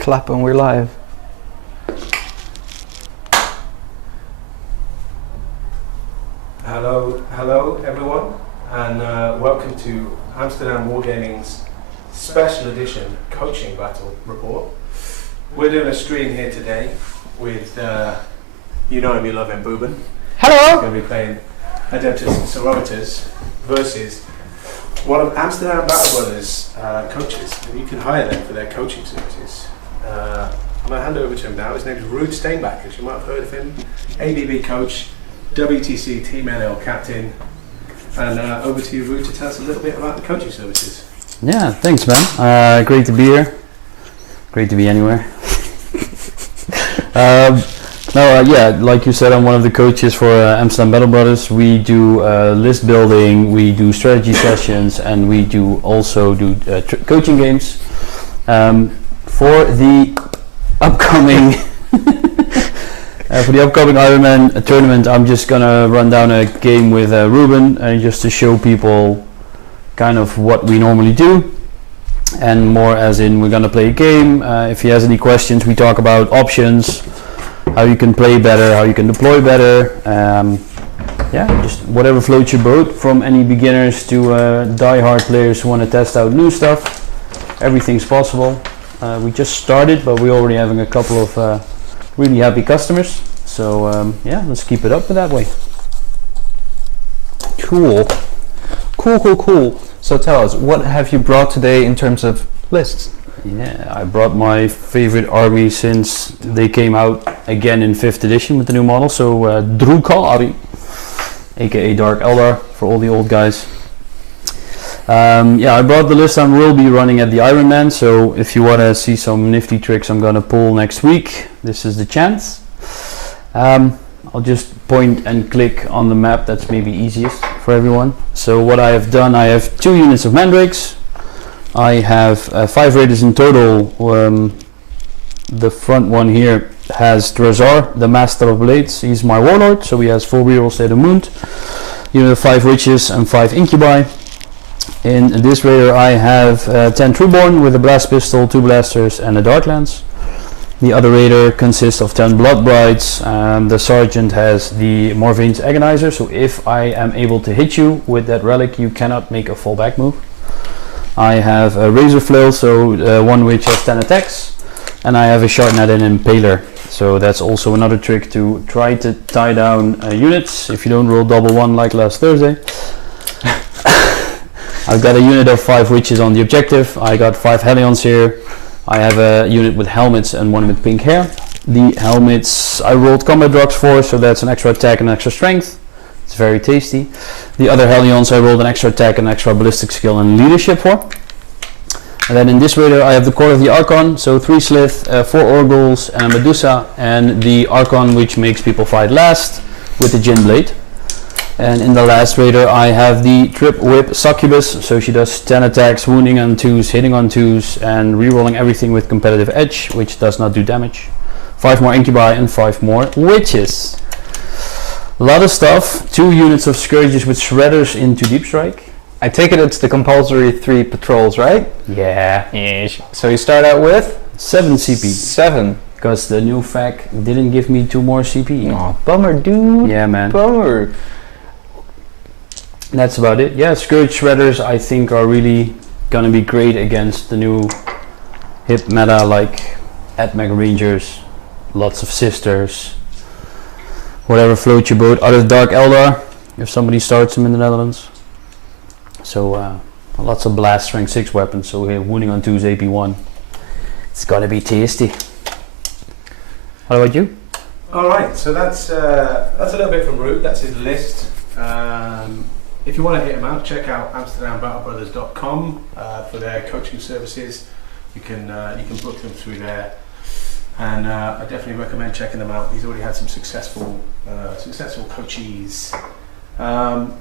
clap and we're live. Hello everyone, and welcome to Amsterdam Wargaming's special edition coaching battle report. We're doing a stream here today with, you know him, you love him, Booben. Hello! We're going to be playing Adepta and Sororitas versus one of Amsterdam Battle Brothers coaches, and you can hire them for their coaching services. I'm going to hand over to him now. His name is Ruud Steenbakkers. You might have heard of him. ABB coach, WTC Team NL captain, and over to you, Ruud, to tell us a little bit about the coaching services. Yeah, thanks, man. Great to be here. Great to be anywhere. Yeah, like you said, I'm one of the coaches for Amsterdam Battle Brothers. We do list building, we do strategy sessions, and we do also do coaching games. For the upcoming Ironman tournament, I'm just gonna run down a game with Ruben, just to show people kind of what we normally do, and more as in we're gonna play a game. If he has any questions, we talk about options, how you can play better, how you can deploy better. Just whatever floats your boat, from any beginners to die-hard players who want to test out new stuff. Everything's possible. We just started, but we're already having a couple of really happy customers. So let's keep it up that way. Cool. So tell us, what have you brought today in terms of lists? Yeah, I brought my favorite army since they came out again in 5th edition with the new model. So Drukhari, aka Dark Eldar for all the old guys. I brought the list I will be running at the Ironman, so if you want to see some nifty tricks I'm gonna pull next week, this is the chance. I'll just point and click on the map, that's maybe easiest for everyone. So what I have done, I have 2 units of mandrakes. I have 5 raiders in total. The front one here has Drazar, the Master of Blades. He's my warlord, so he has full reroll State of Moon. Unit of 5 witches and 5 incubi. In this raider I have 10 Trueborn with a blast pistol, 2 blasters and a dart lance. The other raider consists of 10 Blood Brides. The sergeant has the Morvain's Agonizer, so if I am able to hit you with that relic, you cannot make a fallback move. I have a Razor Flail, so 1 witch has 10 attacks, and I have a Sharpnet and Impaler. So that's also another trick to try to tie down units if you don't roll double 1 like last Thursday. I've got a unit of 5 witches on the objective. I got 5 Hellions here. I have a unit with helmets and 1 with pink hair. The helmets I rolled combat drugs for, so that's an extra attack and extra strength. It's very tasty. The other Hellions I rolled an extra attack and extra ballistic skill and leadership for. And then in this raider I have the Court of the Archon, so 3 Slith, 4 Orgulls and a Medusa, and the Archon which makes people fight last with the Gin Blade. And in the last raider I have the Trip Whip Succubus, so she does 10 attacks, wounding on 2s, hitting on 2s, and rerolling everything with competitive edge, which does not do damage. 5 more Incubi and 5 more Witches. A lot of stuff. 2 units of Scourges with Shredders into Deep Strike. I take it it's the compulsory 3 patrols, right? Yeah. Yes. So you start out with? 7 CP. 7. Because the new fac didn't give me 2 more CP. Oh, bummer, dude. Yeah, man. Bummer. That's about it. Yeah, Scourge Shredders I think are really gonna be great against the new hip meta like AdMech Rangers, lots of Sisters, whatever floats your boat. Other Dark Eldar, if somebody starts them in the Netherlands. So lots of blast strength 6 weapons, so we're wounding on 2's AP1. It's gonna be tasty. What about you? Alright, so that's a little bit from Ruud, that's his list. If you want to hit them out, check out AmsterdamBattleBrothers.com for their coaching services. You can book them through there, and I definitely recommend checking them out. He's already had some successful coachees. I'm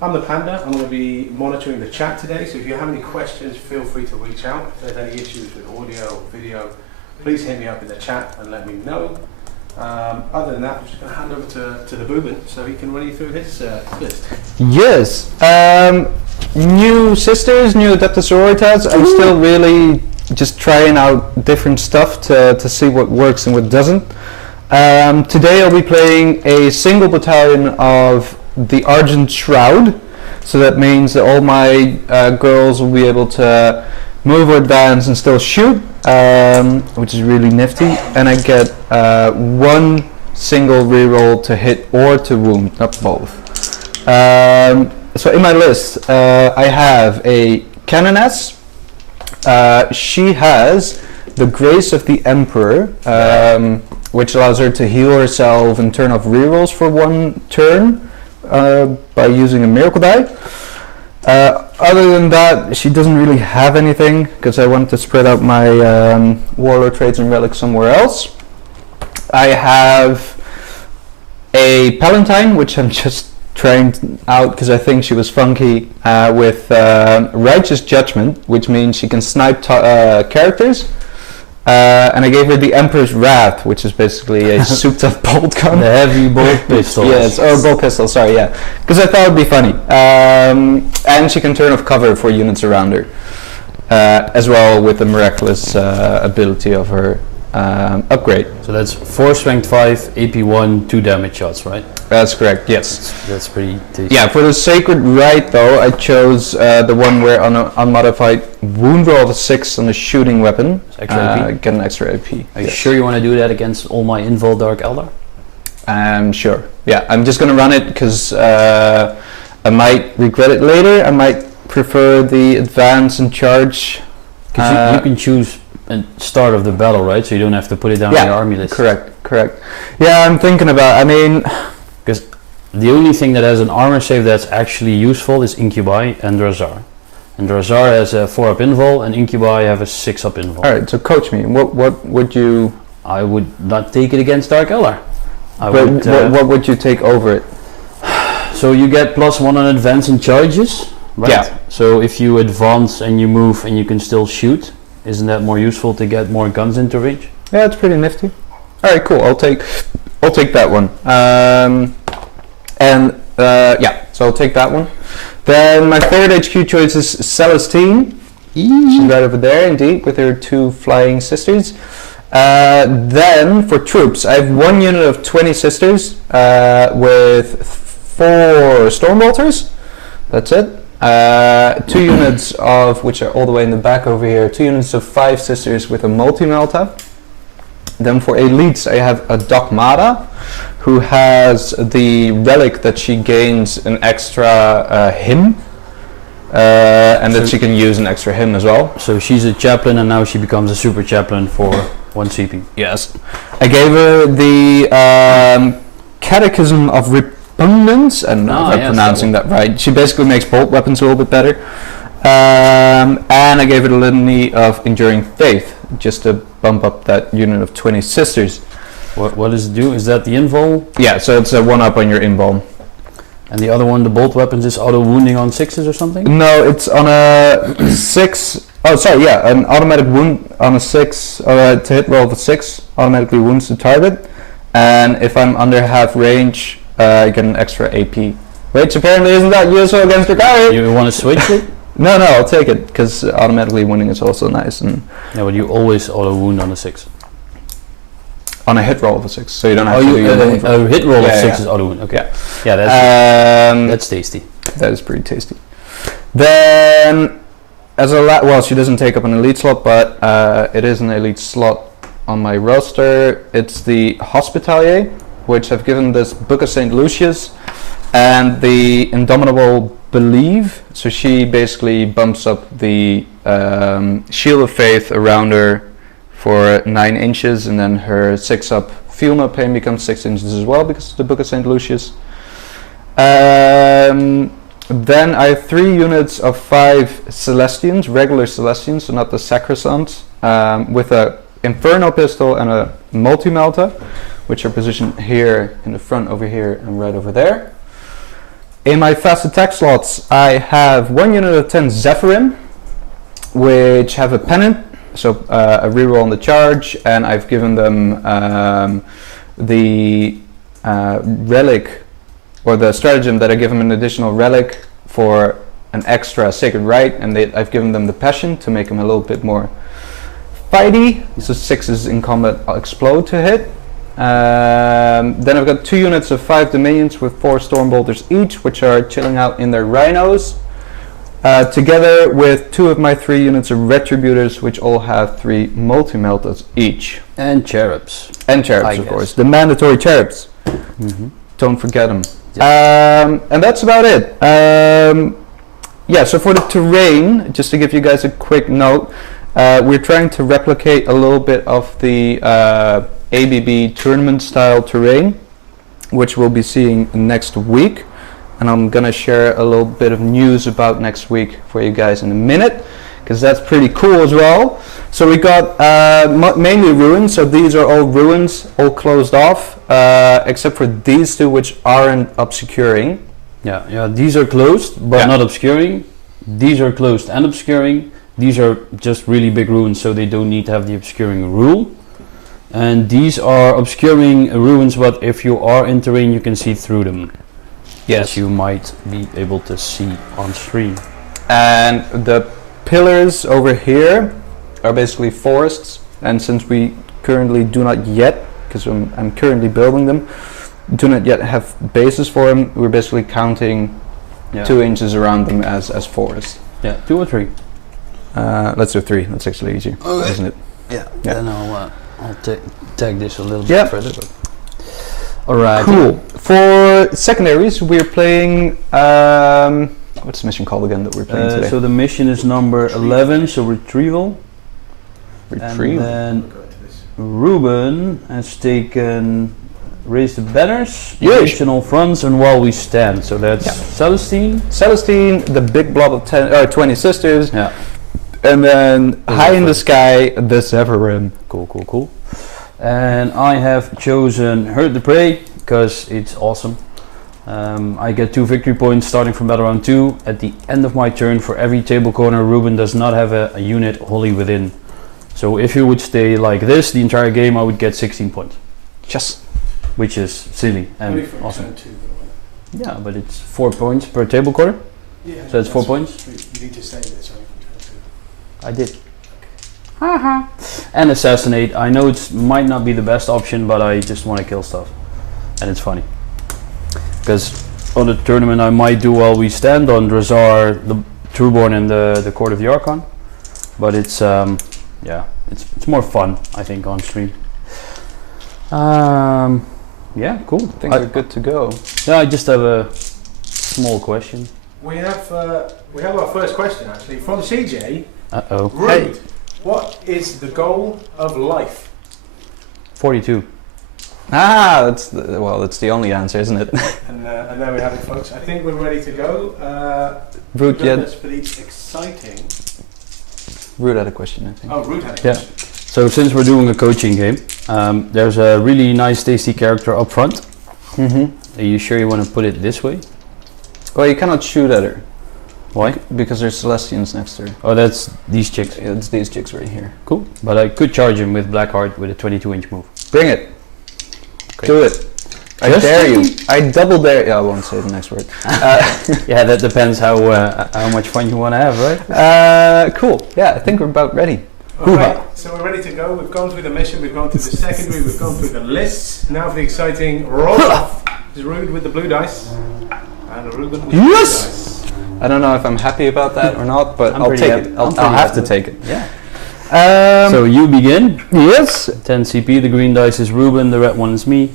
the Panda. I'm going to be monitoring the chat today, so if you have any questions, feel free to reach out. If there's any issues with audio or video, please hit me up in the chat and let me know. Other than that, I'm just going to hand over to the Booben so he can run you through his list. Yes. New sisters, new Adepta Sororitas. I'm still really just trying out different stuff to see what works and what doesn't. Today I'll be playing a single battalion of the Argent Shroud, so that means that all my girls will be able to move or advance and still shoot, which is really nifty, and I get one single reroll to hit or to wound, not both. So in my list I have a Canoness. She has the Grace of the Emperor, which allows her to heal herself and turn off rerolls for one turn by using a miracle die. Other than that, she doesn't really have anything, because I wanted to spread out my warlord traits and relics somewhere else. I have a Palatine, which I'm just trying out because I think she was funky, with Righteous Judgment, which means she can snipe characters. And I gave her the Emperor's Wrath, which is basically a souped up bolt gun. The heavy bolt pistol. Yes, or bolt pistol, sorry, yeah. Because I thought it would be funny. And she can turn off cover for units around her. As well, with the miraculous ability of her upgrade. So that's 4 strength 5, AP 1, 2 damage shots, right? That's correct, yes. That's pretty tasty. Yeah, for the Sacred Rite though, I chose the one where on an unmodified wound roll of a 6 on a shooting weapon, Extra AP? get an extra AP. Are you sure you want to do that against all my Invul Dark Eldar? Sure. Yeah, I'm just gonna run it because I might regret it later. I might prefer the advance and charge. Because you can choose at start of the battle, right? So you don't have to put it down on your army list. Correct. Yeah, I'm thinking about, I mean... Because the only thing that has an armor save that's actually useful is Incubi and Drazar. And Drazar has a 4 up invul, and Incubi have a 6 up invul. Alright, so coach me. What would you... I would not take it against Dark Eldar. What would you take over it? So you get +1 on advance and charges, right? Yeah. So if you advance and you move and you can still shoot, isn't that more useful to get more guns into range? Yeah, it's pretty nifty. Alright, cool. I'll take that one. So I'll take that one. Then my third HQ choice is Celestine. She's right over there, indeed, with her 2 flying sisters. Then for troops, I have 1 unit of 20 sisters with 4 Stormbolters. That's it. 2 units of, which are all the way in the back over here, 2 units of 5 sisters with a multi-melta. Then for elites, I have a Dogmata, who has the relic that she gains an extra hymn, and that she can use an extra hymn as well. So she's a chaplain and now she becomes a super chaplain for 1 CP. Yes. I gave her the Catechism of Repugnance, and I'm pronouncing that right. She basically makes bolt weapons a little bit better. And I gave her the Litany of Enduring Faith, just to bump up that unit of 20 sisters. What does it do? Is that the invul? Yeah, so it's a 1 up on your invul. And the other one, the bolt weapons, is auto wounding on 6s or something? No, it's on a 6. Oh, sorry, yeah, an automatic wound on a 6, to hit roll of a 6, automatically wounds the target. And if I'm under half range, I get an extra AP. Which apparently isn't that useful against Drukhari. You want to switch it? No, I'll take it, because automatically wounding is also nice. And yeah, but you always auto wound on a 6. On a hit roll of a 6, so you don't have to do your wound roll. A hit roll of 6 is auto wound, okay. Yeah, that's tasty. That is pretty tasty. Then, as a she doesn't take up an elite slot, but it is an elite slot on my roster. It's the Hospitalier, which I've given this Book of St. Lucius, and the Indomitable Believe. So she basically bumps up the Shield of Faith around her for 9 inches, and then her 6 up Fielma pain becomes 6 inches as well because of the Book of St. Lucius. Then I have 3 units of 5 Celestians, regular Celestians, so not the Sacrosanct, with a Inferno pistol and a multi-melta, which are positioned here in the front over here and right over there. In my fast attack slots, I have 1 unit of 10 Zephyrin, which have a pennant, so a reroll on the charge, and I've given them the relic, or the stratagem that I give them an additional relic for an extra Sacred Rite, and I've given them the Passion to make them a little bit more fighty, so 6s in combat explode to hit. Then I've got 2 units of 5 Dominions with 4 Stormbolters each, which are chilling out in their rhinos. Together with 2 of my 3 units of Retributors, which all have 3 multi-meltas each. And cherubs. And cherubs, of course. The mandatory cherubs. Mm-hmm. Don't forget them. Yes. And that's about it. Yeah, so for the terrain, just to give you guys a quick note, we're trying to replicate a little bit of the ABB tournament style terrain, which we'll be seeing next week. And I'm gonna share a little bit of news about next week for you guys in a minute, because that's pretty cool as well. So we got mainly ruins, so these are all ruins, all closed off, except for these 2 which aren't obscuring. Yeah, these are closed but not obscuring. These are closed and obscuring. These are just really big ruins, so they don't need to have the obscuring rule. And these are obscuring ruins, but if you are in terrain you can see through them. Yes, you might be able to see on stream. And the pillars over here are basically forests, and since we currently do not yet, because I'm currently building them, do not yet have bases for them, we're basically counting 2 inches around them as forest. Yeah, 2 or 3? Let's do 3, that's actually easier, isn't it? Yeah. Yeah. Then I'll tag this a little bit further. But alright. Cool. For secondaries, we're playing. What's the mission called again that we're playing today? So the mission is number 11, so retrieval. Retrieval. And then Ruben has taken raise the banners, Yes. additional fronts, and while we stand. So that's Celestine. Celestine, the big blob of 20 sisters. Yeah. And then high in the sky, the Severin. Cool. And I have chosen Herd the Prey because it's awesome. I get 2 victory points starting from battle round 2. At the end of my turn, for every table corner, Ruben does not have a unit wholly within. So if you would stay like this the entire game, I would get 16 points. Yes. Which is silly and Only for awesome. turn 2, by the way. Yeah, but it's 4 points per table corner. Yeah, So that's 4 points? You need to say this only for turn 2. I did. And assassinate. I know it might not be the best option, but I just want to kill stuff, and it's funny because on the tournament I might do while we stand on Drazar, the Trueborn, and the Court of the Archon. But it's it's more fun, I think, on stream. Yeah, cool. I think we're good to go. Yeah, I just have a small question. We have our first question actually from CJ. Uh-oh. Ruud, what is the goal of life? 42. That's the only answer, isn't it? And there we have it, folks. I think we're ready to go. Ruud, For the exciting. Ruud had a question, I think. Oh, Ruud had a Yeah. question. So since we're doing a coaching game, there's a really nice tasty character up front. Mm-hmm. Are you sure you want to put it this way? Well, you cannot shoot at her. Why? Because there's Celestians next to her. Oh, that's these chicks. Yeah, it's these chicks right here. Cool. But I could charge him with Blackheart with a 22-inch move. Bring it. Okay. Do it. I Just dare you. kidding. I double dare. Yeah, I won't say the next word. Yeah, that depends how much fun you want to have, right? Cool. Yeah, I think we're about ready. Okay, so we're ready to go. We've gone through the mission, we've gone through the secondary, we've gone through the lists. Now for the exciting roll off. This is Ruud with the blue dice. And Ruben with the blue dice. I don't know if I'm happy about that or not, but I'm I'll pretty take happy. it. I'm I'll pretty have happy. to take it. Yeah. So you begin. Yes. 10 CP, the green dice is Ruben, the red one is me.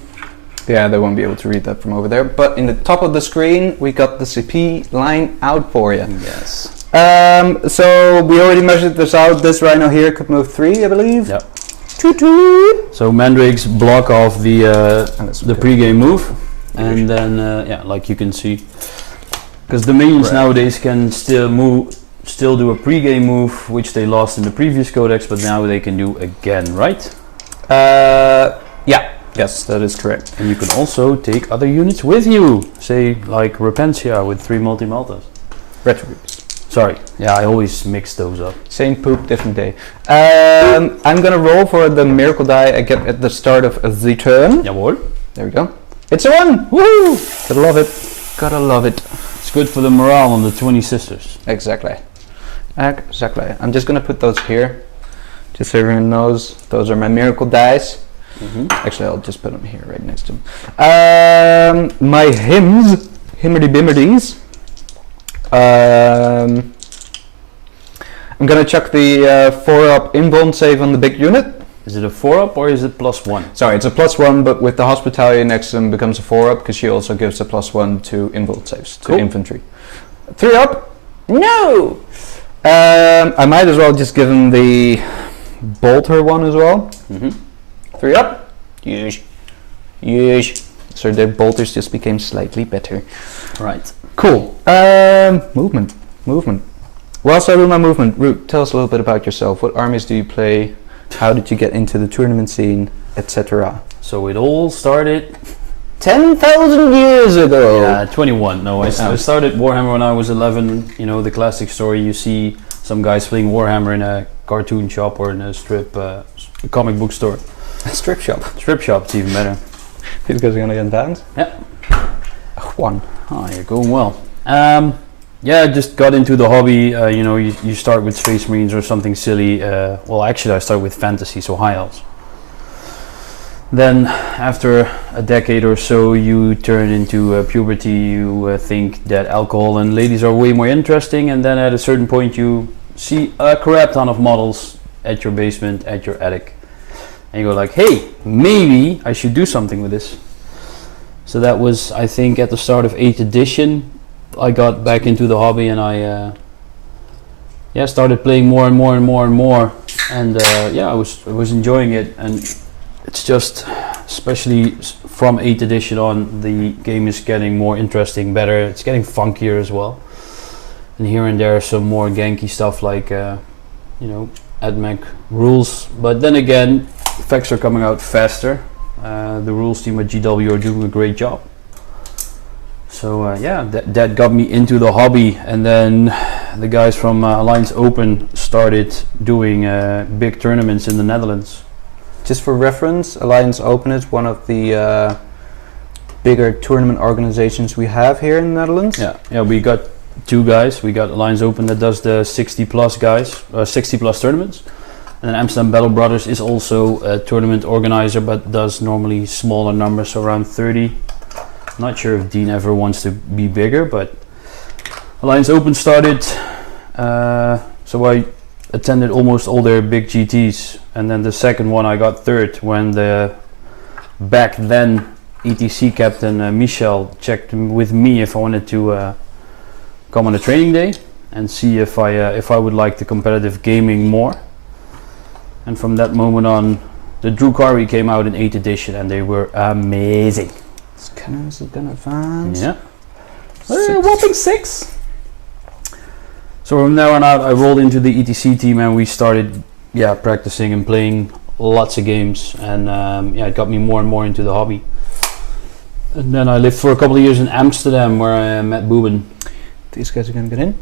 Yeah, they won't be able to read that from over there. But in the top of the screen, we got the CP line out for you. Yes. So we already measured this out. This rhino here could move 3, I believe. Yep. Toot toot. So mandrakes block off the pre-game move, Division. and then like you can see, because the minions nowadays can still do a pre-game move, which they lost in the previous codex, but now they can do again, right? Yeah. Yes, that is correct. And you can also take other units with you, say like Repentia with 3 multi-meltas. Retributes. Sorry, yeah, I always mix those up. Same poop, different day. I'm gonna roll for the miracle die I get at the start of the turn. Jawohl. There we go. It's a 1! Woo! Gotta love it. Gotta love it. It's good for the morale on the 20 sisters. Exactly. Exactly. I'm just gonna put those here. Just so everyone knows, those are my miracle dice. Mm-hmm. Actually, I'll just put them here right next to them. My hymns, himmerdy bimmerdies. I'm gonna chuck the 4-up inbound save on the big unit. Is it a 4-up or is it +1? Sorry, it's a +1, but with the hospitality next to them becomes a 4-up because she also gives a +1 to inbound saves to Cool. infantry. 3-up? No! I might as well just give him the bolter one as well. Mm-hmm. 3-up? Yes. Yes. So the bolters just became slightly better. Right. Cool. Movement. Whilst I do my movement, Ruud, tell us a little bit about yourself. What armies do you play? How did you get into the tournament scene, etc.? So it all started 10,000 years ago! Yeah, 21. No, I started Warhammer when I was 11. You know, the classic story. You see some guys playing Warhammer in a cartoon shop or in a comic book store. A strip shop. Strip shop, it's even better. These guys are gonna get banned? Yeah. 1. Oh, you're going well. Yeah, I just got into the hobby. You know, you start with Space Marines or something silly. Well, actually, I started with fantasy, so high elves. Then, after a decade or so, you turn into puberty. You think that alcohol and ladies are way more interesting, and then at a certain point, you see a crap ton of models at your basement, at your attic, and you go like, "Hey, maybe I should do something with this." So that was, I think, at the start of 8th edition. I got back into the hobby and I started playing more and more, and yeah, I was enjoying it, and it's just, especially from 8th edition on, the game is getting more interesting, better. It's getting funkier as well, and here and there some more ganky stuff like you know, AdMech rules, but then again, effects are coming out faster. The rules team at GW are doing a great job. So yeah, that got me into the hobby, and then the guys from Alliance Open started doing big tournaments in the Netherlands. Just for reference, Alliance Open is one of the bigger tournament organizations we have here in the Netherlands. Yeah, we got 2 guys. We got Alliance Open that does the 60 plus tournaments, and then Amsterdam Battle Brothers is also a tournament organizer, but does normally smaller numbers, so around 30. Not sure if Dean ever wants to be bigger, but Alliance Open started, so I attended almost all their big GTs, and then the second one I got 3rd when the back then ETC captain Michel checked with me if I wanted to come on a training day and see if I would like the competitive gaming more. And from that moment on, the Drukhari came out in 8th edition, and they were amazing. Cannons are gonna advance. Yeah. Whopping 6. So from there on out, I rolled into the ETC team, and we started, practicing and playing lots of games, and it got me more and more into the hobby. And then I lived for a couple of years in Amsterdam, where I met Booben. These guys are gonna get in.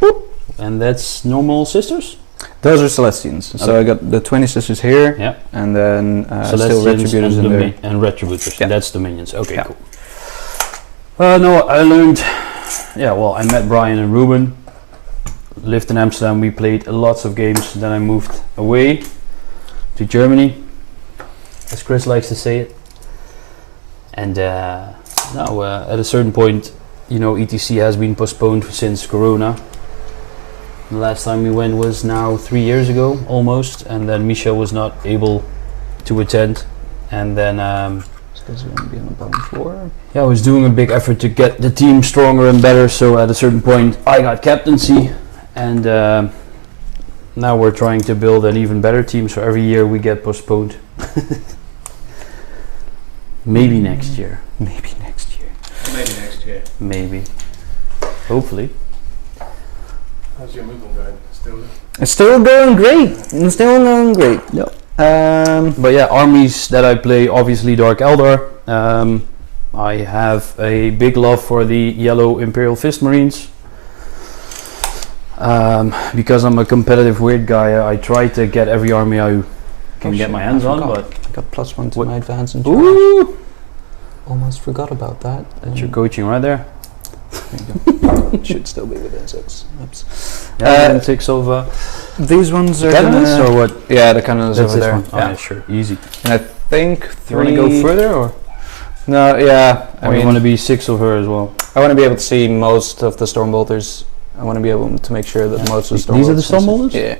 Boop. And that's normal sisters. Those are Celestians. So I got the 20 sisters here, Yeah. and then still Celestians Retributors in there. and Retributors. Yeah. That's the minions. Okay, Yeah. cool. No, I learned. Yeah, well, I met Brian and Ruben. Lived in Amsterdam. We played lots of games. Then I moved away to Germany, as Chris likes to say it. And now, at a certain point, you know, ETC has been postponed since Corona. The last time we went was now 3 years ago, almost, and then Michel was not able to attend, and then These guys are gonna be on the bottom floor. I was doing a big effort to get the team stronger and better, so at a certain point I got captaincy, and now we're trying to build an even better team, so every year we get postponed. Maybe next year. Maybe next year. Maybe next year. Maybe. Hopefully. How's your movement going? Still? It's still going great. It's still going great. Yep. But yeah, armies that I play, obviously Dark Eldar. I have a big love for the yellow Imperial Fist Marines. Because I'm a competitive weird guy, I try to get every army I can get my hands on, but I got +1 to What? my advance and ooh, almost forgot about that. that's your coaching right there. There you go. Should still be within 6. Oops. Yeah, and 6 of These ones are Cannons gonna, or what? yeah, the cannons That's over this there. one. Oh, Yeah. yeah, sure. Easy. And I think You want to go further or? No, yeah. I Or you mean, want to be 6 of her as well? I want to be able to see most of the storm bolters. I want to be able to make sure that Yeah. most of the storm These are the bolters storm bolters? Yeah.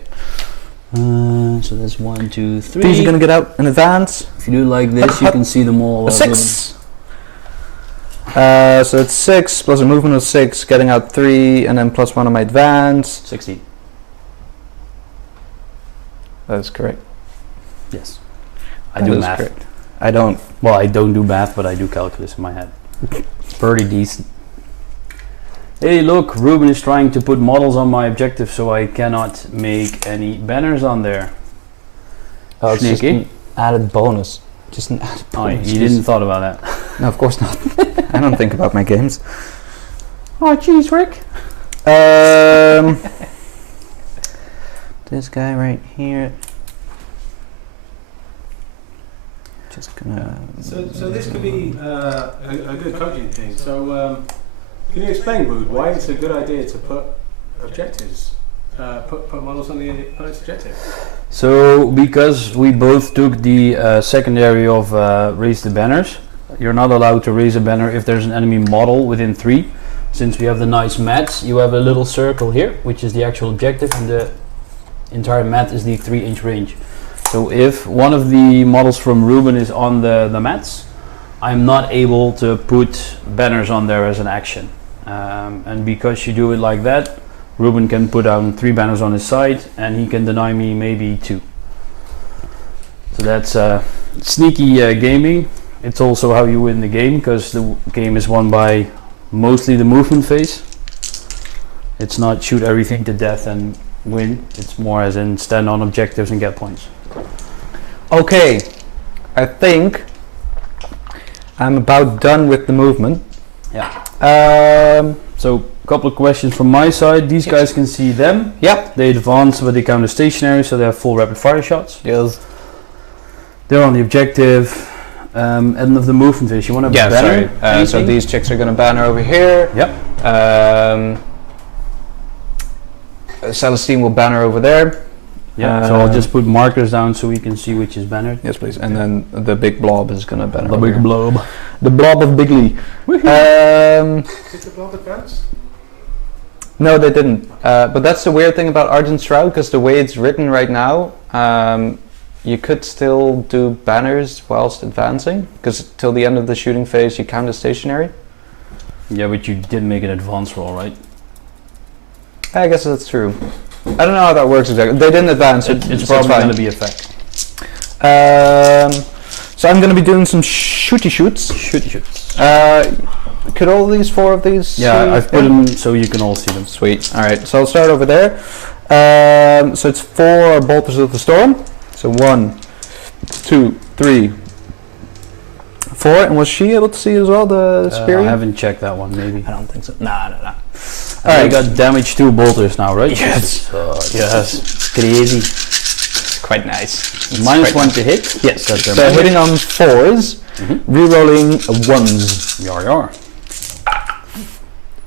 So that's 1, 2, 3. These are gonna get out in advance. If you do it like this, you can see them all. 6. So it's 6 plus a movement of 6, getting out 3, and then plus 1 on my advance. 16. That is correct. Yes. I That do is math. correct. I don't. Well, I don't do math, but I do calculus in my head. Pretty decent. Hey, look, Ruben is trying to put models on my objective, so I cannot make any banners on there. Oh, it's just Sneaky. an added bonus. Just an added Oh, bonus. you didn't thought about that. No, of course not. I don't think about my games. Oh, jeez, Rick. This guy right here. Just gonna. So this could be a good coaching thing. So can you explain, Ruud, why it's a good idea to put objectives, put models on the opponent's objective? So, because we both took the secondary of raise the banners, you're not allowed to raise a banner if there's an enemy model within 3. Since we have the nice mats, you have a little circle here, which is the actual objective, and the entire mat is the 3-inch range. So if one of the models from Ruben is on the mats, I'm not able to put banners on there as an action. And because you do it like that, Ruben can put down 3 banners on his side, and he can deny me maybe 2. So that's sneaky gaming. It's also how you win the game, because the game is won by mostly the movement phase. It's not shoot everything to death and win. It's more as in stand on objectives and get points. Okay, I think I'm about done with the movement. Yeah. So a couple of questions from my side. These guys can see them. Yep. They advance, but they counter stationary, so they have full rapid fire shots. Yes. They're on the objective. End of the movement phase. You want to Yeah, banner? sorry. So anything? these chicks are gonna banner over here. Yep. Celestine will banner over there. Yeah. So I'll just put markers down so we can see which is bannered. Yes, please. And then the big blob is gonna banner. The over big here. blob. The blob of Bigley. Did the blob advance? No, they didn't. But that's the weird thing about Argent Shroud, because the way it's written right now, you could still do banners whilst advancing, because till the end of the shooting phase you count as stationary. Yeah, but you did make an advance roll, right? I guess that's true. I don't know how that works exactly. They didn't advance. It's probably fine. going to be a fact. So I'm going to be doing some shooty shoots. Shoot shoots. Could all these 4 of these? Yeah, I've put them so you can all see them. Sweet. All right. So I'll start over there. So it's 4 bolters of the storm. So 1, 2, 3, 4. And was she able to see as well the spear? I haven't checked that one, maybe. I don't think so. Nah. I got damage 2 bolters now, right? Yes. Yes. Crazy. Quite nice. Minus 1 to hit. Yes. That's their So magic. hitting on 4s, re-rolling 1s. Yar.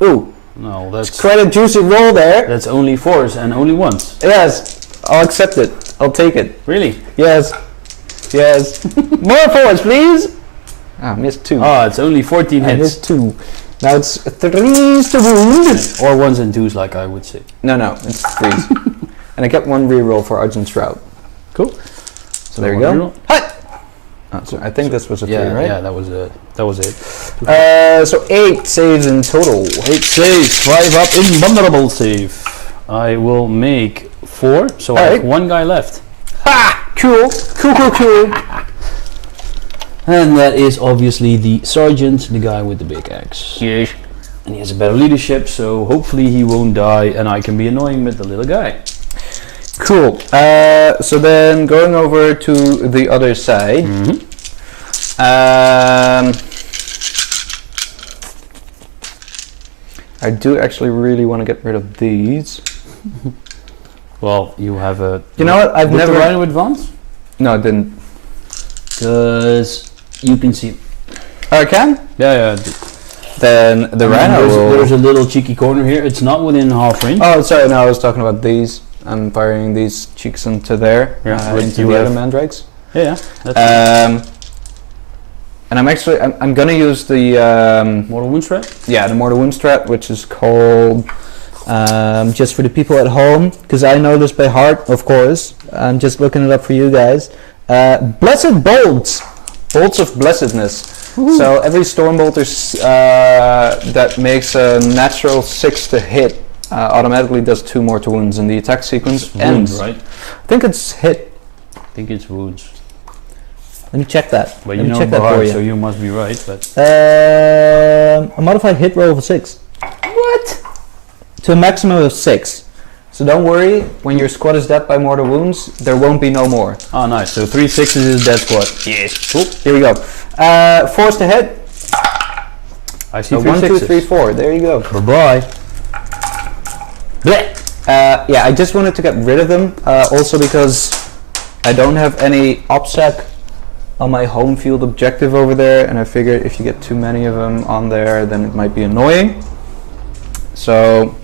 Ooh, No, that's quite a juicy roll there. that's only 4s and only 1s. Yes, I'll accept it. I'll take it. Really? Yes. More 4s, please. Ah, missed 2. It's only 14 I hits. missed 2. Now it's 3s to wound. Or 1s and 2s, like I would say. No, it's 3s. And I get 1 reroll for Argent Shroud. Cool. So there you go. Hi. Oh, sorry, I think this was a 3, Yeah, right? yeah, that was it. So 8 saves in total. 8 saves, 5 up, invulnerable save. I will make 4, so I have Alright. 1 guy left. Ha! Cool. And that is obviously the sergeant, the guy with the big axe. Yes. And he has a better leadership, so hopefully he won't die and I can be annoying with the little guy. Cool. So then going over to the other side. I do actually really want to get rid of these. Well, you have a... You know what? I've With never... the Rhino Advance? No, I didn't. Because you can see... Oh, I can? Yeah. Then the Rhino will... There's a little cheeky corner here. It's not within half range. Oh, sorry, no, I was talking about these. I'm firing these cheeks into there, Yeah, into you the other have- mandrakes. Yeah, that's And I'm gonna use the Mortal Wound Strat. the Mortal Wound strat, which is called, just for the people at home, because I know this by heart, of course. I'm just looking it up for you guys. Blessed Bolts, Bolts of Blessedness. So every Stormbolter that makes a natural 6 to hit automatically does 2 mortal wounds, and the attack sequence Wound, ends. right? I think it's hit. I think it's wounds. Let me check that. But Let you me know check by that for heart, you. so you must be right. But A modified hit roll of a 6. What? To a maximum of 6. So don't worry, when your squad is dead by mortal wounds, there won't be no more. oh, nice. So 3 6s is dead squad. Yes. Cool. Here we go. Force to hit. I see So 3 1, 2, 6s. 3, 4. There you go. Bye bye. Yeah, I just wanted to get rid of them. Also because I don't have any OPSEC on my home field objective over there, and I figured if you get too many of them on there, then it might be annoying. So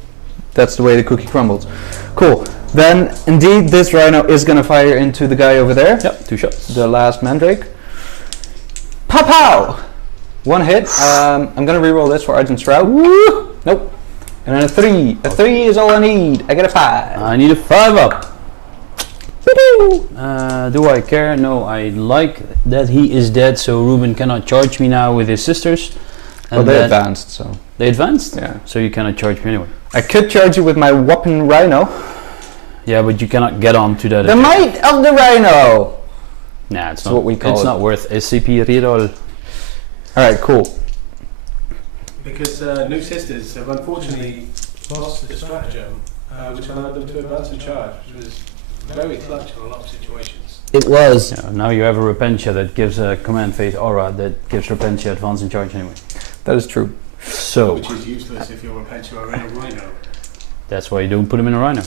that's the way the cookie crumbles. Cool. Then indeed this rhino is gonna fire into the guy over there. Yep, 2 shots. The last mandrake. Pow pow! 1 hit. I'm gonna reroll this for Argent Shroud. Woo! Nope. And then a 3. A 3 is all I need. I get a 5. I need a 5 up. Do I care? No, I like that he is dead, so Ruben cannot charge me now with his sisters. Well, they advanced, so. They advanced? Yeah. So you cannot charge me anyway. I could charge you with my whopping rhino. Yeah, but you cannot get on to that. The might of the rhino! Nah, it's That's not. what we call it's it. not worth SCP reroll. Alright, cool. Because New Sisters have unfortunately lost the stratagem, which allowed them to advance and charge, which was very clutch in a lot of situations. It was. Yeah, now you have a Repentia that gives a command phase aura that gives Repentia advance and charge anyway. That is true. So Which is useless if you're a Repentia or in a Rhino. that's why you don't put him in a Rhino.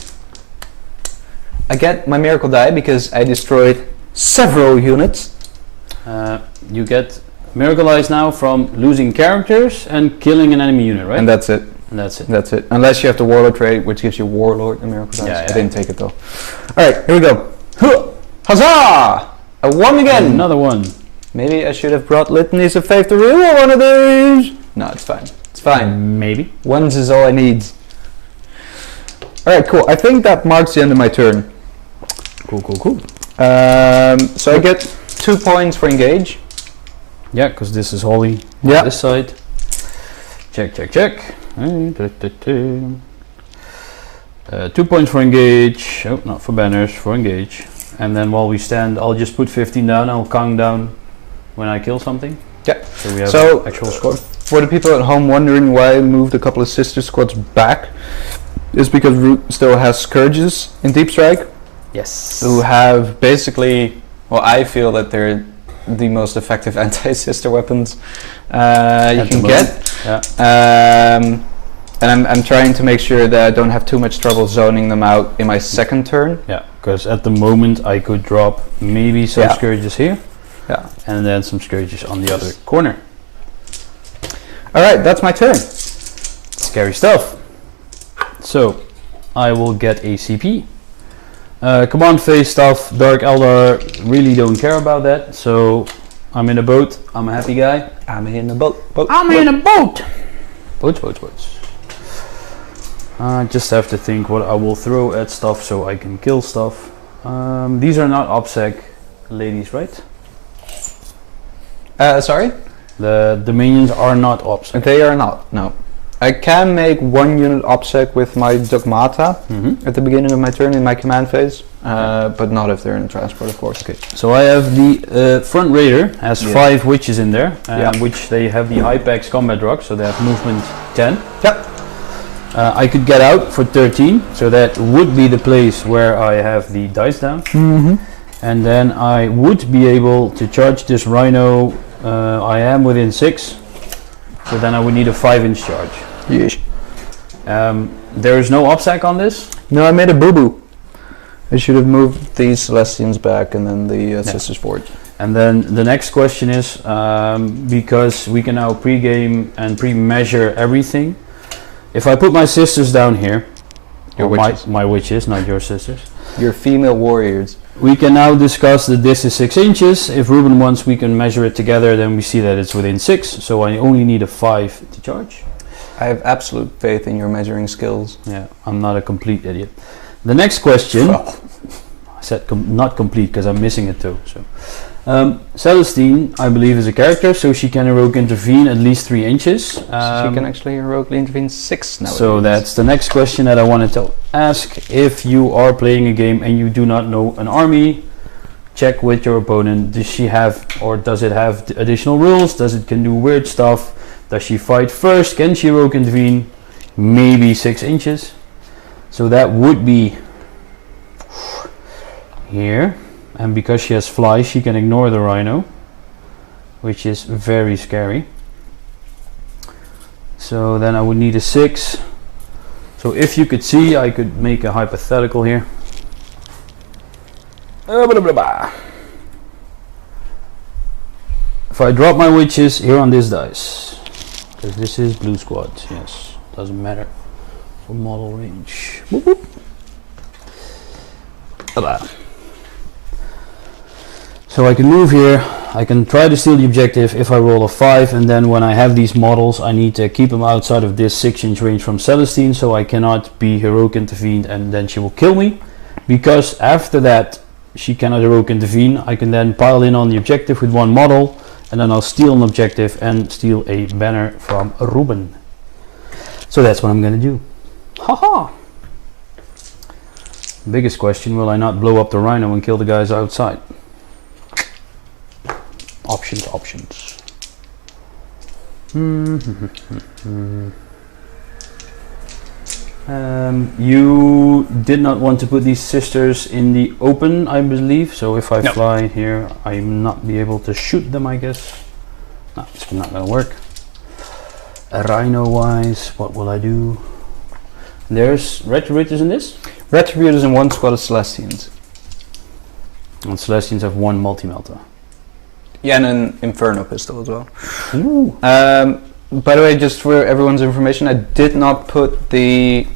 I get my miracle die because I destroyed several units. You get Miracle Eyes now from losing characters and killing an enemy unit, right? And that's it. And that's it. That's it. Unless you have the Warlord trait, which gives you Warlord and Miracle Dice. Yeah, I yeah. didn't take it though. Alright, here we go. Huh! Huzzah! I won again! Another one. Maybe I should have brought Litanies of Faith to reroll one of these. No, it's fine. It's fine. Maybe. Ones is all I need. Alright, cool. I think that marks the end of my turn. Cool. So I get 2 points for engage. Yeah, because this is holy. Yeah. This side. Check. 2 points for engage. Oh, not for banners, for engage. And then while we stand, I'll just put 15 down. I'll count down when I kill something. Yeah. So we have So- actual score. For the people at home wondering why I moved a couple of sister squads back, is because Ruud still has Scourges in Deep Strike, Yes. who have basically, well, I feel that they're the most effective anti-sister weapons you At the can moment. get. Yeah. And I'm trying to make sure that I don't have too much trouble zoning them out in my second turn. Yeah, because at the moment I could drop maybe some Yeah. scourges here. Yeah. And then some scourges on the other corner. Alright, that's my turn. Scary stuff. So, I will get a CP. Command phase stuff, Dark Eldar, really don't care about that. So, I'm in a boat, I'm a happy guy. I'm in a boat. I'm in a boat! Boats. I just have to think what I will throw at stuff so I can kill stuff. These are not OPSEC ladies, right? Sorry? The minions are not OPSEC. They are not, no. I can make 1 unit OPSEC with my Dogmata at the beginning of my turn in my command phase, but not if they're in transport, of course. Okay, so I have the front raider has Yeah. 5 witches in there, Yeah. which they have the Hypex combat rock, so they have movement 10. Yep. I could get out for 13, so that would be the place where I have the dice down. And then I would be able to charge this rhino. I am within 6, so then I would need a 5-inch charge. Yes. There is no OPSEC on this. No, I made a boo-boo. I should have moved these Celestians back and then the Sisters forward. And then the next question is, because we can now pre-game and pre-measure everything, if I put my sisters down here, Your Or witches. my witches, not your sisters. Your female warriors. We can now discuss that this is 6 inches. If Ruben wants, we can measure it together, then we see that it's within 6, so I only need a 5 to charge. I have absolute faith in your measuring skills. Yeah, I'm not a complete idiot. The next question, I said not complete because I'm missing it too. So, Celestine, I believe, is a character, so she can heroic intervene at least 3 inches. She can actually heroically intervene 6 now. So that's the next question that I wanted to ask. If you are playing a game and you do not know an army, check with your opponent. Does she have, or does it have additional rules? Does it can do weird stuff? Does she fight first? Can she heroic intervene? Maybe 6 inches. So that would be here. And because she has fly, she can ignore the rhino, which is very scary. So then I would need a 6. So if you could see, I could make a hypothetical here. If I drop my witches here on this dice, because this is blue squad, yes, doesn't matter for model range. Boop, boop. Bye-bye. So I can move here, I can try to steal the objective if I roll a 5, and then when I have these models I need to keep them outside of this 6-inch range from Celestine, so I cannot be heroic intervened and then she will kill me. Because after that she cannot heroic intervene, I can then pile in on the objective with 1 model, and then I'll steal an objective and steal a banner from Ruben. So that's what I'm gonna do. Haha! Biggest question, will I not blow up the rhino and kill the guys outside? Options. You did not want to put these sisters in the open, I believe. So if I fly here, I will not be able to shoot them, I guess. No, it's not gonna work. Rhino-wise, what will I do? There's Retributors in this? Retributors in 1 squad of Celestines. And Celestines have 1 multi-melta. Yeah, and an Inferno pistol as well. Ooh. By the way, just for everyone's information, I did not put the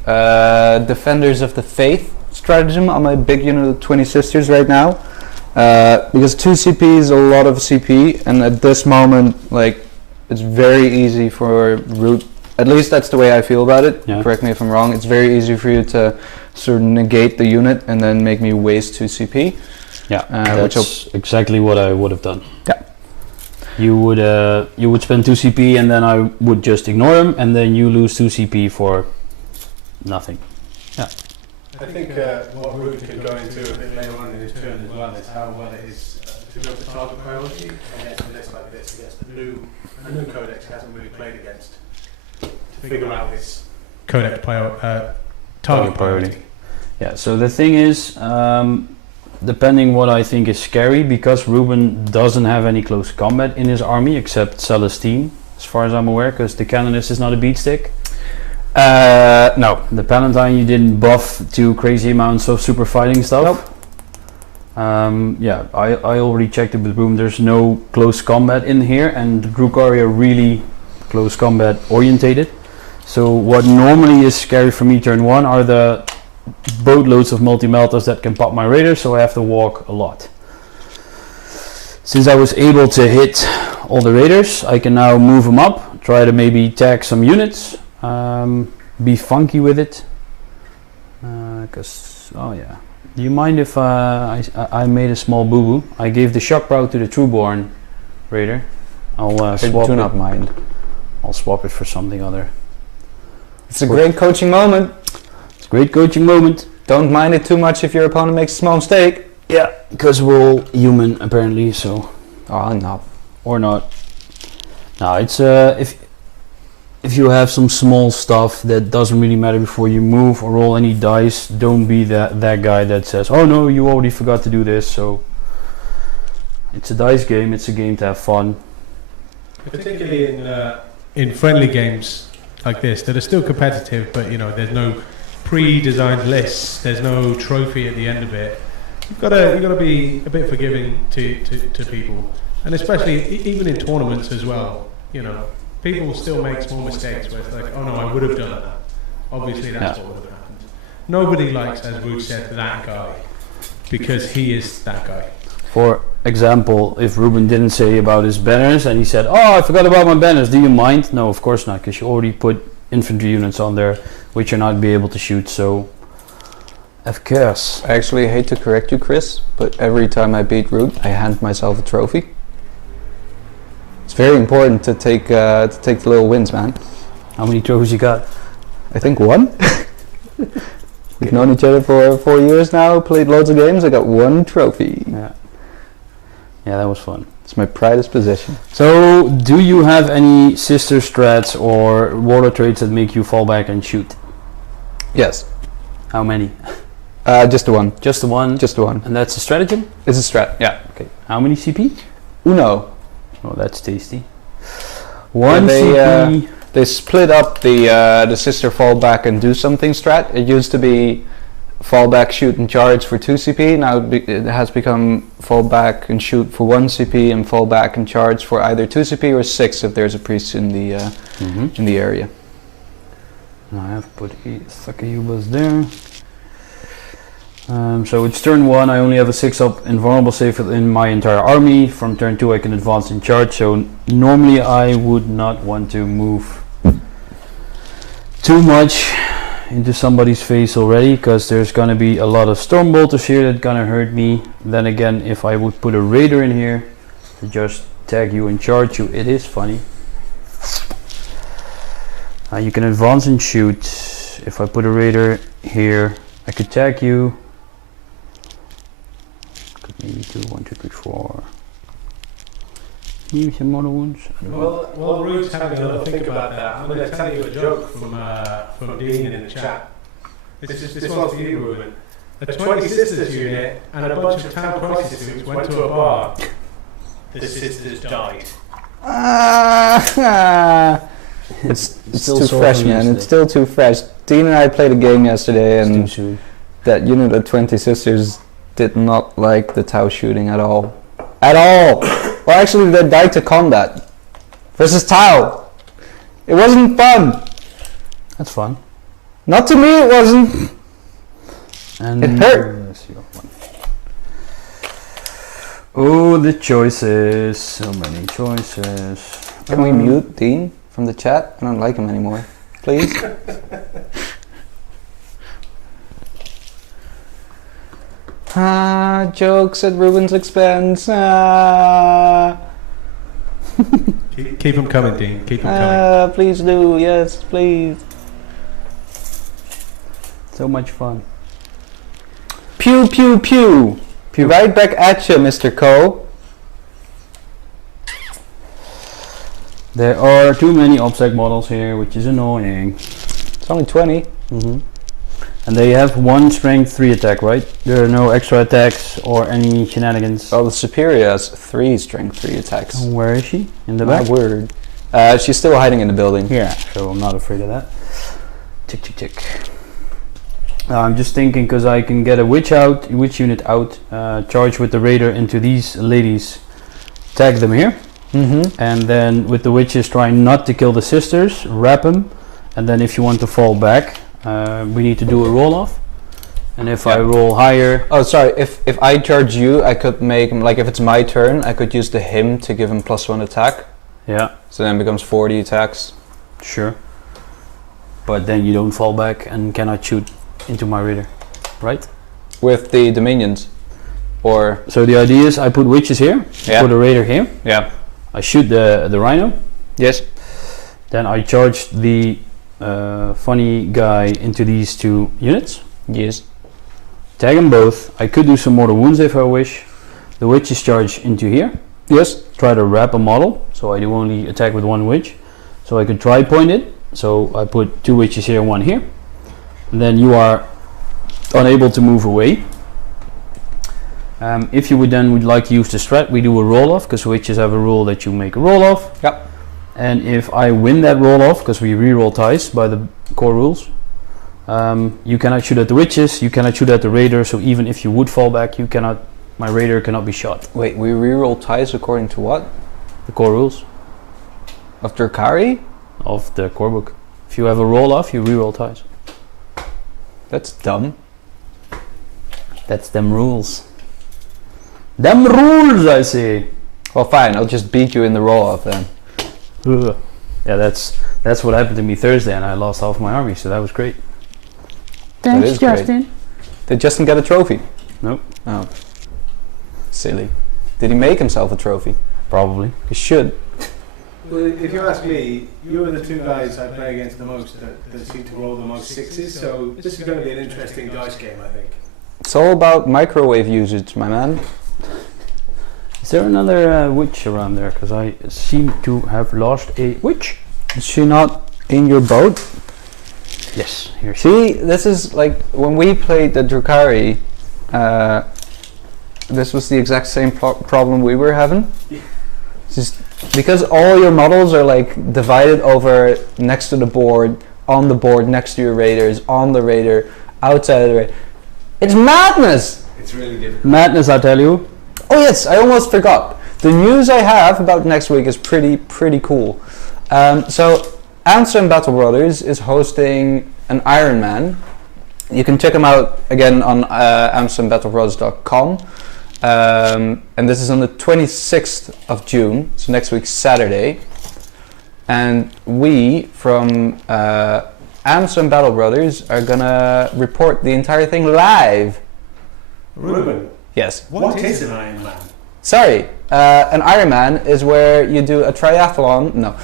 Defenders of the Faith stratagem on my big unit of 20 sisters right now. Because 2 CP is a lot of CP, and at this moment, like, it's very easy for Ruud, at least that's the way I feel about it, correct me if I'm wrong, it's very easy for you to sort of negate the unit and then make me waste 2 CP. Yeah, that's exactly what I would have done. Yeah. You would spend 2 CP and then I would just ignore him, and then you lose 2 CP for nothing. Yeah. I think what Ruud can go into a bit later on in his turn as well is how well it is to go for target priority against a list like this, against a new codex he hasn't really played against, to figure out his codex target priority. Yeah, so the thing is, depending what I think is scary, because Ruben doesn't have any close combat in his army except Celestine, as far as I'm aware, because the Canonist is not a beat stick. No, the Palatine you didn't buff to crazy amounts of super fighting stuff. Nope. Yeah, I already checked it with Ruben. There's no close combat in here, and Drukhari are really close combat orientated. So what normally is scary for me turn 1 are the boatloads of multi-meltas that can pop my raiders, so I have to walk a lot. Since I was able to hit all the raiders, I can now move them up, try to maybe tag some units, be funky with it. Oh yeah. Do you mind if I made a small boo-boo? I gave the shock prow to the Trueborn raider. I'll swap do it. not mind. I'll swap it for something other. It's a great coaching moment. Great coaching moment. Don't mind it too much if your opponent makes a small mistake. Yeah, because we're all human apparently, so. Oh, not. Or not. No, it's if you have some small stuff that doesn't really matter before you move or roll any dice, don't be that guy that says, oh no, you already forgot to do this. So it's a dice game, it's a game to have fun. Particularly in friendly games like this that are still competitive, but you know, there's no pre-designed lists, there's no trophy at the end of it. You've got to be a bit forgiving to people, and especially even in tournaments as well. You know, people will still make small mistakes where it's like, oh no, I would have done that. Obviously, that's what would have happened. Nobody likes, as Ruud said, that guy, because he is that guy. For example, if Ruben didn't say about his banners and he said, "Oh, I forgot about my banners, do you mind?" No, of course not, because you already put infantry units on there which you're not be able to shoot, so of course. I actually hate to correct you, Chris, but every time I beat Ruud, I hand myself a trophy. It's very important to take the little wins, man. How many trophies you got? I think one. We've known each other for 4 years now, played loads of games, I got one trophy. Yeah, that was fun. It's my proudest possession. So, do you have any sister strats or water traits that make you fall back and shoot? Yes. How many? Just the one. Just the one? Just the one. And that's a stratagem? It's a strat, yeah. Okay. How many CP? Uno. Oh, that's tasty. One they, CP. They split up the sister fall back and do something strat. It used to be fall back, shoot and charge for 2 CP. Now it has become fall back and shoot for 1 CP and fall back and charge for either 2 CP or 6 if there's a priest in the area. I have put Sakayubas there. So it's turn 1, I only have a 6 up invulnerable save in my entire army. From turn 2 I can advance and charge, so normally I would not want to move too much into somebody's face already, because there's gonna be a lot of storm bolters here that gonna hurt me. Then again, if I would put a raider in here to just tag you and charge you, it is funny. You can advance and shoot. If I put a raider here, I could tag you. Could maybe do 1, 2, 3, 4. Maybe some other ones. Well, while Ruud's having a little think about that, I'm going to tell you a joke from Dean in the chat. This one's for you, Ruben. A 20 Sisters unit and a bunch of Town Crisis suits went to a bar. The sisters died. It's too fresh, man. It's still too fresh. Dean and I played a game yesterday, and that unit of 20 Sisters did not like the Tau shooting at all. At all! Well, actually, they died to combat versus Tau. It wasn't fun. That's fun. Not to me, it wasn't. And it hurt. Let's see what one. Oh, the choices. So many choices. Can we mute Dean from the chat? I don't like him anymore. Please? Jokes at Ruben's expense. Keep them coming, Dean. Keep them coming. Please do. Yes, please. So much fun. Pew, pew, pew. Pew. Right back at you, Mr. Cole. There are too many obstacle models here, which is annoying. It's only 20. And they have 1 strength 3 attack, right? There are no extra attacks or any shenanigans. Oh, the Superior has 3 strength 3 attacks. Where is she? In the My back? word. She's still hiding in the building. Yeah, so I'm not afraid of that. Tick, tick, tick. I'm just thinking, because I can get a witch unit out, charge with the raider into these ladies, tag them here, and then with the witches try not to kill the sisters, wrap them, and then if you want to fall back, we need to do a roll off. And if I roll higher... Oh, sorry, if I charge you, I could make him, like if it's my turn, I could use the him to give him +1 attack. Yeah. So then it becomes 40 attacks. Sure. But then you don't fall back and cannot shoot into my raider, right? With the minions, or so the idea is I put witches here, put a raider here. Yeah. I shoot the rhino. Yes. Then I charge the funny guy into these 2 units. Yes. Tag them both. I could do some mortal wounds if I wish. The witches charge into here. Yes. Try to wrap a model, so I do only attack with 1 witch. So I could try point it. So I put 2 witches here and 1 here. And then you are unable to move away. If you would like to use the strat, we do a roll off, because witches have a rule that you make a roll off. Yep. And if I win that roll off, because we reroll ties by the core rules, you cannot shoot at the witches, you cannot shoot at the raider, so even if you would fall back, my raider cannot be shot. Wait, we reroll ties according to what? The core rules Of Drukhari? of the core book. If you have a roll off, you reroll ties. That's dumb. That's them rules. Them rules, I say. Well, fine. I'll just beat you in the roll-off then. Ugh. Yeah, that's what happened to me Thursday, and I lost half my army, so that was great. That Thanks, is great. Justin. Did Justin get a trophy? Nope. Oh. Silly. Did he make himself a trophy? Probably. He should. Well, if you ask me, you are the two guys I play against the most that seem to roll the most sixes, so this is going to be an interesting dice game, I think. It's all about microwave usage, my man. Is there another witch around there? Because I seem to have lost a witch. Is she not in your boat? Yes, here she See, this is like when we played the Drukhari, this was the exact same problem we were having. It's just because all your models are like divided over next to the board, on the board next to your raiders, on the raider, outside of the raider. It's madness! It's really difficult. Madness, I tell you. Oh yes, I almost forgot. The news I have about next week is pretty cool. So Amsterdam Battle Brothers is hosting an Ironman. You can check them out again on AmsterdamBattleBrothers.com. And this is on the 26th of June, so next week Saturday. And we from Amsterdam Battle Brothers are gonna report the entire thing live. Ruben, Yes. what is an Iron Man? Sorry, an Ironman is where you do a triathlon. No.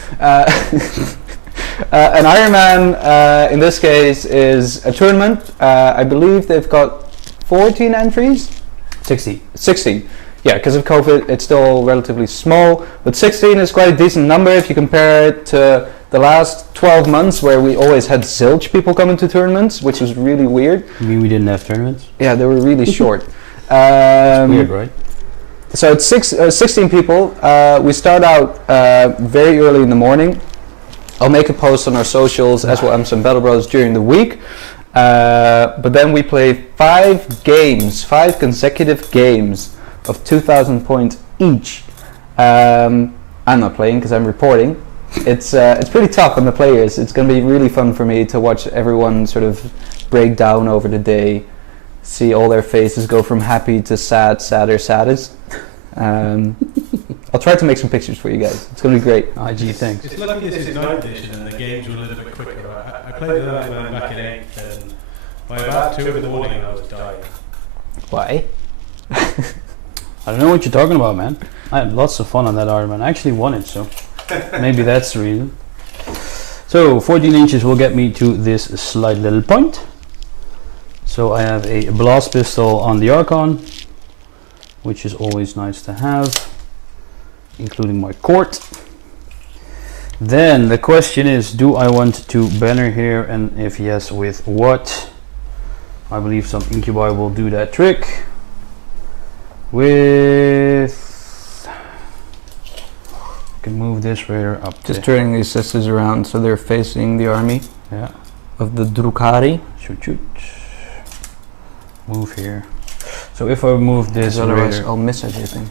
An Ironman, in this case, is a tournament. I believe they've got 14 entries? 60. 16. Yeah, because of COVID, it's still relatively small. But 16 is quite a decent number if you compare it to the last 12 months where we always had zilch people coming to tournaments, which was really weird. You mean we didn't have tournaments? Yeah, they were really short. Weird, right? So it's 16 people. We start out very early in the morning. I'll make a post on our socials as well as some Battle Brothers during the week. But then we play 5 consecutive games of 2,000 points each. I'm not playing because I'm reporting. It's pretty tough on the players. It's going to be really fun for me to watch everyone sort of break down over the day, see all their faces go from happy to sad, sadder, saddest. I'll try to make some pictures for you guys. It's going to be great. IG, thanks. It's lucky this is 9th edition and the games were a little bit quicker. I played the Iron Man back in 8th and by about 2 in the morning I was dying. Why? I don't know what you're talking about, man. I had lots of fun on that Iron Man. I actually won it, so maybe that's the reason. So 14 inches will get me to this slight little point. So I have a blast pistol on the Archon, which is always nice to have, including my court. Then the question is, do I want to banner here, and if yes, with what? I believe some incubi will do that trick. With, I can move this raider up. Just turning these sisters around so they're facing the army of the Drukhari. Shoot. Move here. So if I move this Otherwise raider, I'll miss everything.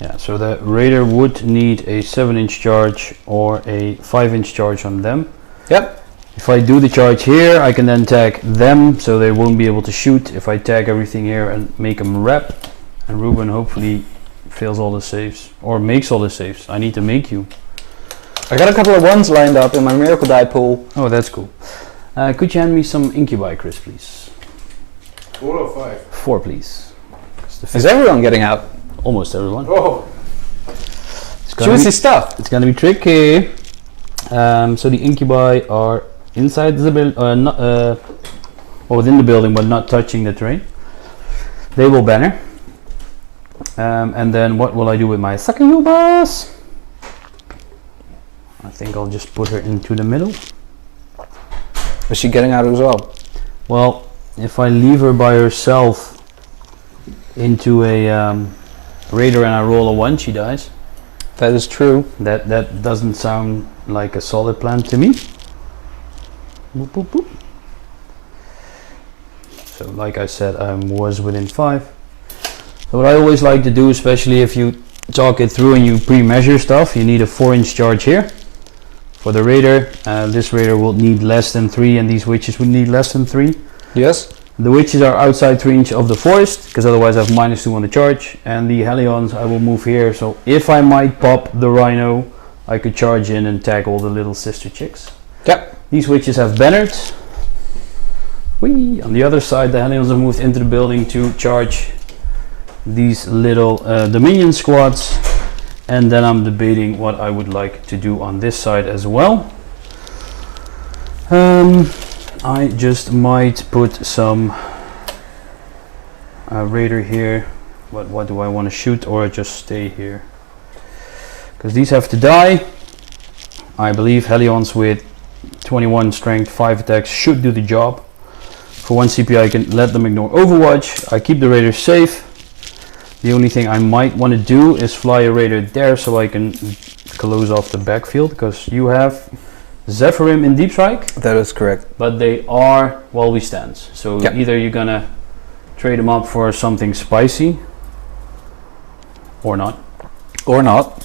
yeah, so the raider would need a 7-inch charge or a 5-inch charge on them. Yep. If I do the charge here, I can then tag them so they won't be able to shoot. If I tag everything here and make them wrap, and Ruben hopefully fails all the saves or makes all the saves. I need to make you. I got a couple of ones lined up in my miracle die pool. Oh, that's cool. Could you hand me some incubi, Chris, please? 4 or 5? 4, please. Is everyone getting out? Almost everyone. Oh! It's gonna Juicy be, stuff. it's gonna be tricky. So the incubi are inside the building, or within the building, but not touching the terrain. They will banner. And then what will I do with my succubus? I think I'll just put her into the middle. Is she getting out as well? Well, if I leave her by herself into a raider and I roll a 1, she dies. That is true. That doesn't sound like a solid plan to me. Boop, boop, boop. So like I said, I was within 5. So what I always like to do, especially if you talk it through and you pre-measure stuff, you need a 4-inch charge here, For the raider, this raider will need less than 3, and these witches would need less than 3. Yes. The witches are outside 3 inch of the forest, because otherwise I have -2 on the charge. And the Hellions I will move here, so if I might pop the rhino, I could charge in and tag all the little sister chicks. Yep. These witches have Bannerd. Whee! On the other side, the Hellions have moved into the building to charge these little Dominion squads. And then I'm debating what I would like to do on this side as well. I just might put some raider here, but what do I want to shoot, or just stay here? Because these have to die. I believe Hellions with 21 strength, 5 attacks should do the job. For 1 CP I can let them ignore Overwatch. I keep the raiders safe. The only thing I might want to do is fly a raider there so I can close off the backfield, because you have Zephyrim in Deep Strike. That is correct. But they are while we stand. So Yep. either you're gonna trade them up for something spicy or not. Or not.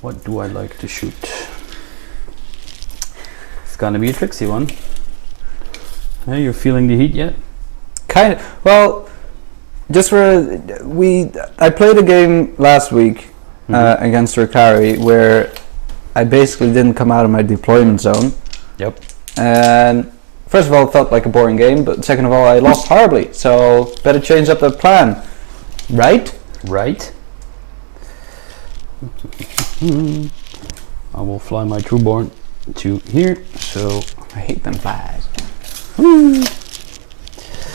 What do I like to shoot? It's gonna be a tricksy one. Hey, you're feeling the heat yet? Kind of. Well, just for I played a game last week against Drukhari where I basically didn't come out of my deployment zone. Yep. And first of all, it felt like a boring game, but second of all, I lost horribly. So better change up the plan, right? Right. I will fly my Trueborn to here. So I hate them flies.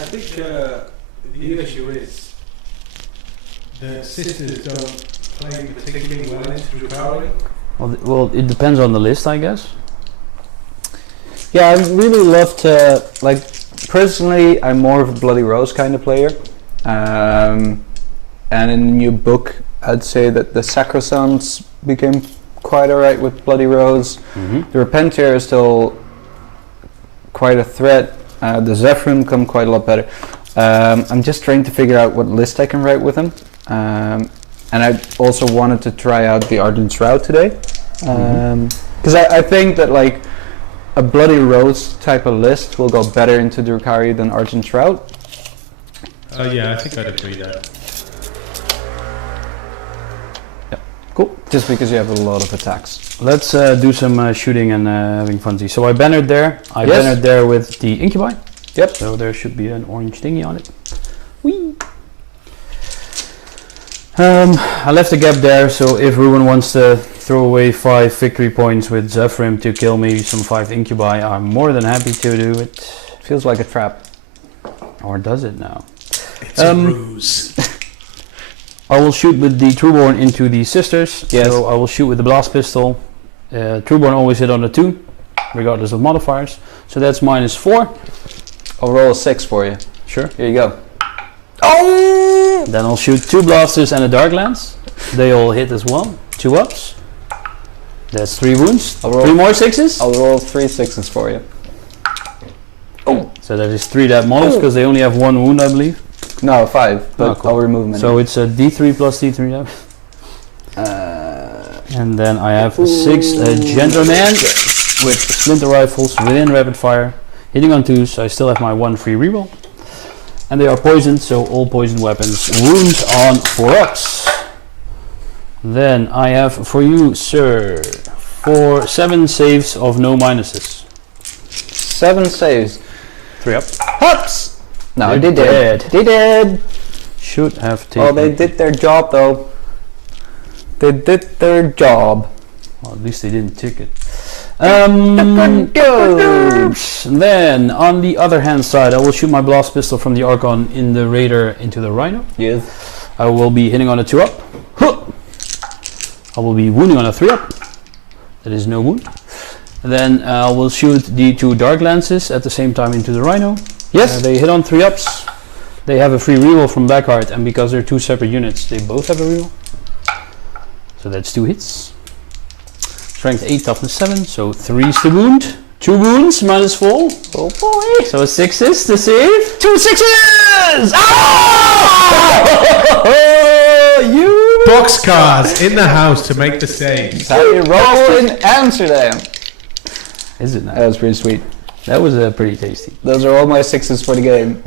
I think the issue is the sisters don't play particularly well into Drukhari. well, it depends on the list, I guess. Yeah, I really love to, like, personally, I'm more of a Bloody Rose kind of player. And in the new book, I'd say that the Sacrosancts became quite alright with Bloody Rose. The Repentier is still quite a threat. The Zephyrim come quite a lot better. I'm just trying to figure out what list I can write with them. And I also wanted to try out the Ardent Shroud today. Because I think that, like, a Bloody Rose type of list will go better into Drukhari than Argent Shroud. Yeah, I think I'd agree there. Cool. Just because you have a lot of attacks. Let's do some shooting and having funsies. So I bannered there. I Yes. bannered there with the Incubi. Yep. So there should be an orange thingy on it. Whee! I left a gap there, so if Ruben wants to throw away 5 victory points with Zephyrim to kill maybe some 5 Incubi, I'm more than happy to do it. Feels like a trap. Or does it now? It's a ruse. I will shoot with the Trueborn into the sisters. Yes. So I will shoot with the blast pistol. Trueborn always hit on the 2, regardless of modifiers. So that's -4. I'll roll a 6 for you. Sure. Here you go. Oh! Then I'll shoot 2 blasters and a dark lance. They all hit as well. 2 ups. That's 3 wounds. I'll roll 3 more 6s. I'll roll 3 6s for you. Oh! So that is 3 dead models because they only have 1 wound, I believe. No, 5, but Oh, cool. I'll remove them. So it's a D3 plus D3 damage. And then I have 6 gentlemen with splinter rifles within rapid fire, hitting on 2s. So I still have my 1 free reroll. And they are poisoned, so all poisoned weapons wounds on 4 ups. Then I have for you, sir, 7 saves of no minuses. 7 saves. 3 up. Hops! No, They're they did. dead. They did. Should have taken. Oh, they did their job though. They did their job. Well, at least they didn't tick it. Then on the other hand side, I will shoot my blast pistol from the Archon in the Raider into the Rhino. Yes. I will be hitting on a 2 up. I will be wounding on a 3 up. That is no wound. And then I will shoot the 2 Dark Lances at the same time into the Rhino. Yes. They hit on 3 ups. They have a free reroll from Blackheart, and because they're 2 separate units, they both have a reroll. So that's 2 hits. Strength 8, toughness 7, so 3's the wound. 2 wounds, -4. Oh boy. So 6s to save. 2 6s! Ah! Oh, you Boxcars in the house to make the save. That's how you roll in Amsterdam. Is it nice? That was pretty sweet. That was pretty tasty. Those are all my 6s for the game.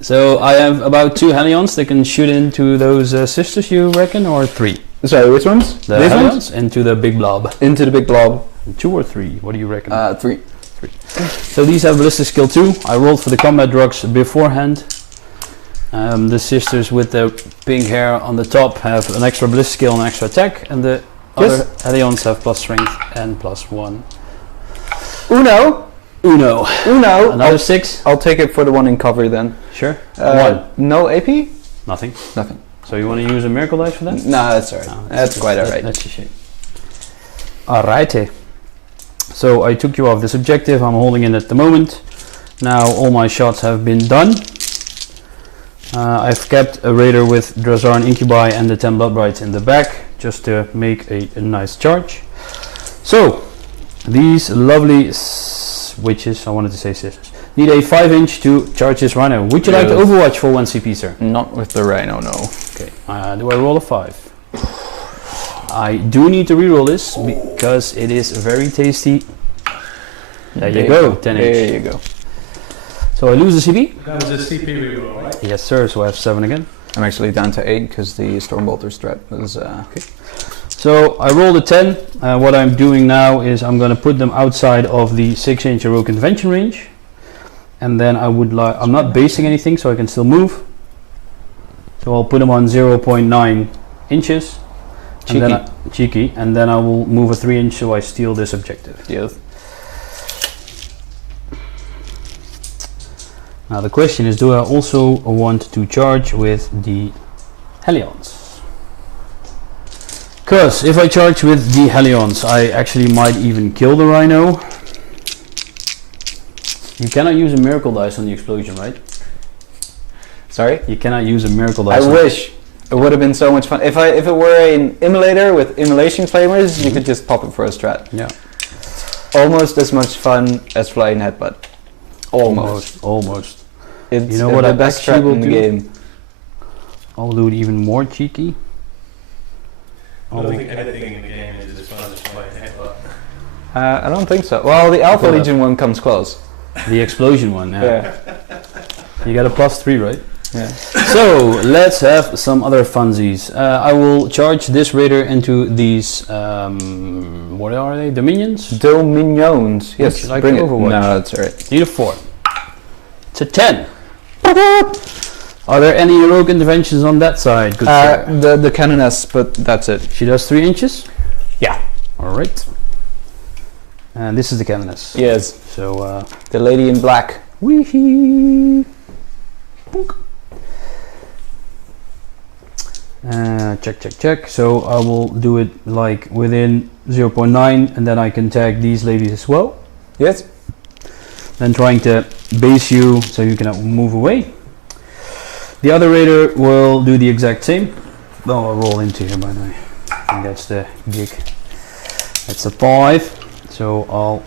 So I have about 2 Hellions that can shoot into those sisters, you reckon, or 3? Sorry, which ones? The These Hellions ones? into the big blob. Into the big blob. 2 or 3? What do you reckon? 3. So these have ballistic skill 2. I rolled for the combat drugs beforehand. The sisters with the pink hair on the top have an extra ballistic skill and extra attack, and the other Hellions have plus strength and plus 1. Uno. Another 6. I'll take it for the one in cover then. Sure. 1. No AP? Nothing. Nothing. So you want to use a miracle dice for that? No, that's alright. No, That's quite alright. That's a shame. Alrighty. So I took you off this objective. I'm holding it at the moment. Now all my shots have been done. I've kept a raider with Drazarn Incubi and the 10 Blood Brights in the back just to make a nice charge. So these lovely witches, I wanted to say sisters, need a 5-inch to charge this rhino. Would you like to overwatch for 1 CP, sir? Not with the rhino, no. Okay. Do I roll a 5? I do need to reroll this because it is very tasty. There you go, 10 inch. There you go. So I lose the CP? That was a CP reroll, right? Yes, sir. So I have 7 again. I'm actually down to 8 because the Stormbolter strat was... Okay. So I rolled a 10. What I'm doing now is I'm going to put them outside of the 6-inch heroic intervention range, and then I'm not basing anything, so I can still move. So I'll put them on 0.9 inches. Cheeky. And then I will move a 3-inch so I steal this objective. Yes. Now the question is, do I also want to charge with the Hellions? Because if I charge with the Hellions, I actually might even kill the rhino. You cannot use a miracle dice on the explosion, right? Sorry? You cannot use a miracle dice. I wish. It would have been so much fun. If it were an immolator with immolation flamers, you could just pop it for a strat. Yeah. Almost as much fun as flying headbutt. Almost. It's you know what the I best actually strat will in the do? game. I'll do it even more cheeky. I don't think anything in the game is as fun as flying headbutt. I don't think so. Well, the Alpha Hold up. Legion one comes close. The explosion one, yeah. You got a +3, right? Yeah. So let's have some other funsies. I will charge this raider into these. What are they? Dominions? Dominions. Yes. Like bring it. Overwatch. No, that's alright. Need a 4. It's a 10. Are there any heroic interventions on that side? Good sir? The Canoness, but that's it. She does 3 inches. Yeah. All right. And this is the Canoness. Yes. So The lady in black. wee-hee. Check. So I will do it like within 0.9, and then I can tag these ladies as well. Yes. Then trying to base you so you cannot move away. The other raider will do the exact same. Oh, I'll roll into here by the way. I think that's the gig. That's a 5. So I'll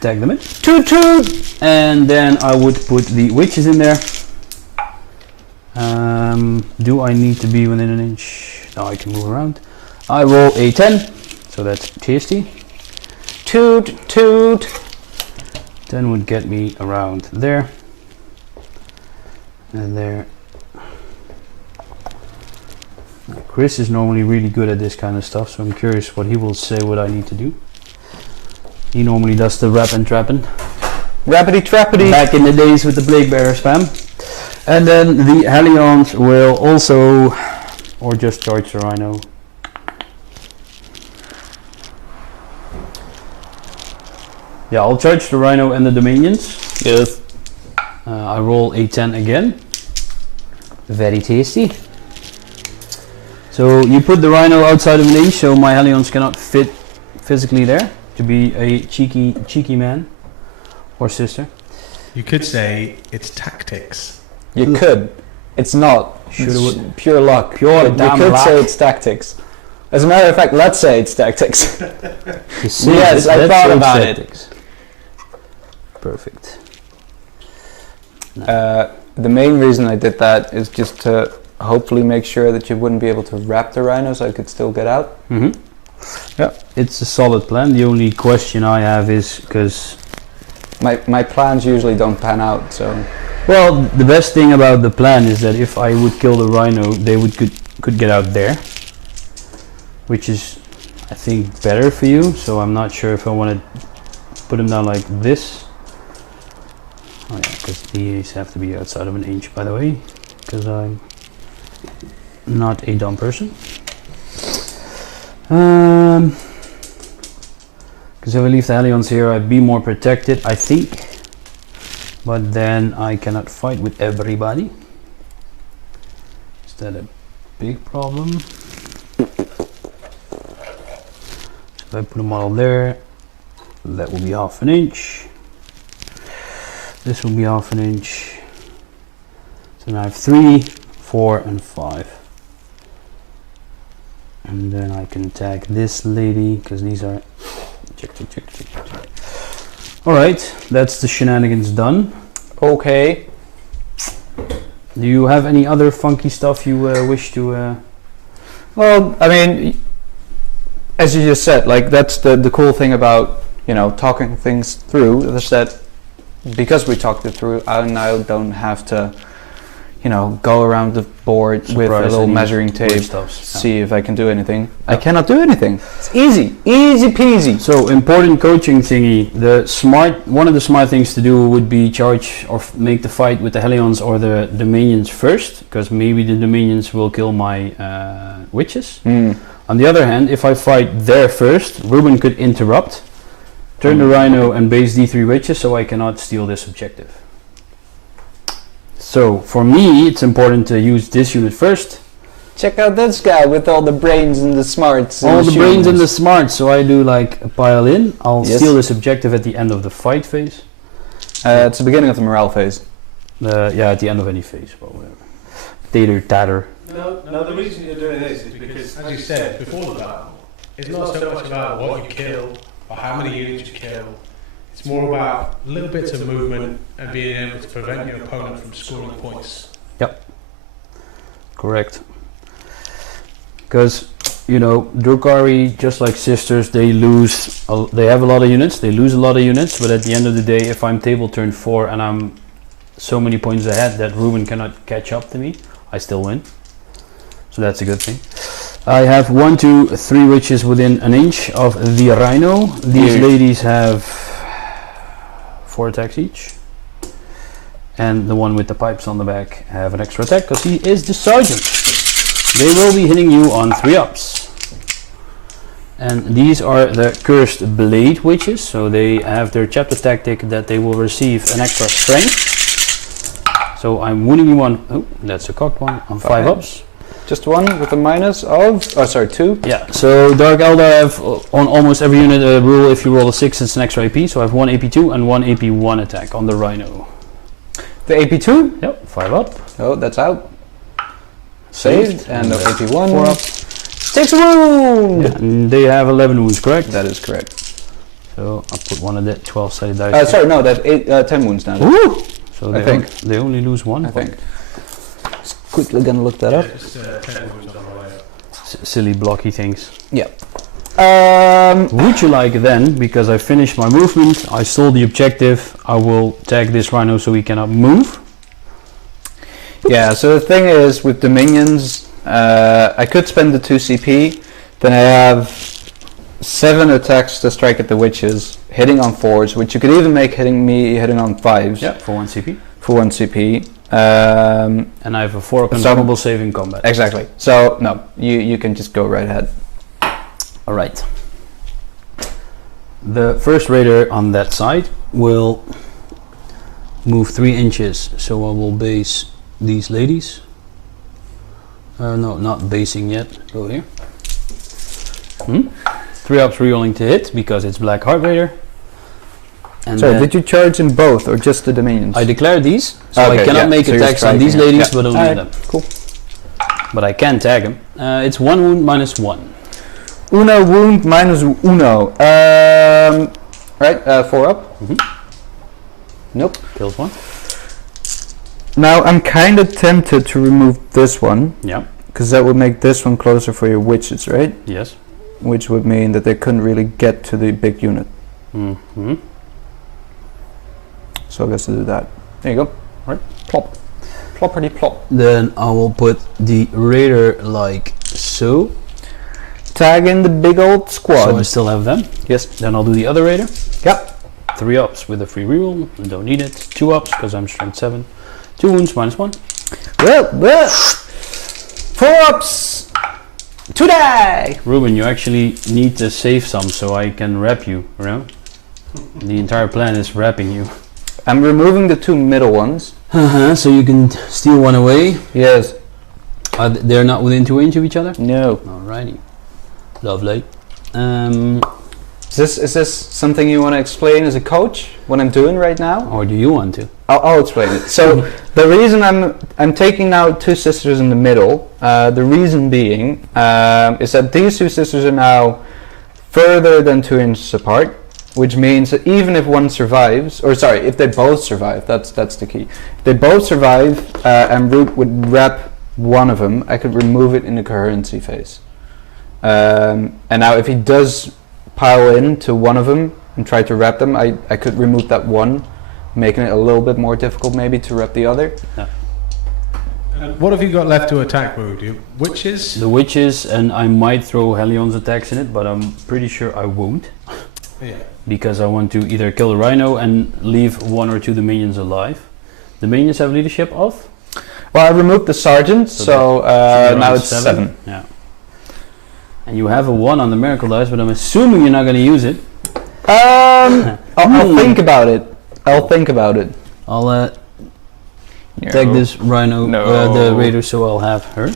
tag them in. Toot! And then I would put the witches in there. Do I need to be within an inch? No, I can move around. I roll a 10, so that's tasty. Toot! 10 would get me around there. And there. Chris is normally really good at this kind of stuff, so I'm curious what he will say what I need to do. He normally does the rap and trapping. Rappity trappity. Back in the days with the Blade Bearer spam. And then the Hellions will also, or just charge the Rhino. Yeah, I'll charge the Rhino and the Dominions. Yes. I roll a 10 again. Very tasty. So you put the Rhino outside of an inch, so my Hellions cannot fit physically there to be a cheeky man or sister. You could say it's tactics. You could. It's not. It's pure luck. Pure But damn you could luck. say it's tactics. As a matter of fact, let's say it's tactics. Yes, I thought about it. Perfect. The main reason I did that is just to hopefully make sure that you wouldn't be able to wrap the rhino so I could still get out. Yeah, it's a solid plan. The only question I have is because My plans usually don't pan out, so... well, the best thing about the plan is that if I would kill the rhino, they could get out there, which is, I think, better for you. So I'm not sure if I want to put them down like this. Oh yeah, because these have to be outside of an inch, by the way, because I'm not a dumb person. Because if I leave the Hellions here, I'd be more protected, I think. But then I cannot fight with everybody. Is that a big problem? So if I put a model there, that will be half an inch. This will be half an inch. So now I have 3, 4 and 5. And then I can tag this lady, because these are... check. Alright, that's the shenanigans done. Okay. Do you have any other funky stuff you wish to... Well, I mean, as you just said, like, that's the cool thing about, you know, talking things through, is that because we talked it through, I now don't have to, you know, go around the board with a little measuring tape, see if I can do anything. I cannot do anything. It's easy peasy. So, important coaching thingy. One of the smart things to do would be charge or make the fight with the Hellions or the minions first, because maybe the minions will kill my witches. On the other hand, if I fight there first, Ruben could interrupt, turn the rhino and base D3 witches, so I cannot steal this objective. So for me, it's important to use this unit first. Check out this guy with all the brains and the smarts. All the brains and the smarts. So I do like a pile in. I'll steal this objective at the end of the fight phase. It's the beginning of the morale phase. Yeah, at the end of any phase. Well, whatever. Tater tatter. No, the reason you're doing this is because, as you said before the battle, it's not so much about what you kill or how many units you kill. It's more about little bits of movement and being able to prevent your opponent from scoring points. Yep. Correct. Because, you know, Drukhari, just like Sisters, they have a lot of units, they lose a lot of units, but at the end of the day, if I'm table turn 4 and I'm so many points ahead that Ruben cannot catch up to me, I still win. So that's a good thing. I have 1, 2, 3 witches within an inch of the rhino. These ladies have 4 attacks each. And the one with the pipes on the back have an extra attack because he is the sergeant. They will be hitting you on 3 ups. And these are the cursed blade witches, so they have their chapter tactic that they will receive an extra strength. So I'm winning you on, oh, that's a cocked one, on 5 ups. Just one with a minus of, 2. Yeah, so Dark Eldar have on almost every unit a rule, if you roll a 6 it's an extra AP, so I have 1 AP2 and 1 AP1 attack on the rhino. The AP2? Yep, 5 up. Oh, that's out. Saved, and no AP1. 4 up. 6 wounds! Yeah, and they have 11 wounds, correct? That is correct. So I'll put one of that 12-sided dice. Sorry, no, that's 10 wounds now. Woo! So they only lose 1. I think. Quickly gonna look that up. Just 10 wounds on the way up. Silly blocky things. Yeah. Would you like then, because I finished my movement, I stole the objective, I will tag this rhino so he cannot move. Yeah, so the thing is, with the minions, I could spend the 2 CP, then I have 7 attacks to strike at the witches, hitting on 4s, which you could even make hitting on 5s. Yeah, for 1 CP. For 1 CP. And I have a 4 consumable save in combat. Exactly. So, no, you can just go right ahead. Alright. The first raider on that side will move 3 inches, so I will base these ladies. No, not basing yet. Go here. 3 ups rerolling to hit because it's Black Heart Raider. And so did you charge in both or just the dominions? I declare these, so I cannot make attacks on these ladies, but only them. Cool. But I can tag them. It's 1 wound minus 1. Uno wound minus uno. Right, 4 up. Nope. Kills 1. Now I'm kind of tempted to remove this one, Yeah. because that would make this one closer for your witches, right? Yes. Which would mean that they couldn't really get to the big unit. Mm-hmm. So I guess to do that. There you go. Right. Plop. Plopperty plop. Then I will put the raider like so. Tag in the big old squad. So I still have them. Yes. Then I'll do the other raider. Yep. 3 ups with a free reroll. I don't need it. 2 ups because I'm strength 7. 2 wounds -1. Well. 4 ups. To die. Ruben, you actually need to save some so I can wrap you around. The entire plan is wrapping you. I'm removing the 2 middle ones. So you can steal one away. Yes. They're not within 2 inches of each other? No. Alrighty. Lovely. Is this something you want to explain as a coach? What I'm doing right now? Or do you want to? I'll explain it. So the reason I'm taking now 2 sisters in the middle. The reason being is that these 2 sisters are now further than 2 inches apart, which means that even if one survives, or sorry, if they both survive, that's the key. If they both survive and Ruud would wrap one of them, I could remove it in the coherency phase. And now if he does pile in to one of them and try to wrap them, I could remove that one, making it a little bit more difficult maybe to wrap the other. Yeah. And what have you got left to attack, Ruud? Witches? The witches, and I might throw Helion's attacks in it, but I'm pretty sure I won't. Yeah. Because I want to either kill the rhino and leave 1 or 2 of the minions alive. The minions have leadership of? Well, I removed the sergeant, so now it's 7. Yeah. And you have a 1 on the miracle dice, but I'm assuming you're not going to use it. I'll think about it. I'll take this rhino, the raider, so I'll have her.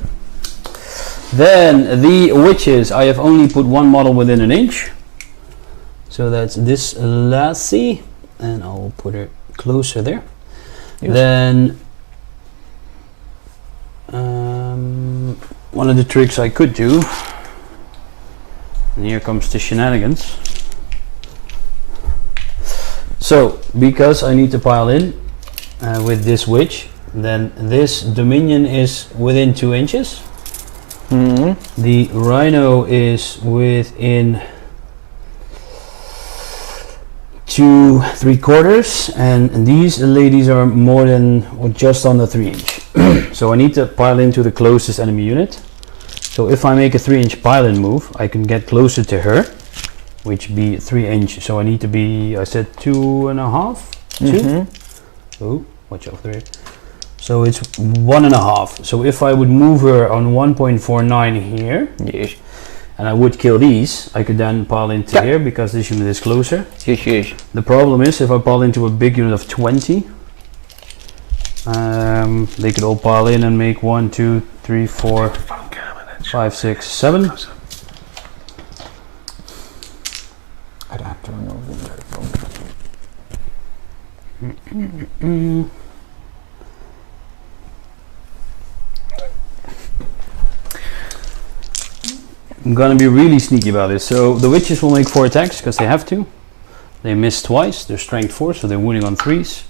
Then the witches, I have only put 1 model within an inch. So that's this lassie, and I'll put her closer there. Yes. Then one of the tricks I could do, and here comes the shenanigans. So, because I need to pile in with this witch, then this dominion is within 2 inches. Mm-hmm. The rhino is within 2 3/4, and these ladies are more than or just under 3 inch. So I need to pile into the closest enemy unit. So if I make a 3 inch pile-in move, I can get closer to her, which be 3 inch. So I need to be, I said 2.5. 2. Mm-hmm. Oh, watch out there. So it's 1.5. So if I would move her on 1.49 here, Yes. and I would kill these, I could then pile into here because this unit is closer. Yes. The problem is if I pile into a big unit of 20, they could all pile in and make 1, 2, 3, 4, 5, 6, 7. I'd have to remove the I'm gonna be really sneaky about this. So the witches will make 4 attacks because they have to. They miss twice, they're strength 4, so they're wounding on 3s.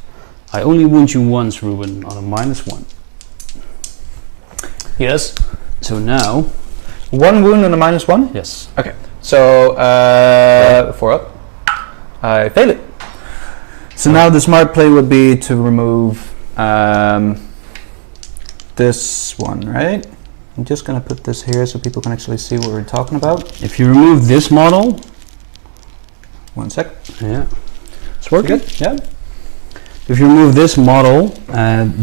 I only wound you once, Ruben, on a -1. Yes. So now, 1 wound and a -1? yes. Okay. So 4 up. I fail it. So now the smart play would be to remove this one, right? I'm just gonna put this here so people can actually see what we're talking about. If you remove this model, 1 sec. yeah, it's working. Good? Yeah. If you remove this model,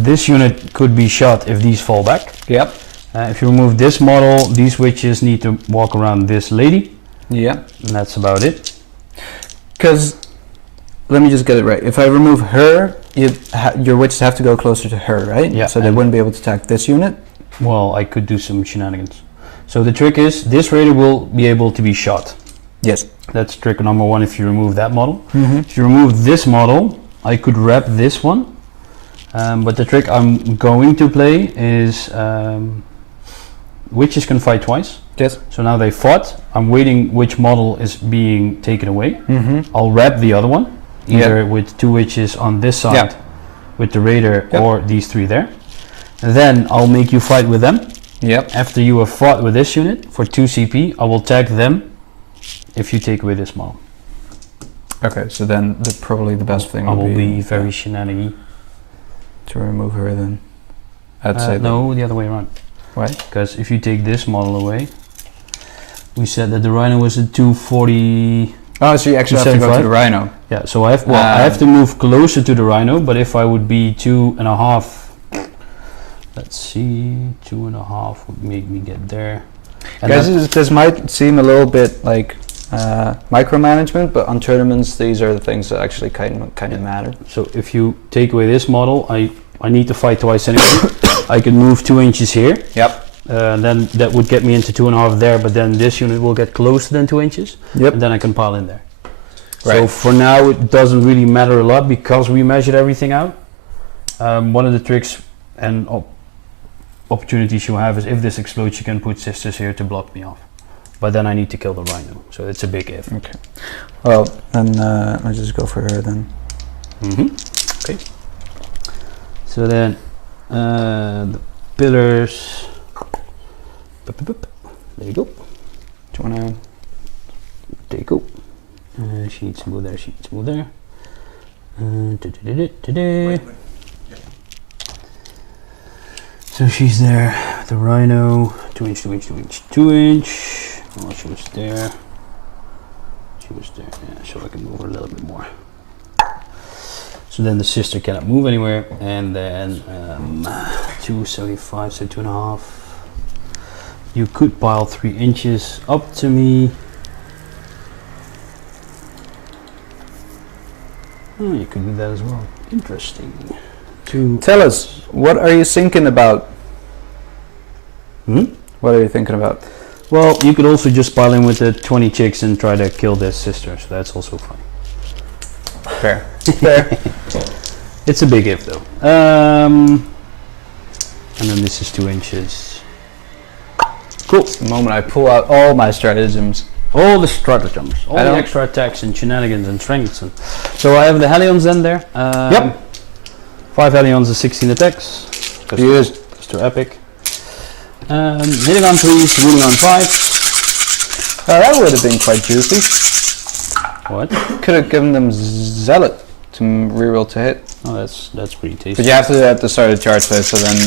this unit could be shot if these fall back. Yep. If you remove this model, these witches need to walk around this lady, Yeah. and that's about it. Because, let me just get it right. If I remove her, your witches have to go closer to her, right? Yeah, So they and- wouldn't be able to attack this unit. Well, I could do some shenanigans. So the trick is, this raider will be able to be shot. Yes. That's trick number 1 if you remove that model. Mm-hmm. If you remove this model, I could wrap this one. But the trick I'm going to play is witches can fight twice. Yes. So now they fought. I'm waiting which model is being taken away. Mm-hmm. I'll wrap the other one, either with 2 witches on this side with the raider Yep. or these 3 there. And then I'll make you fight with them. Yep. After you have fought with this unit for 2 CP, I will tag them if you take away this model. Okay, so then probably the best thing I will be yeah, very shenanigan. to remove her then. I'd say no, the other way around. Why? Because if you take this model away, we said that the Rhino was a 240. Oh, so you actually have to go to 275? the Rhino. Yeah, so I have to move closer to the Rhino, but if I would be 2.5, let's see, 2.5 would make me get there. And Guys, this might seem a little bit like micromanagement, but on tournaments these are the things that actually kind of matter. so if you take away this model, I need to fight twice anyway. I can move 2 inches here. Yep. Then that would get me into 2.5 there, but then this unit will get closer than 2 inches. Yep. And then I can pile in there. So Right. for now it doesn't really matter a lot because we measured everything out. One of the tricks and opportunities you have is if this explodes, you can put sisters here to block me off. But then I need to kill the Rhino, so it's a big if. Okay. Well, then I'll just go for her then. Okay. So then the pillars. There you go. Do you wanna? There you go. She needs to go there. She needs to go there. Wait. So she's there. The Rhino. 2 inch, 2 inch, 2 inch, 2 inch. Oh, she was there. She was there. Yeah, so I can move her a little bit more. So then the sister cannot move anywhere, and then 275, so 2.5. You could pile 3 inches up to me. Oh, you could do that as well. Interesting. Tell us, what are you thinking about? What are you thinking about? Well, you could also just pile in with the 20 chicks and try to kill this sister, so that's also fine. Fair. Fair. It's a big if though. And then this is 2 inches. Cool. The moment I pull out all my stratagems. All the stratagems, all the extra attacks and shenanigans and strengths. So I have the Hellions then there. Yep. 5 Hellions and 16 attacks. Yes. Because they're epic. Hitting on 3s, wounding on 5. That would have been quite juicy. What? Could have given them Zealot to reroll to hit. Oh, that's pretty tasty. But you have to do that at the start of the charge phase, so then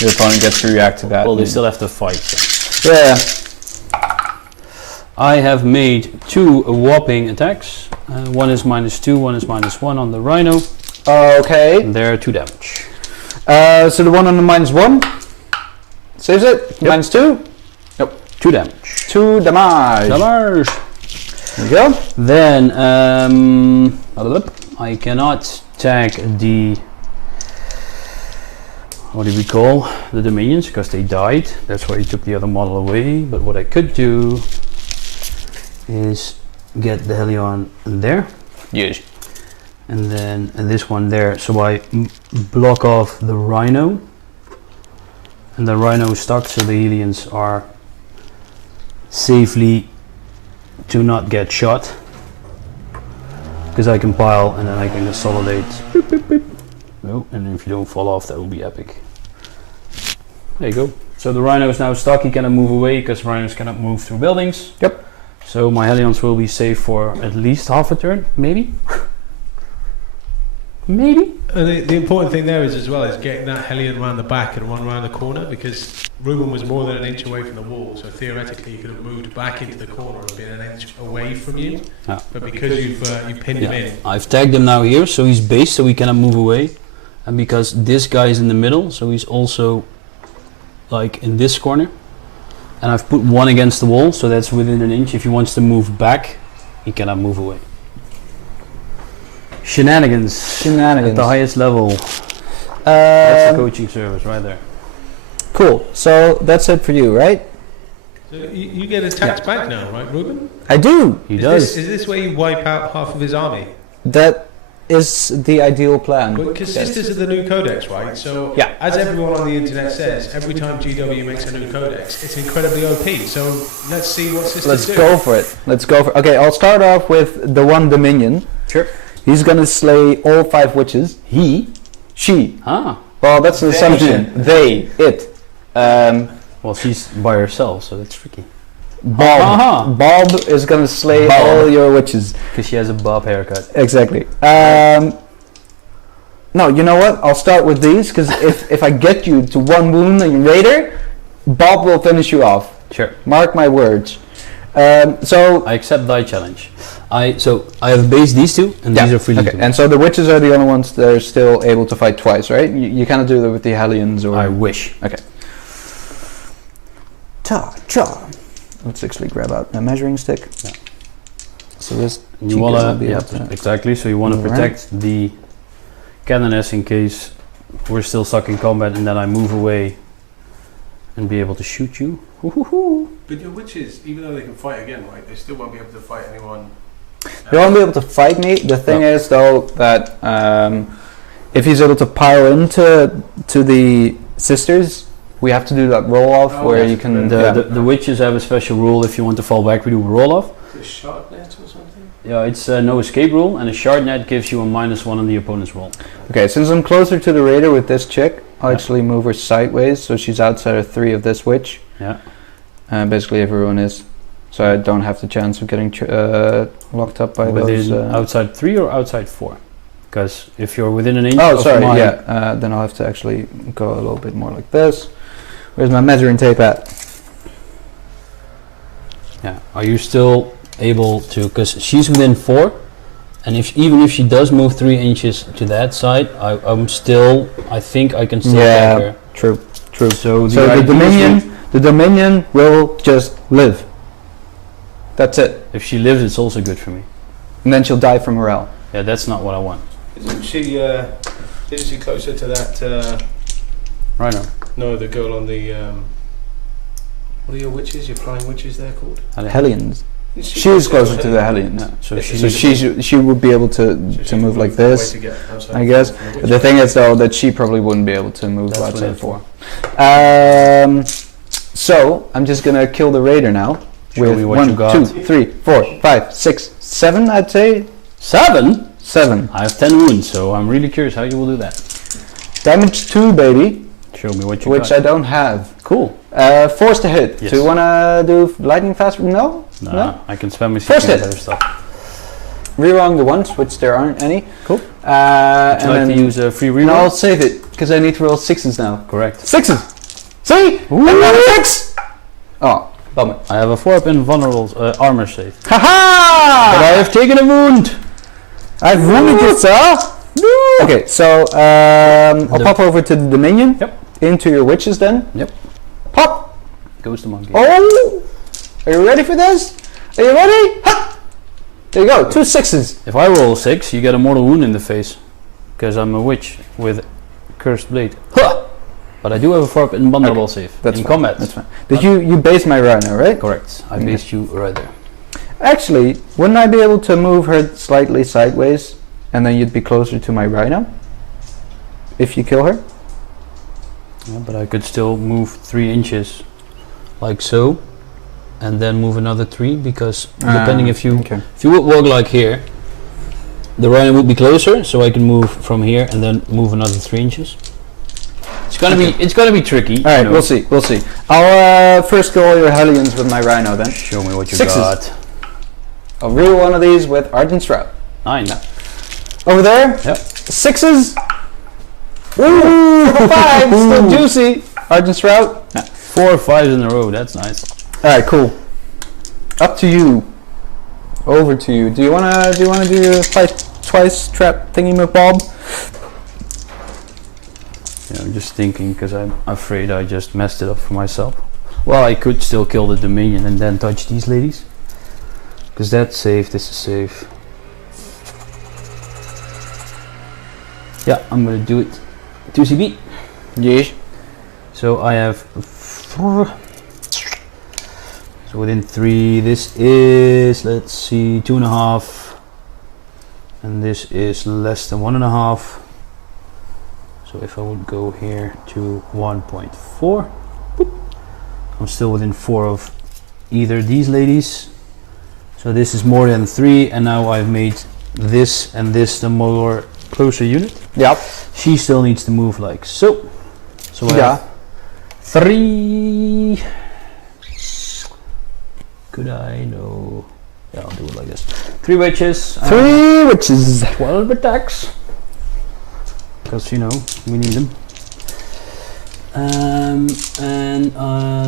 your opponent gets to react to that. Well, they still have to fight. So. Yeah. I have made 2 whopping attacks. One is -2, one is -1 on the Rhino. Okay. And they're 2 damage. So the one on the -1 saves it. Yep. -2. 2 damage. 2 damage. Damage. There you go. Then I cannot tag the, what do we call, the Dominions, because they died. That's why he took the other model away. But what I could do is get the Hellion there. Yes. And then this one there. So I block off the Rhino. And the Rhino is stuck, so the Hellions are safely to not get shot. Because I can pile and then I can consolidate. Beep, beep, beep. No, and if you don't fall off, that will be epic. There you go. So the Rhino is now stuck. He cannot move away because Rhinos cannot move through buildings. Yep. So my Hellions will be safe for at least half a turn, maybe. Maybe. And the important thing there is as well is getting that Hellion around the back and one around the corner, because Ruben was more than an inch away from the wall, so theoretically you could have moved back into the corner and been an inch away from you. Yeah. But because you pinned him in. I've tagged him now here, so he's based, so he cannot move away. And because this guy is in the middle, so he's also like in this corner. And I've put one against the wall, so that's within an inch. If he wants to move back, he cannot move away. Shenanigans. At the highest level. That's the coaching service right there. Cool. So that's it for you, right? So you get attacks back now, right, Ruben? I do. He does. Is this where you wipe out half of his army? That is the ideal plan. Because Sisters are the new codex, right? So, yeah. As everyone on the internet says, every time GW makes a new codex, it's incredibly OP. So let's see what Sisters do. Let's go for it. Let's go for it. Okay, I'll start off with the one Dominion. Sure. He's gonna slay all 5 witches. He? She. Ah. Well, that's an assumption. They. It. Well, she's by herself, so that's tricky. Bob. Uh-huh. Bob is gonna slay Bob. all your witches. Because she has a bob haircut. Exactly. No, you know what? I'll start with these because if I get you to 1 wound on your raider, Bob will finish you off. Sure. Mark my words. So I accept thy challenge. I have based these two, and these are freely. okay. And so the witches are the only ones that are still able to fight twice, right? You cannot do that with the Hellions or. I wish. Okay. Cha. Let's actually grab out a measuring stick. Yeah. So this. You Chica wanna, will be yeah, able to- exactly. So you want to Alright. protect the cannoness in case we're still stuck in combat, and then I move away and be able to shoot you. Hoo-hoo-hoo. But your witches, even though they can fight again, right, they still won't be able to fight anyone. They won't be able to fight me. The thing is, though, that if he's able to pile into the sisters, we have to do that roll off Oh, where yes, you can. The witches have a special rule. If you want to fall back, we do a roll off. The shark net or something? Yeah, it's no escape rule, and a shard net gives you a -1 on the opponent's roll. Okay, since I'm closer to the raider with this chick, I'll Yeah. actually move her sideways so she's outside of 3 of this witch. Yeah. Basically, everyone is, so I don't have the chance of getting locked up by Within those. outside 3 or outside 4? Because if you're within an inch Oh, of sorry. mine, Yeah. Then I'll have to actually go a little bit more like this. Where's my measuring tape at? yeah. Are you still able to? Because she's within 4, and even if she does move 3 inches to that side, I think I can still Yeah. take her. True. So So the Dominion will just live. That's it. if she lives, it's also good for me. And then she'll die from morale. Yeah, that's not what I want. Isn't she closer to that, Right now. no, the girl on the, what are your witches, your flying witches they're called? Hellions. Isn't she She's closer to the Hellions? Hellions. Yeah, so Yeah, she. She would be able So to she move can like away this, to get outside I guess. from the But the witch. thing is, though, that she probably wouldn't be able to move That's outside within 4. So I'm just gonna kill the raider now. Show with me what 1, you got. 2, 3, 4, 5, 6, 7. I'd say 7. 7. I have 10 wounds, so I'm really curious how you will do that. Damage 2, baby, Show me what you which got. I don't have. Cool. Force to hit. Yes. Do you wanna do lightning fast? No. Nah, No? I can spam my First CP on hit. better stuff. Rerolling the ones, which there aren't any. Cool. And Would you like then to use a free reroll? no, I'll save it because I need to roll 6s now. Correct. 6s. See? Ooh. Another 6. Oh, bummer. I have a 4-up invulnerable armor save. Haha! But I have taken a wound! I've wounded you, sir. Okay, so I'll The- pop over to the Dominion. Yep. Into your witches then. Yep. Pop. Goes the monkey. Oh! Are you ready for this? Are you ready? Ha! There you go. 2 6s. If I roll a 6, you get a mortal wound in the face. Because I'm a witch with cursed blade. Huh! But I do have a 4-up invulnerable save. That's in fine. combat. That's fine. Did you base my rhino, right? Correct. I Okay. based you right there. Actually, wouldn't I be able to move her slightly sideways, and then you'd be closer to my rhino? If you kill her? Yeah, but I could still move 3 inches. Like so. And then move another 3 because depending if you Okay. would walk like here, the rhino would be closer, so I can move from here and then move another 3 inches. It's gonna be tricky. All right, you know. we'll see. I'll first kill all your Hellions with my rhino then. Show me what you 6s. got. I'll reel one of these with Ardent Shroud. 9. Over there, Yep. 6s. Ooh, 5, still juicy. Ardent Shroud. 4 or 5s in a row. That's nice. All right, cool. Up to you. Over to you. Do you wanna do your fight twice trap thingy Bob? Yeah, I'm just thinking because I'm afraid I just messed it up for myself. Well, I could still kill the Dominion and then touch these ladies. Because that's safe. This is safe. Yeah, I'm gonna do it. 2CB. Yes. So I have 4. So within 3, this is, let's see, 2.5. And this is less than 1.5. So if I would go here to 1.4, boop, I'm still within 4 of either these ladies. So this is more than 3, and now I've made this and this the more closer unit. Yep. She still needs to move like so. So I Yeah. have 3. Could I? No. Yeah, I'll do it like this. 3 witches. 3 witches. 12 attacks. Because, you know, we need them. And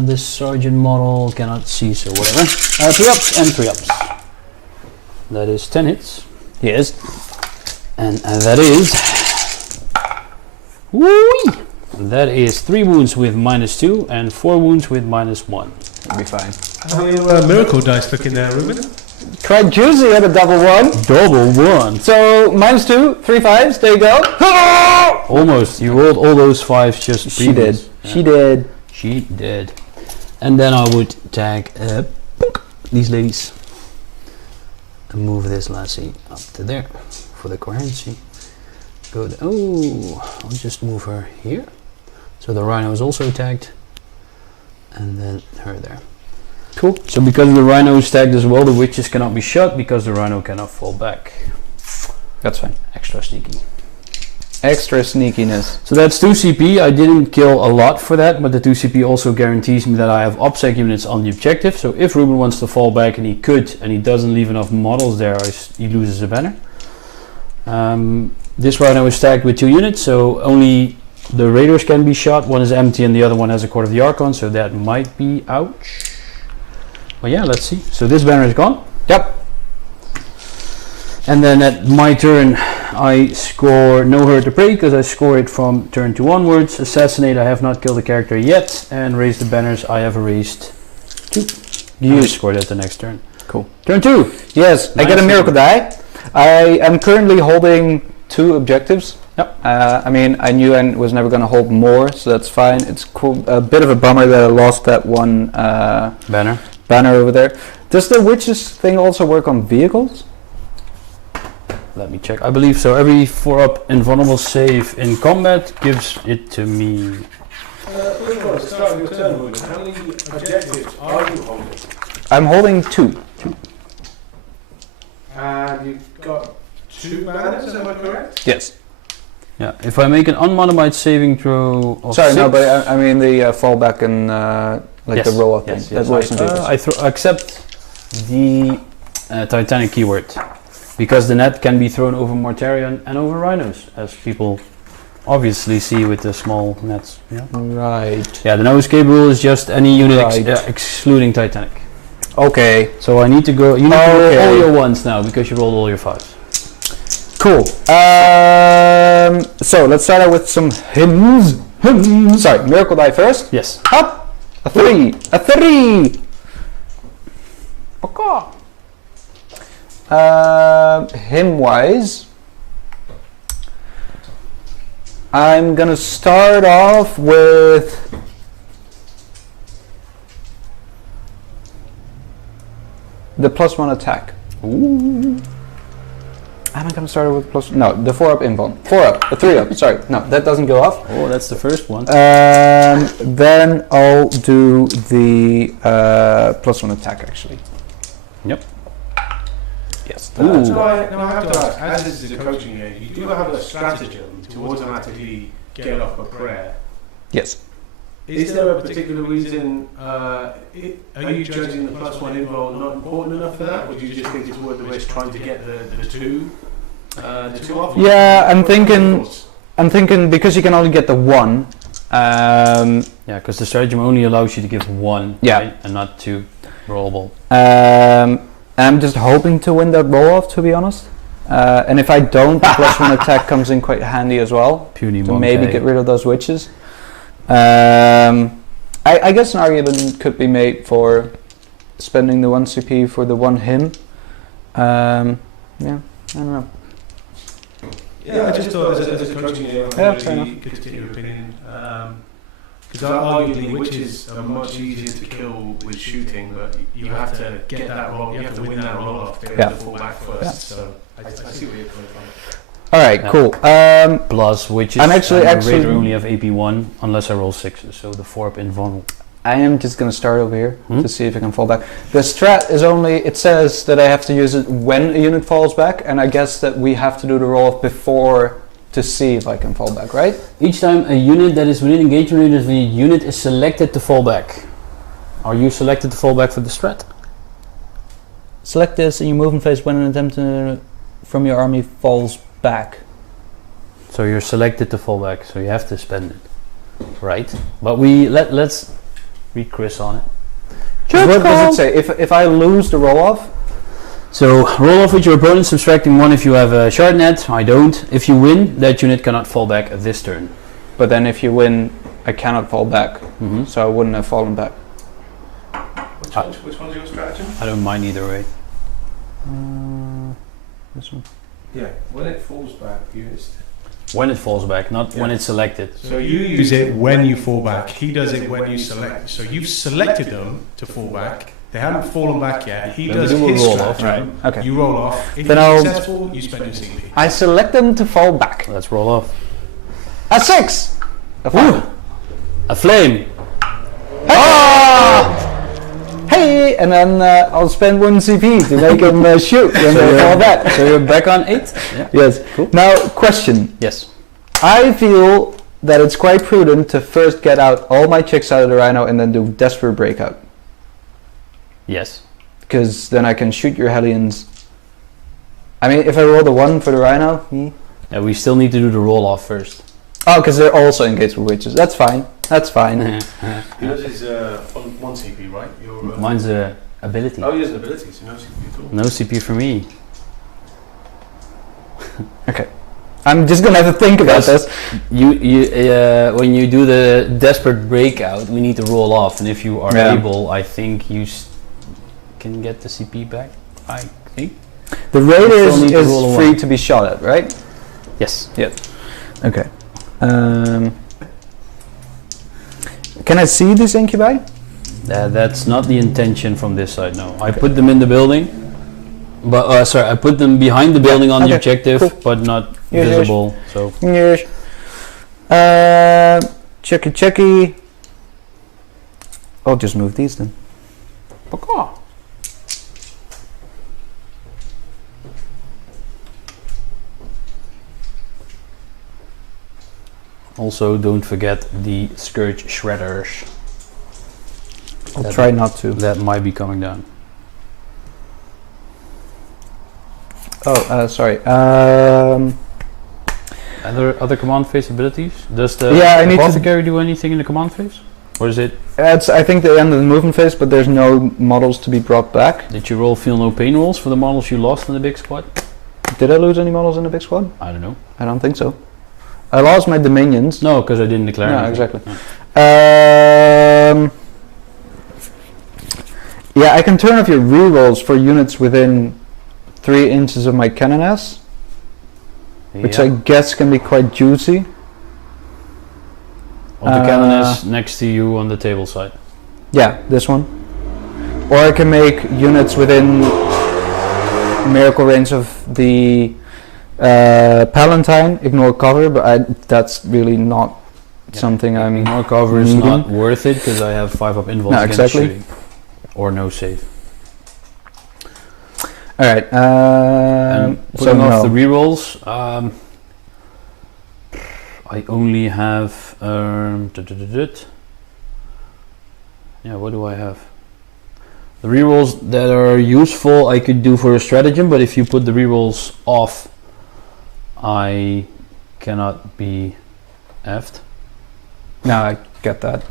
this sergeant model cannot see, so whatever. 3 ups and 3 ups. That is 10 hits. Yes. And that is... Woo! That is 3 wounds with -2 and 4 wounds with -1. That'll be fine. How are your miracle dice looking there, Ruben? Quite juicy at a double 1. Double 1. So -2, 3 5s. There you go. Almost. You rolled all those 5s just She did. previous. Yeah. She did. She did. And then I would tag these ladies and move this lassie up to there for the coherency. Go. Oh, I'll just move her here. So the rhino is also tagged, and then her there. Cool. So because the rhino is tagged as well, the witches cannot be shot because the rhino cannot fall back. That's fine. Extra sneaky. Extra sneakiness. So that's 2 CP. I didn't kill a lot for that, but the 2 CP also guarantees me that I have OPSEC units on the objective. So if Ruben wants to fall back, and he could, and he doesn't leave enough models there, he loses a banner. This rhino is tagged with 2 units, so only the raiders can be shot. One is empty and the other one has a Court of the Archon, so that might be ouch. But yeah, let's see. So this banner is gone. Yep. And then at my turn, I score no hurt to prey because I score it from turn 2 onwards. Assassinate, I have not killed the character yet. And raise the banners, I have erased 2. You scored at the next turn. Cool. Turn 2. Yes, I get a miracle die. I am currently holding 2 objectives. Yep. I mean, I knew I was never going to hold more, so that's fine. It's cool. A bit of a bummer that I lost that one banner over there. Does the witches thing also work on vehicles? Let me check. I believe so. Every 4-up invulnerable save in combat gives it to me. Start your turn, Ruben. How many objectives are you holding? I'm holding 2. And you've got 2 banners, am I correct? Yes. Yeah. If I make an unmodified saving throw of Sorry, 6, no, but I mean the fallback and like yes, the roll up yes, thing. yes. That works in vehicles. I accept the Titanic keyword because the net can be thrown over Mortarion and over rhinos, as people obviously see with the small nets. Yeah. Right. Yeah. The no escape rule is just any unit Right. excluding Titanic. Okay. So I need to go. You need to roll all your 1s now because you rolled all your 5s. Cool. So let's start out with some hymns. Sorry, miracle die first. Yes. Up. A 3. A 3. Okay. Hymn wise, I'm gonna start off with the +1 attack. Ooh. Am I gonna start with plus? No, the 4-up invuln. 4-up, a 3-up. Sorry, no, that doesn't go off. Oh, that's the first one. Then I'll do the +1 attack actually. Yep. Yes. Ooh. So I have to ask, as this is a coaching game, you do have a stratagem to automatically get off a prayer. Yes. Is there a particular reason, are you judging the +1 invuln not important enough for that, or do you just think it's worth the risk trying to get the two off? Yeah, I'm thinking because you can only get the 1. Yeah, because the stratagem only allows you to give 1, Yeah. right? And not 2 rollable. I'm just hoping to win that roll off, to be honest. And if I don't, the +1 attack comes in quite handy as well. Puny To monkey. maybe get rid of those witches. I guess an argument could be made for spending the 1 CP for the 1 hymn. Yeah, I don't know. Yeah, I just thought as a coaching game, Yeah, I'd fair really good to get your opinion. Because arguably witches are much easier to kill with shooting, but you have to get that roll, you have to win that roll off to be able to fall back first. Yeah. So I see where you're coming from. Alright, Yeah. cool. Plus witches I'm actually- and the raider only have AP1 unless I roll 6s, so the 4-up invuln I am just gonna start over here Hmm? to see if I can fall back. The strat is only, it says that I have to use it when a unit falls back, and I guess that we have to do the roll-off before to see if I can fall back, right? Each time a unit that is within engagement range of the unit is selected to fall back. Are you selected to fall back for the strat? Select this in your movement phase when an attempt from your army falls back. So you're selected to fall back, so you have to spend it, right? But let's read Chris on it. What does it say? If I lose the roll-off? So roll off with your opponent, subtracting 1 if you have a shard net. I don't. If you win, that unit cannot fall back this turn. But then if you win, I cannot fall back, Mm-hmm. so I wouldn't have fallen back. Which one's your stratagem? I don't mind either way. This one. Yeah, when it falls back, you just... When it falls back, not when Yeah. it's selected. So you use it when you fall back. He does it when you select. So you've selected them to fall back. They haven't fallen back yet. He Then does we do a his roll off, stratagem. Okay. You roll off. If Then you're I'll- successful, you spend your CP. I select them to fall back. Let's roll off. A 6! A 5. A flame! Ah! Hey! And then I'll spend 1 CP to make him shoot when they fall back. So you're back on 8? Yeah. Yes. Cool. Now, question. Yes. I feel that it's quite prudent to first get out all my chicks out of the rhino and then do desperate breakout. Yes. Because then I can shoot your Hellions. I mean, if I roll the 1 for the rhino... Yeah, we still need to do the roll off first. Oh, because they're also engaged with witches. That's fine. That's fine. Yours is one CP, right? Your, Mine's a ability. Oh, he has an ability, so no CP at all. No CP for me. Okay. I'm just gonna have to think about Yes. this. When you do the desperate breakout, we need to roll off, and if you are Yeah. able, I think you can get the CP back. I think. The raider You still need to is roll a free one. to be shot at, right? Yes. Okay. Can I see this incubi? That's not the intention from this side. No, I put them in the building, but I put them behind the building on the Okay, objective, cool. but not Yes, yes. visible. So Yes. Checky. I'll just move these then. also don't forget the Scourge Shredders. I'll That- try not to. That might be coming down. Oh, sorry. Other command phase abilities? Does the Yeah, I need to- apothecary do anything in the command phase? Or is it, It's, I think, the end of the movement phase, but there's no models to be brought back. did you roll feel no pain rolls for the models you lost in the big squad? Did I lose any models in the big squad? I don't know. I don't think so. I lost my Dominions. No, because I didn't declare Yeah, anything. exactly. Yeah, I can turn off your rerolls for units within 3 inches of my cannon ass, which Yeah. I guess can be quite juicy. Of the cannon is next to you on the table side. Yeah, this one. Or I can make units within miracle range of the Palatine, ignore cover, but that's really not something I'm... Ignore cover is needing. not worth it because I have 5 up involves No, against exactly. shooting. Or no save. Alright, And so putting off no. the rerolls, I only have yeah, what do I have? The rerolls that are useful I could do for a stratagem, but if you put the rerolls off, I cannot be effed. No, I get that.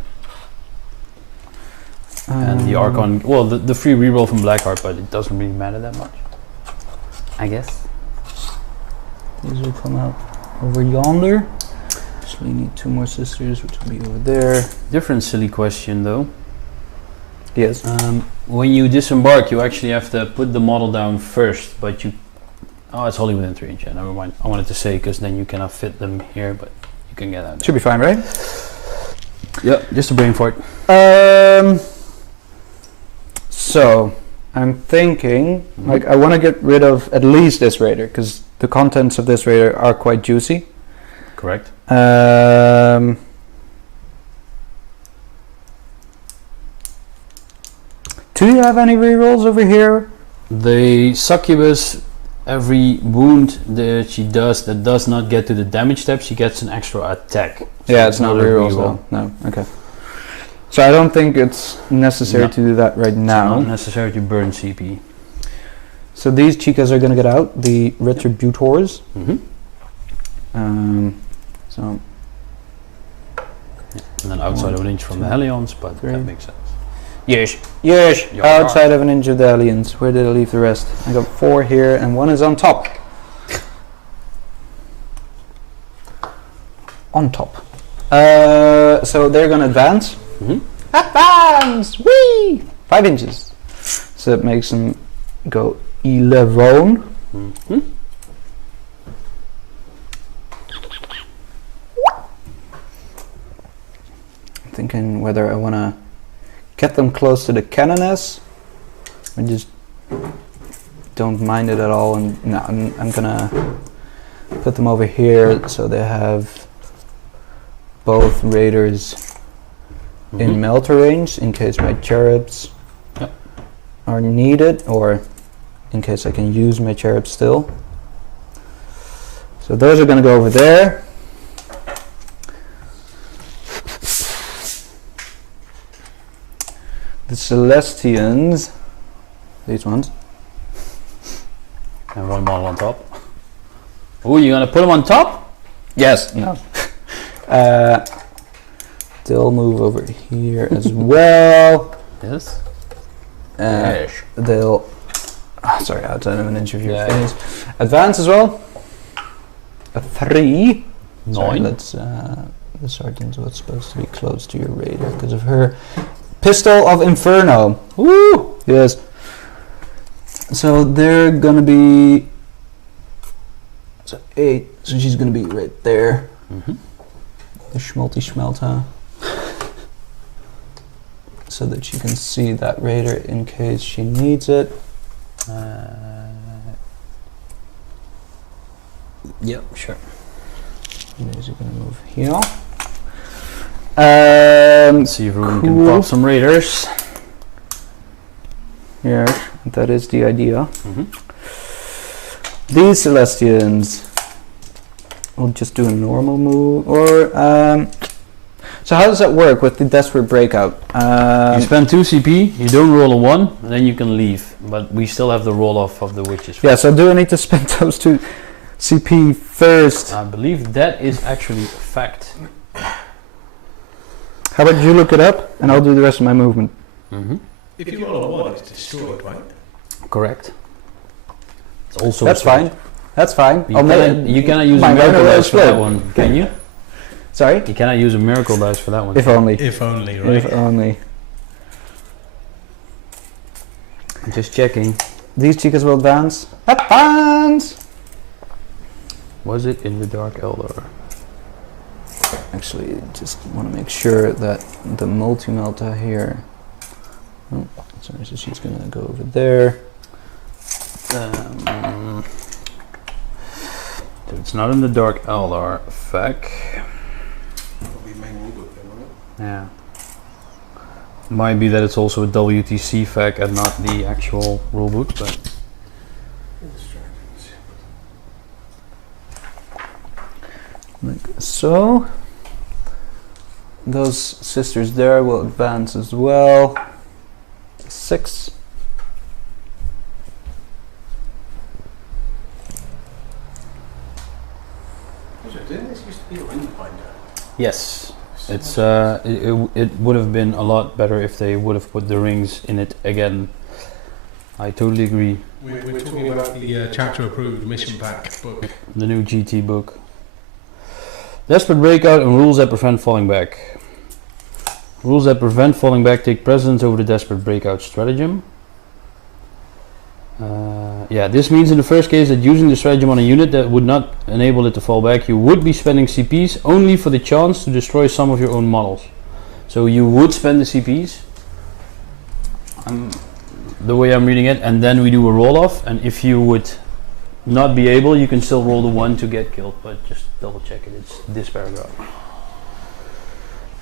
And the Archon, well, the free reroll from Blackheart, but it doesn't really matter that much, I guess. These will come out over yonder. So we need 2 more sisters, which will be over there. Different silly question though. Yes. When you disembark, you actually have to put the model down first, but you... Oh, it's only within 3 inches. Yeah, never mind. I wanted to say, because then you cannot fit them here, but you can get out. Should be fine, right? Yeah, just a brain fart. So, I'm thinking, like, I want to get rid of at least this raider, because the contents of this raider are quite juicy. Correct. Do you have any rerolls over here? The succubus, every wound that she does that does not get to the damage step, she gets an extra attack. So Yeah, it's not a rerolls reroll. though. No, okay. So I don't think it's necessary No. to do that right It's now. not necessary to burn CP. So these chicas are gonna get out, the retributors. So And then outside of an inch from the Hellions, but three. that makes sense. yes, You're outside of an inch of the aliens. Where did I leave the rest? I got 4 here and 1 is on top. On top. So they're gonna advance. Advance! Whee! 5 inches. So that makes them go 11. Thinking whether I want to get them close to the cannoness. I just don't mind it at all, and no, I'm gonna put them over here so they have both raiders in melter range in case my cherubs Yep. are needed, or in case I can use my cherubs still. So those are gonna go over there. The Celestians, these ones. And one model on top. Oh, you're gonna put them on top? Yes. No. They'll move over here as well. Yes. They'll. Sorry, outside of an inch of your Yeah. face. Advance as well. A 3. Sorry, 9. let's. The sergeant was supposed to be close to your raider because of her pistol of Inferno. Woo! Yes. So they're gonna be. So 8. So she's gonna be right there. The schmalty schmelta. So that she can see that raider in case she needs it. Yep, sure. These are gonna move here. See if Ruud can cool. pop some raiders. Yes, that is the idea. These Celestians will just do a normal move, or so how does that work with the desperate breakout? You spend 2 CP, you don't roll a 1, and then you can leave. But we still have the roll off of the witches. Yeah, so do I need to spend those 2 CP first? I believe that is actually a fact. How about you look it up, and I'll do the rest of my movement. If you roll a 1, it's destroyed, right? Correct. It's also That's fine. That's fine. You cannot use a my miracle runner dice for will that explode. one, can you? Sorry? You cannot use a miracle dice for that one. If only. If only, right? If only. Just checking. These chicas will advance. Advance! Was it in the Dark Elder? Actually, just want to make sure that the multi-melta here. Oh, sorry, so she's gonna go over there. It's not in the Dark Eldar fact. Probably main rulebook then, won't it? Yeah. Might be that it's also a WTC fact and not the actual rulebook, but Like so. Those sisters there will advance as well. 6. Didn't this used to be a ring finder? yes, it's it would have been a lot better if they would have put the rings in it again. I totally agree. We're talking about the chapter approved mission pack book. The new GT book. Desperate breakout and rules that prevent falling back. Rules that prevent falling back take precedence over the desperate breakout stratagem. Yeah, this means in the first case that using the stratagem on a unit that would not enable it to fall back, you would be spending CPs only for the chance to destroy some of your own models. So you would spend the CPs, the way I'm reading it, and then we do a roll off, and if you would not be able, you can still roll the 1 to get killed, but just double check it, it's this paragraph.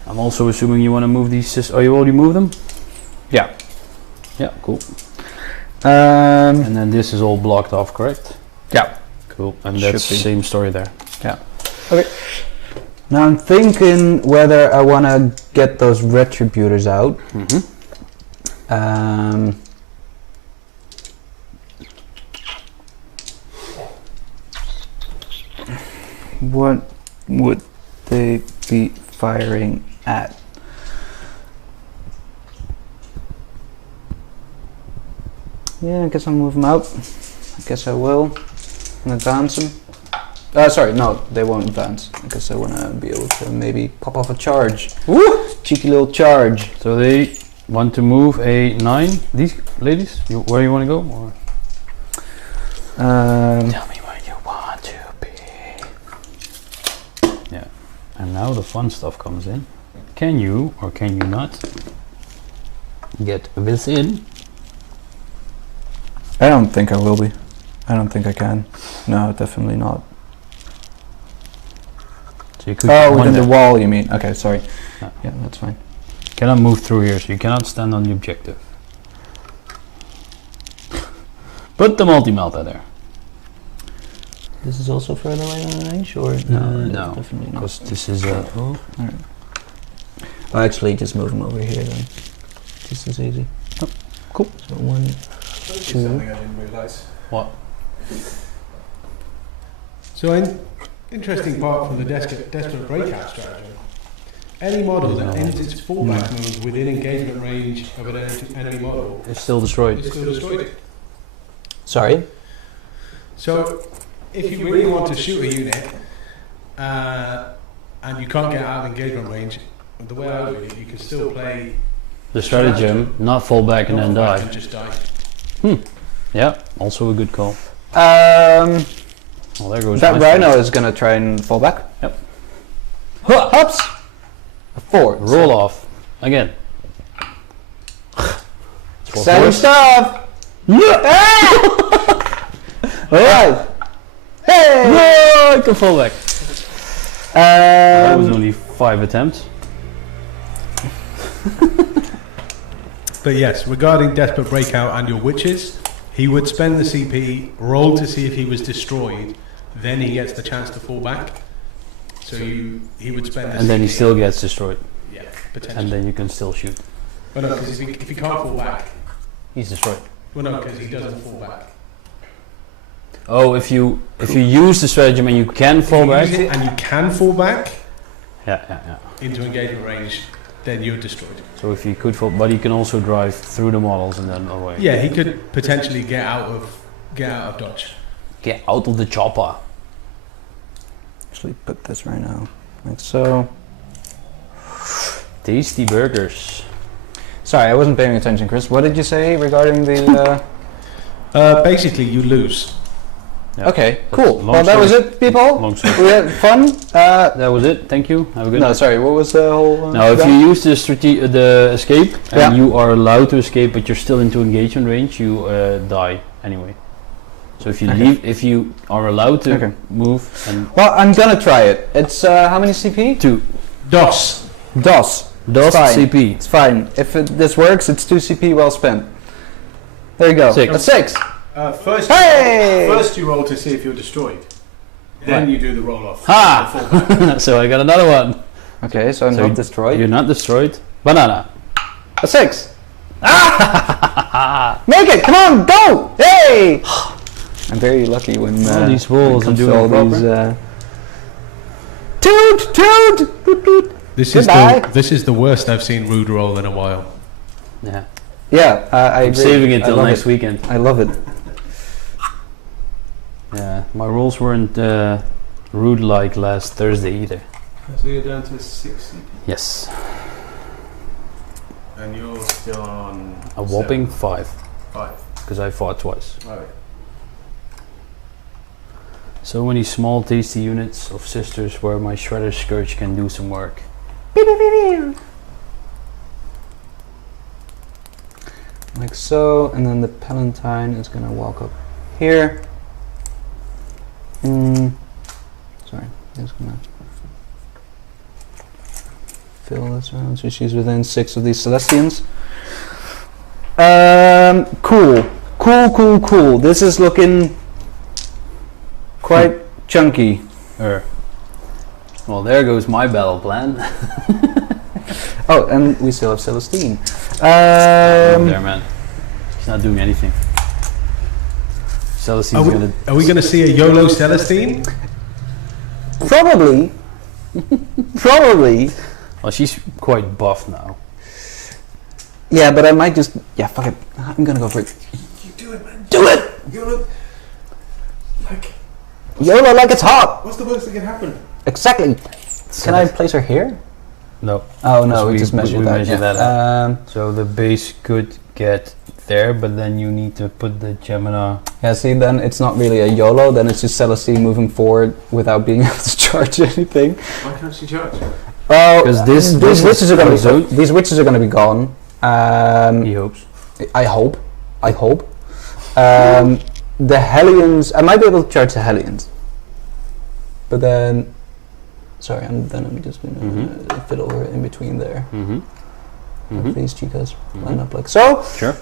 I'm also assuming you want to move these, oh, you already moved them? Yeah. Yeah, cool. Um, And then this is all blocked off, correct? Yeah. Cool. And Should that's be. same story there. Okay. Now I'm thinking whether I want to get those retributors out. Mm-hmm. What would they be firing at? Yeah, I guess I'll move them out. I guess I will. And advance them. Sorry, no, they won't advance. I guess I want to be able to maybe pop off a charge. Woo! Cheeky little charge. So they want to move a 9. These ladies, where you want to go? Or? Tell me where you want to be. Yeah. And now the fun stuff comes in. Can you or can you not get this in? I don't think I will be. I don't think I can. No, definitely not. So you could Oh, one within the there. wall, you mean? Okay, sorry. Yeah. Yeah, that's fine. Cannot move through here, so you cannot stand on the objective. Put the multi-melta there. This is also further away than range, or No, definitely not. because this is a. Oh. Alright. I'll actually just move them over here then. Just as easy. Oh, cool. So 1, 2. Something I didn't realise. What? So, interesting part from the desperate breakout strategy. Any model that ends its fallback move within engagement range of an enemy model It's still destroyed. is still destroyed. Sorry? So, if you really want to shoot a unit and you can't get out of engagement range, the way I do it, you can still play The stratagem, not fall back and then die. and just die. Yeah, also a good call. Um, Well, there goes that my rhino strength. is gonna try and fall back. Yep. Hops! A 4. Roll off again. Exciting stuff! Alright! Hey! No, I can fall back. That was Um, only 5 attempts. But yes, regarding Desperate Breakout and your witches, he would spend the CP, roll to see if he was destroyed, then he gets the chance to fall back. So he would spend the And then he CP, still gets destroyed. yeah, And potentially. then you can still shoot. Well, no, because if he can't fall back, He's destroyed. well, no, because he doesn't fall back. Oh, if you use the stratagem and you can fall If you back. use it and you can fall back Yeah. into engagement range, then you're destroyed. So if he could fall, but he can also drive through the models and then away. Yeah, he could potentially get out of dodge. Get out of the chopper. actually put this right now. Like so. Tasty burgers. Sorry, I wasn't paying attention, Chris. What did you say regarding the... Basically, you lose. Yeah. Okay, That's cool. long Well, that was story. it, people. Long story. We had fun. That was it. Thank you. Have a good No, night. sorry, what was the whole... Now, if you use the escape and Yeah. you are allowed to escape, but you're still into engagement range, you die anyway. So if you Okay. leave, if you are allowed to Okay. move, and Well, I'm gonna try it. It's, how many CP? 2 DOS. DOS. DOS fine. CP. It's fine. If this works, it's 2 CP well spent. There you go. 6. A 6. First, Hey! first you roll to see if you're destroyed. Then Right. you do the roll off. Ha! So I got another one. Okay, so I'm So not destroyed. You're not destroyed. Banana. A 6. Make it! Come on, go! Hey! I'm very lucky when All these walls when are it comes to doing all proper. these. Toot! Toot! Toot! Toot! Goodbye. This is the worst I've seen Ruud roll in a while. Yeah. Yeah, I I'm agree. saving it I till love next weekend. I love it. Yeah. My rolls weren't rude like last Thursday either. So you're down to 6 Yes. and you're still on A whopping 5 5. because I fought twice. Right. So many small tasty units of sisters where my shredder scourge can do some work. Like so, and then the Palatine is gonna walk up here. Sorry, just gonna fill this around so she's within 6 of these Celestians. Cool. This is looking quite chunky. Well, there goes my battle plan. Oh, and we still have Celestine. There, man. He's not doing anything. Celestine's gonna. Are we going to see a YOLO Celestine? Probably. Well, she's quite buff now. Yeah, but I might just. Yeah, fuck it. I'm gonna go for it. You do it, man. Do it! YOLO. Like, YOLO like it's hot! what's the worst that can happen? Exactly. Can I place her here? No. Oh no, we We just measured we that. measured yeah. that So the base could get there, but then you need to put the Gemini. Yeah, see, then it's not really a YOLO, then it's just Celestine moving forward without being able to charge anything. Why can't she charge? Well, 'Cause these this witches is are gonna be zoned. these witches are gonna be gone. He hopes. I hope. The Hellions, I might be able to charge the Hellions, but then, sorry, I'm just gonna fiddle her in between there. Like these chicas line up like so. Sure.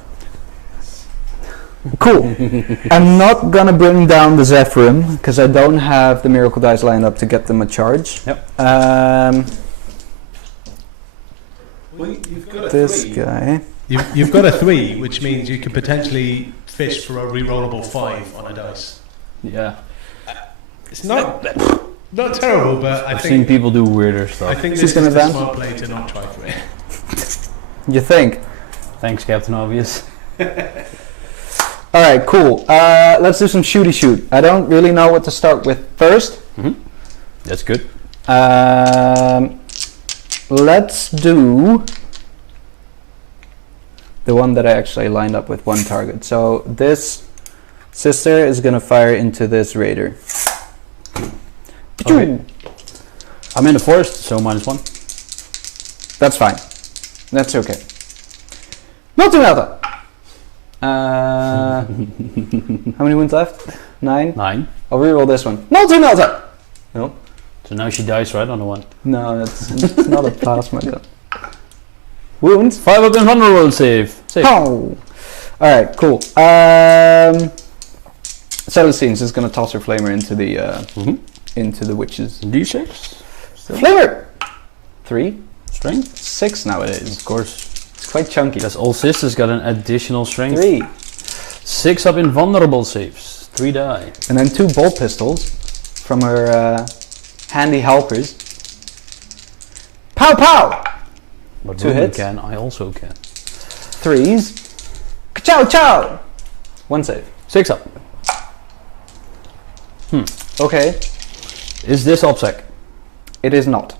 Cool. I'm not gonna bring down the Zephyrim because I don't have the Miracle Dice lined up to get them a charge. Yep. Well, you've got a This 3. guy. You've got a 3, which means you could potentially fish for a rerollable 5 on a dice. Yeah. It's not terrible, but I've seen people do weirder stuff. I think She's this gonna is the advance. smart play to not try for it. You think? Thanks, Captain Obvious. All right, cool. Let's do some shooty shoot. I don't really know what to start with first. That's good. Let's do the one that I actually lined up with one target. So this sister is gonna fire into this raider. Okay. I'm in the forest, so -1. That's fine. That's okay. Multi-melta! How many wounds left? 9? 9. I'll reroll this one. Multi-melta! No. So now she dies right on the 1. No, it's not a plasma gun. Wounds? 5 up and vulnerable save. Oh! Alright, cool. Celestine's just gonna toss her flamer into the witches. D6. Flamer! 3, Strength. 6 nowadays. Of course. It's quite chunky. Because all sisters got an additional strength. 3. 6 up in vulnerable saves. 3 die. And then 2 bolt pistols from her handy helpers. Pow pow! But 2 Ruben hits. can, I also can. 3s. Ka-chow chow! 1 save. 6 up. Okay. Is this OPSEC? It is not.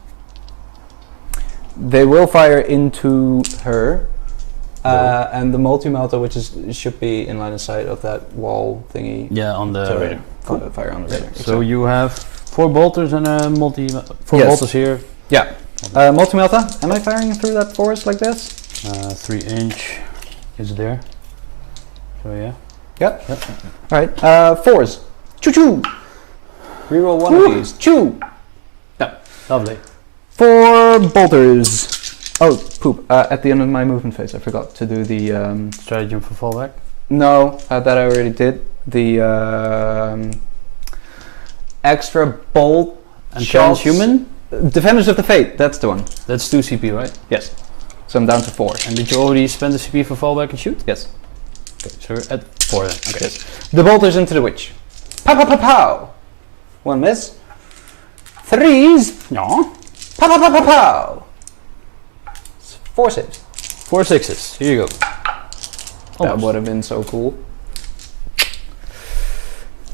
They will fire into her, and the multi-melta, which should be in line of sight of that wall thingy. Yeah, on the Raider. Fire on the raider. So you have 4 bolters and a four Yes. bolters here. Yeah. Multi-melta. Am I firing through that forest like this? 3 inch is there. So yeah. Yep. Yep. All right. 4s. Choo choo. Reroll one of these. Choo. Lovely. 4 bolters. Oh, poop. At the end of my movement phase, I forgot to do the. Stratagem for fallback. No, that I already did. The extra bolt And shots. transhuman. Defenders of the Fate. That's the one. That's 2 CP, right? Yes. So I'm down to 4. And did you already spend the CP for fallback and shoot? Yes. Okay, so we're at 4 then. Okay. Yes. The bolters into the witch. Pow pow pow pow. 1 miss. 3s. No. Pow pow pow pow pow. 4 saves. 4 6s. Here you go. That Almost. would have been so cool.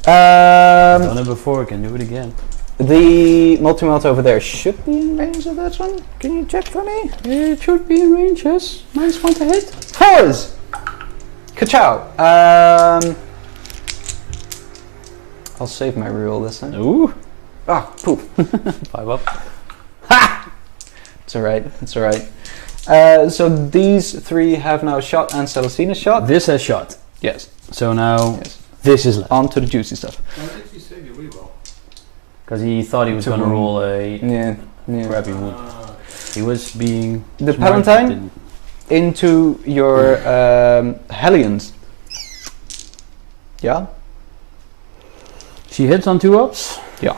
Done it before, can do it again. The multi-melta over there should be in range of that one. Can you check for me? It should be in range, yes. -1 to hit. 4s. Ka-chow. I'll save my reroll this time. Ooh. Ah, poop. 5 up. It's alright, it's alright. So these 3 have now shot and Celestina's shot? This has shot. Yes. So now Yes. this is left. On to the juicy stuff. Why did you save your reroll? Because he thought he was To going to wound. roll a Yeah. crappy wound. He was being The smart, but Palatine? didn't. into your Hellions. Yeah? She hits on 2 ups? Yeah.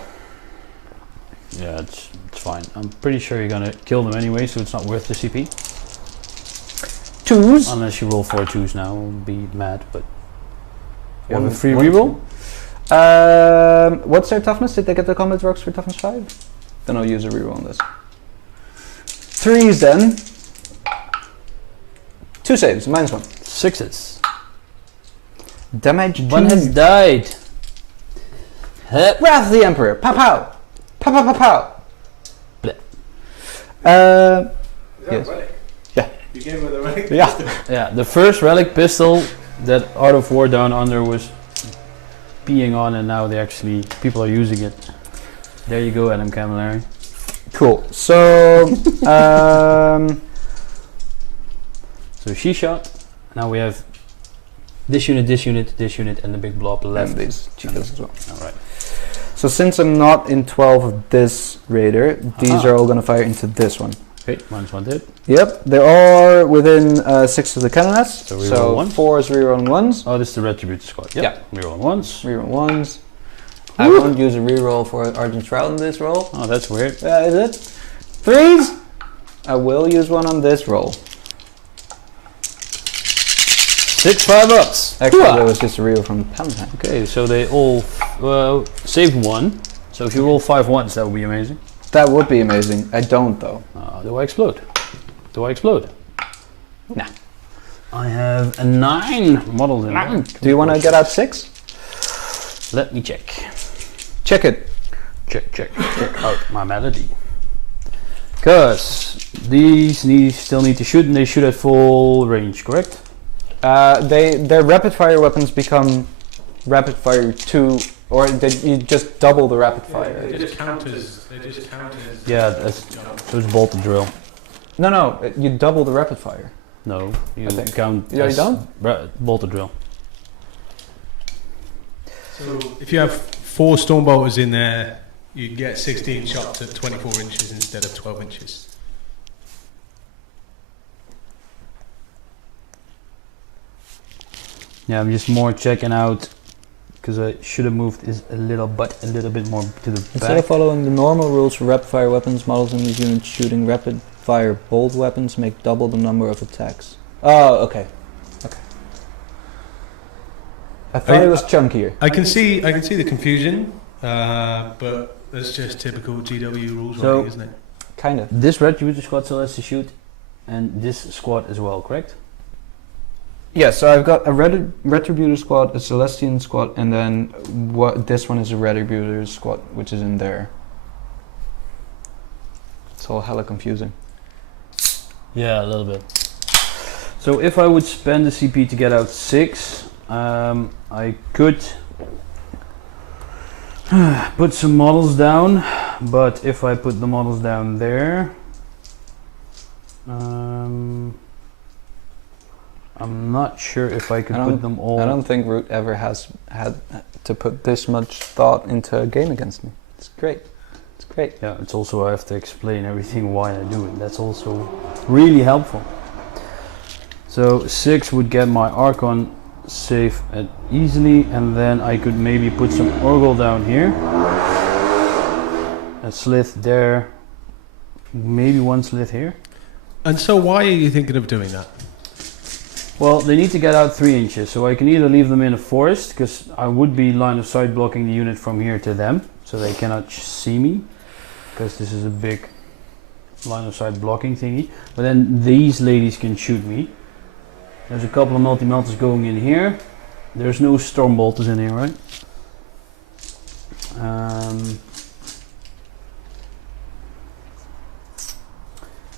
Yeah, it's fine. I'm pretty sure you're gonna kill them anyway, so it's not worth the CP. 2s. Unless you roll 4 2s now, I'll be mad, but... You have One- a free one, reroll? What's their toughness? Did they get the combat rocks for toughness 5? Then I'll use a reroll on this. 3s then. 2 saves, -1. 6s. Damage 1 has died. Wrath of the Emperor. Pow pow. Pow pow pow pow. Bleh. Is that Yes. a relic? Yeah. You gave her the relic? Yeah. Yeah, the first relic pistol that Art of War Down Under was peeing on, and now people are using it. There you go, Adam Camilleri. Cool. So, So she shot. Now we have this unit, this unit, this unit, and the big blob left. and these cheetahs as well. Alright. So since I'm not in 12 of this raider, these Aha. are all gonna fire into this one. Okay, -1 hit. Yep, they are within 6 of the cannon nest. So reroll ones? 4s rerolling 1s. Oh, this is the Retributed squad. Yep. Yeah. Reroll once. Reroll 1s. I won't use a reroll for Argent Shroud in this roll. Oh, that's weird. Is it? 3s? I will use one on this roll. 6 5-ups. Actually, Hooah! that was just a reroll from Palantine. Okay, so they all saved 1. So if you roll 5 once, that would be amazing. That would be amazing. I don't though. Do I explode? Do I explode? Nah. I have a 9 models in there. Do you want to get out 6? Let me check. Check it. Check out my melody. Because these still need to shoot, and they shoot at full range, correct? Their rapid fire weapons become rapid fire 2, or you just double the rapid fire. They just count as. Yeah, so it's bolted drill. No, you double the rapid fire. No, you I think. count. Yeah, you as don't? Bolted drill. So if you have 4 Stormbolters in there, you can get 16 shots at 24 inches instead of 12 inches. Yeah, I'm just more checking out because I should have moved this a little bit more to the Instead of back. following the normal rules for rapid fire weapons, models in these units shooting rapid fire bolt weapons make double the number of attacks. Oh, okay. I thought it was chunkier. I can see the confusion, but that's just typical GW rules, So- writing, isn't it? Kind of. This Retributor squad still has to shoot, and this squad as well, correct? Yeah, so I've got a Retributor squad, a Celestian squad, and then this one is a Retributor squad, which is in there. It's all hella confusing. Yeah, a little bit. So if I would spend the CP to get out 6, I could put some models down, but if I put the models down there, I'm not sure if I could put them all. I don't think Ruud ever has had to put this much thought into a game against me. It's great. It's great. Yeah, it's also I have to explain everything why I do it. That's also really helpful. So 6 would get my Archon safe and easily, and then I could maybe put some Orgel down here, a Slith there, maybe 1 Slith here. And so why are you thinking of doing that? Well, they need to get out 3 inches, so I can either leave them in a forest, because I would be line of sight blocking the unit from here to them, so they cannot see me, because this is a big line of sight blocking thingy. But then these ladies can shoot me. There's a couple of multi-melters going in here. There's no storm bolters in here, right?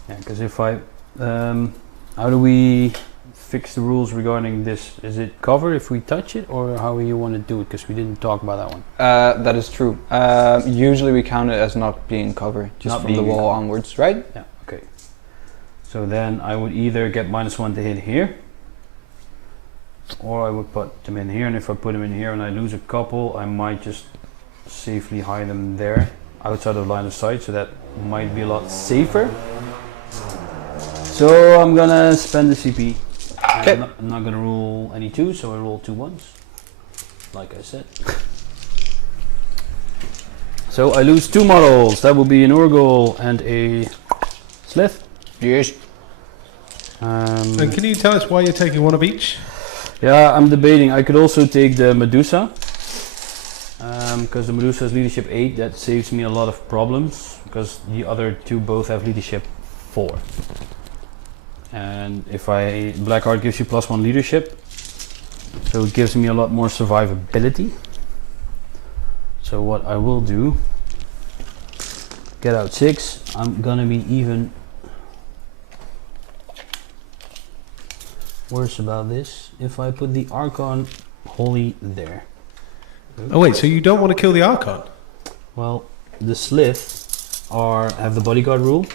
Yeah, because if I... how do we fix the rules regarding this? Is it cover if we touch it, or how you want to do it? Because we didn't talk about that one. That is true. Usually we count it as not being covered, just Not from the being wall covered. onwards, right? Yeah, okay. So then I would either get -1 to hit here, or I would put them in here, and if I put them in here and I lose a couple, I might just safely hide them there outside of line of sight, so that might be a lot safer. So I'm gonna spend the CP. Okay. I'm not gonna roll any 2s, so I roll 2 1s. Like I said. So I lose 2 models. That will be an Urgol and a Slith. Yes. And can you tell us why you're taking one of each? Yeah, I'm debating. I could also take the Medusa. Because the Medusa has leadership 8. That saves me a lot of problems. Because the other 2 both have leadership 4. And if Blackheart gives you +1 leadership. So it gives me a lot more survivability. So what I will do, get out 6. I'm gonna be even worse about this if I put the Archon Holy there. Oh wait, so you don't want to kill the Archon? Well, the Slith have the bodyguard rule.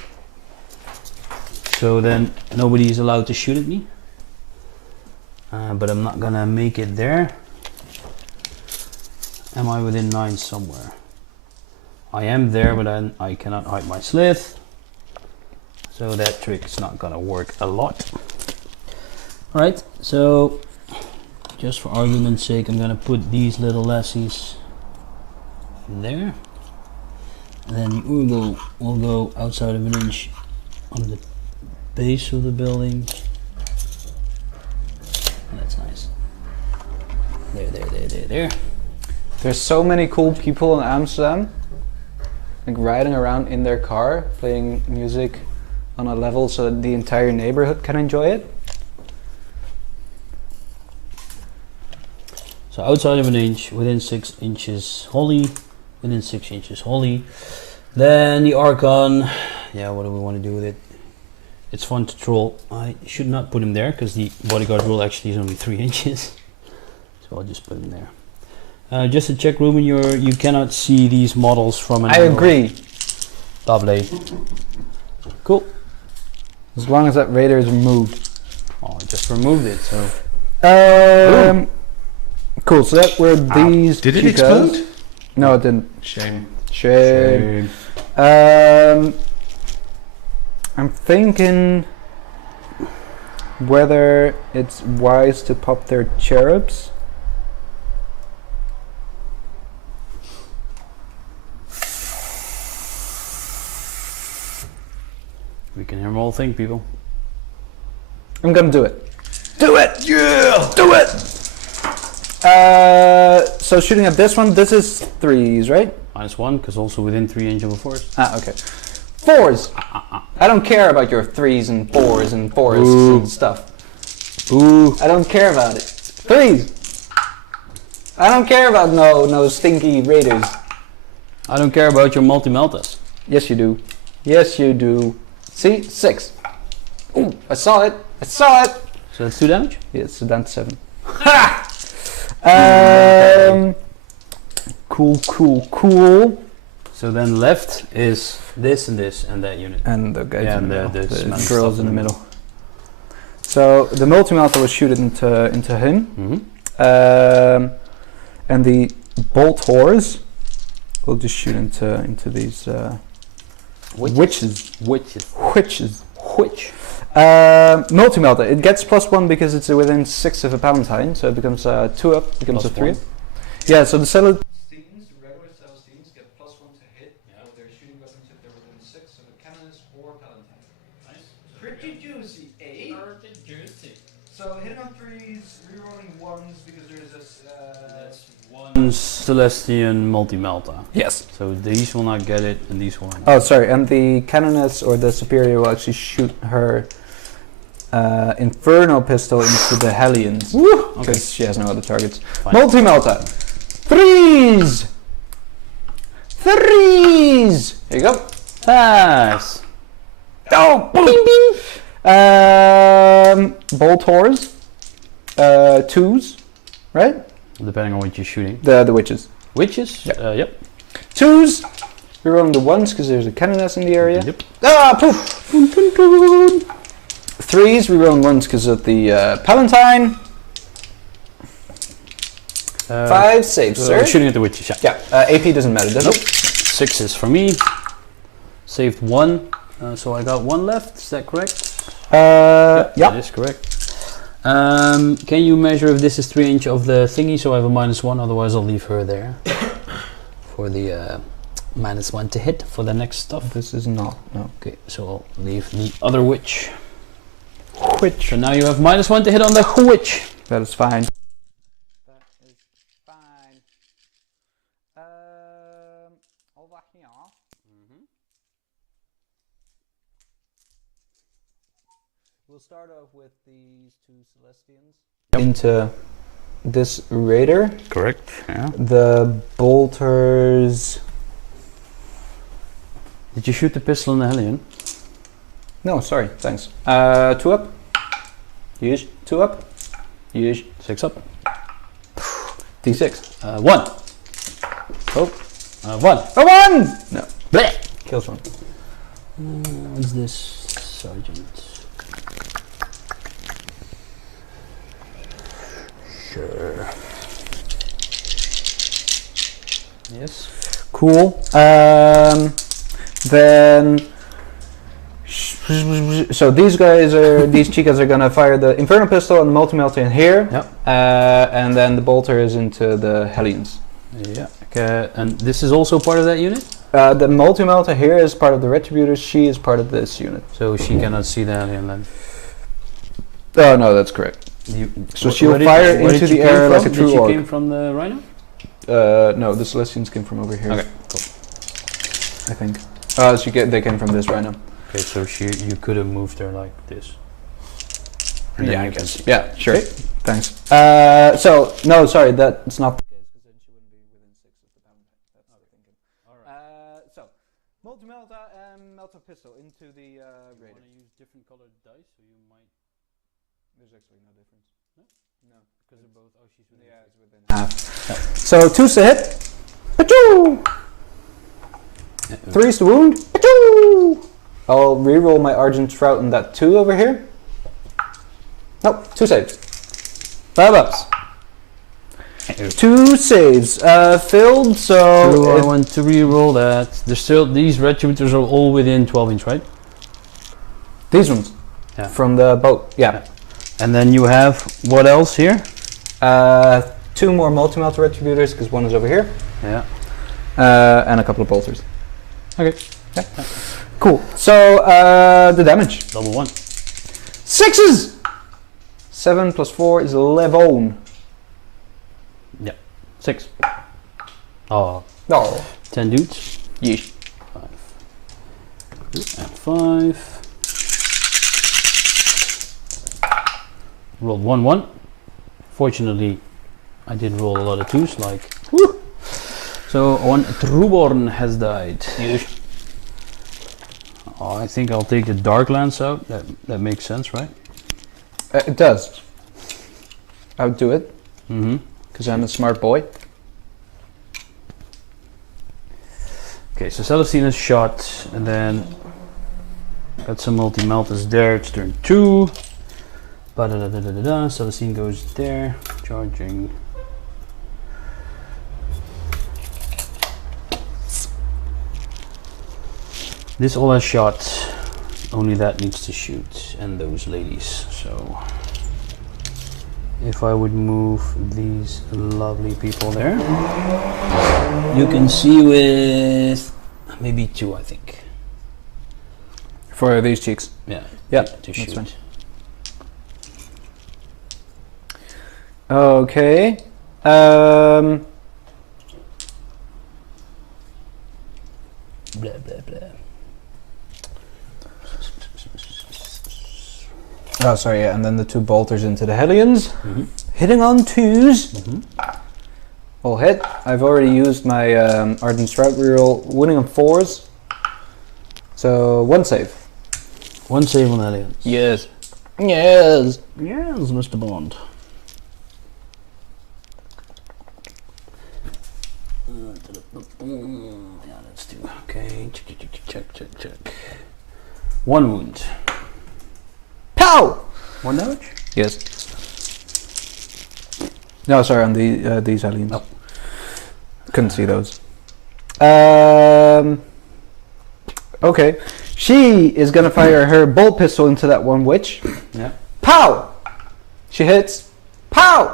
So then nobody is allowed to shoot at me. But I'm not gonna make it there. Am I within 9 somewhere? I am there, but I cannot hide my Slith. So that trick is not gonna work a lot. Alright, so just for argument's sake, I'm gonna put these little lassies there. And then the Urgol will go outside of an inch on the base of the building. That's nice. There. There's so many cool people in Amsterdam, like riding around in their car, playing music on a level so that the entire neighborhood can enjoy it. So outside of an inch, within 6 inches holy, within 6 inches holy. Then the Archon, yeah, what do we want to do with it? It's fun to troll. I should not put him there because the bodyguard rule actually is only 3 inches. So I'll just put him there. Just to check, Ruben, you cannot see these models from an I agree. Lovely. Cool. As long as that radar is removed. Oh, I just removed it, so. Cool, so that were these. Did it chicas. explode? No, it didn't. Shame. I'm thinking whether it's wise to pop their cherubs. We can hear them all think, people. I'm gonna do it. Do it! Yeah! Do it! So shooting at this one, this is 3s, right? -1, because also within 3 inches of a forest. Ah, okay. 4s! I don't care about your 3s and 4s and forests and stuff. Ooh. I don't care about it. 3s! I don't care about no stinky raiders. I don't care about your multi-meltas. Yes you do. Yes you do. See? 6. Ooh, I saw it. I saw it! So that's 2 damage? Yeah, it's down to 7. Cool. So then left is this and this and that unit. And the guys Yeah, in the and middle. the The cement drills stuff in the middle. So the multi-melter will shoot it into him. Mm-hmm. And the bolt whores will just shoot into these witches. Multi-melter, it gets +1 because it's within 6 of a Palatine, so it becomes 2 up, becomes a 3 up. Yeah, so the regular cell steams get +1 to hit with their shooting weapons if they're within 6 of a Canonist or Palatine. Nice. Pretty juicy, eh? Pretty juicy. So hitting on 3s, rerolling 1s because there's this. That's one Celestian multi-melta. Yes. So these will not get it, and these will not. Oh, sorry, and the Canoness or the Superior will actually shoot her Inferno pistol into the Hellions. Woo! Because she has no other targets. Fine. Multi-melta! 3s! 3s! Here you go. Pass. Oh! Bing, bing. Bolt whores. 2s, right? Depending on what you're shooting. The witches. Witches? Yep. Yep. 2s. We're rolling the 1s because there's a Canoness in the area. Yep. Ah, poof! 3s, we roll 1s because of the Palatine. 5 saves, sir. Shooting at the witches, yeah. Yeah, AP doesn't matter, does Nope. it? 6 is for me. Saved 1. So I got 1 left, is that correct? Yeah. That is correct. Can you measure if this is 3 inch of the thingy, so I have a -1, otherwise I'll leave her there for the -1 to hit for the next stuff. This is not, no. Okay, so I'll leave the other witch. So now you have -1 to hit on the witch. That is fine. That is fine. Over here. We'll start off with these 2 Celestians. Into this raider. Correct. Yeah. The bolters. Did you shoot the pistol in the Hellion? No, sorry, thanks. 2 up. Use 2 up. Use 6 up. D6. 1. Oh. 1. A 1! No. Blech. Kills 1. What's this, Sergeant? Sure. Yes. Cool. Then. So these guys are, these chicas are gonna fire the Inferno pistol and the multi-melter in here. Yep. And then the bolter is into the Hellions. Yeah. Okay. And this is also part of that unit? The multi-melter here is part of the Retributors, she is part of this unit. So she cannot see the Hellion then? Oh no, that's correct. So she'll fire into the air like a true Did she orc. came from the Rhino? No, the Celestians came from over here. Okay, cool. I think. They came from this Rhino. Okay, so you could have moved her like this. And then you can see. Yeah, sure. Okay. Thanks. So no, sorry, that's not the case because then she wouldn't be within 6 of the bound. That's what I'm thinking. So multi-melta and melta pistol into the raider. Want to use different colored dice, so you might. There's actually no difference. No, Because they're both. Oh, she's within. yeah, it's within half. So 2's to hit. Pachoo! 3's to wound. Pachoo! I'll reroll my Argent Shroud on that 2 over here. Nope, 2 saves. 5 ups. 2 saves. Filled, so. I want to re-roll that. There's still these retributors are all within 12 inch, right? These ones. Yeah. From the boat. Yeah. And then you have what else here? 2 more multi-melter retributors because 1 is over here. Yeah. And a couple of bolters. Okay. Yeah. Cool. So the damage. Double 1. 6s. 7 plus 4 is 11. Yeah. 6. Oh. No. 10 dudes. Yeesh. 5. And 5. Rolled 1 1. Fortunately, I did roll a lot of 2s, like. Woo! So 1 Truborn has died. Oh, I think I'll take the Dark Lance out. That makes sense, right? It does. I would do it. Mm-hmm. Because I'm a smart boy. Okay, so Celestina's shot, and then got some multi-meltas there. It's turn 2. Ba-da-da-da-da-da. Celestine goes there, charging. This all has shot. Only that needs to shoot, and those ladies. So if I would move these lovely people there, you can see with maybe 2, I think. For these cheeks. Yeah. Yeah, To shoot. fine. Okay. Blah blah blah. Oh, sorry, yeah, and then the 2 bolters into the Hellions. Mm-hmm. Hitting on 2s. Mm-hmm. All hit. I've already used my Ardent Shroud reroll, winning on 4s. So 1 save. 1 save on aliens. Yes. Yes. Yes, Mr. Bond. Yeah, that's 2. Okay, check. 1 wound. Pow! 1 damage? Yes. No, sorry, on the these aliens. Oh. Couldn't see those. Okay. She is gonna fire her bolt pistol into that one witch. Yeah. Pow! She hits. Pow!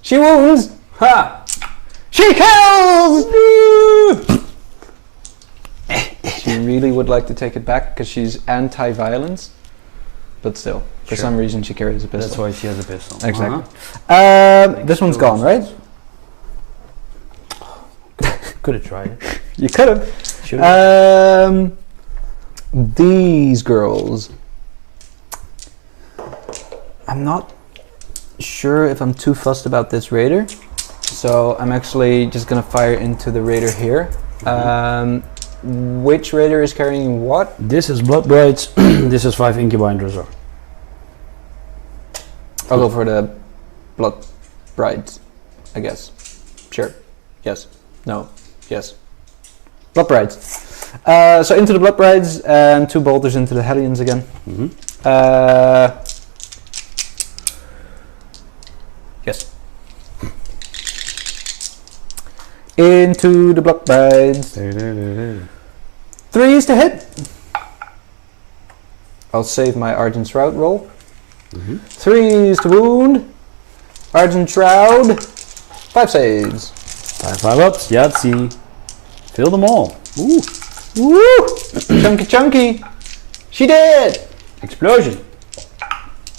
She wounds. Ha! She kills! She really would like to take it back because she's anti-violence. But still, for some reason she carries a pistol. That's why she has a pistol. Exactly. This one's gone, right? Could have tried it. You could have. Should have. These girls. I'm not sure if I'm too fussed about this raider, so I'm actually just gonna fire into the raider here. Which raider is carrying what? This is Blood Brides. This is 5 Incubi and Drazar. I'll go for the Blood Brides, I guess. Sure. Yes. No. Yes. Blood Brides. So into the Blood Brides and 2 bolters into the Hellions again. Yes. Into the Blood Brides. 3s to hit. I'll save my Argent Shroud roll. 3s to wound. Argent Shroud. 5 saves. 5 ups. Yahtzee. Fill them all. Ooh. Woo! Chunky chunky. She did. Explosion.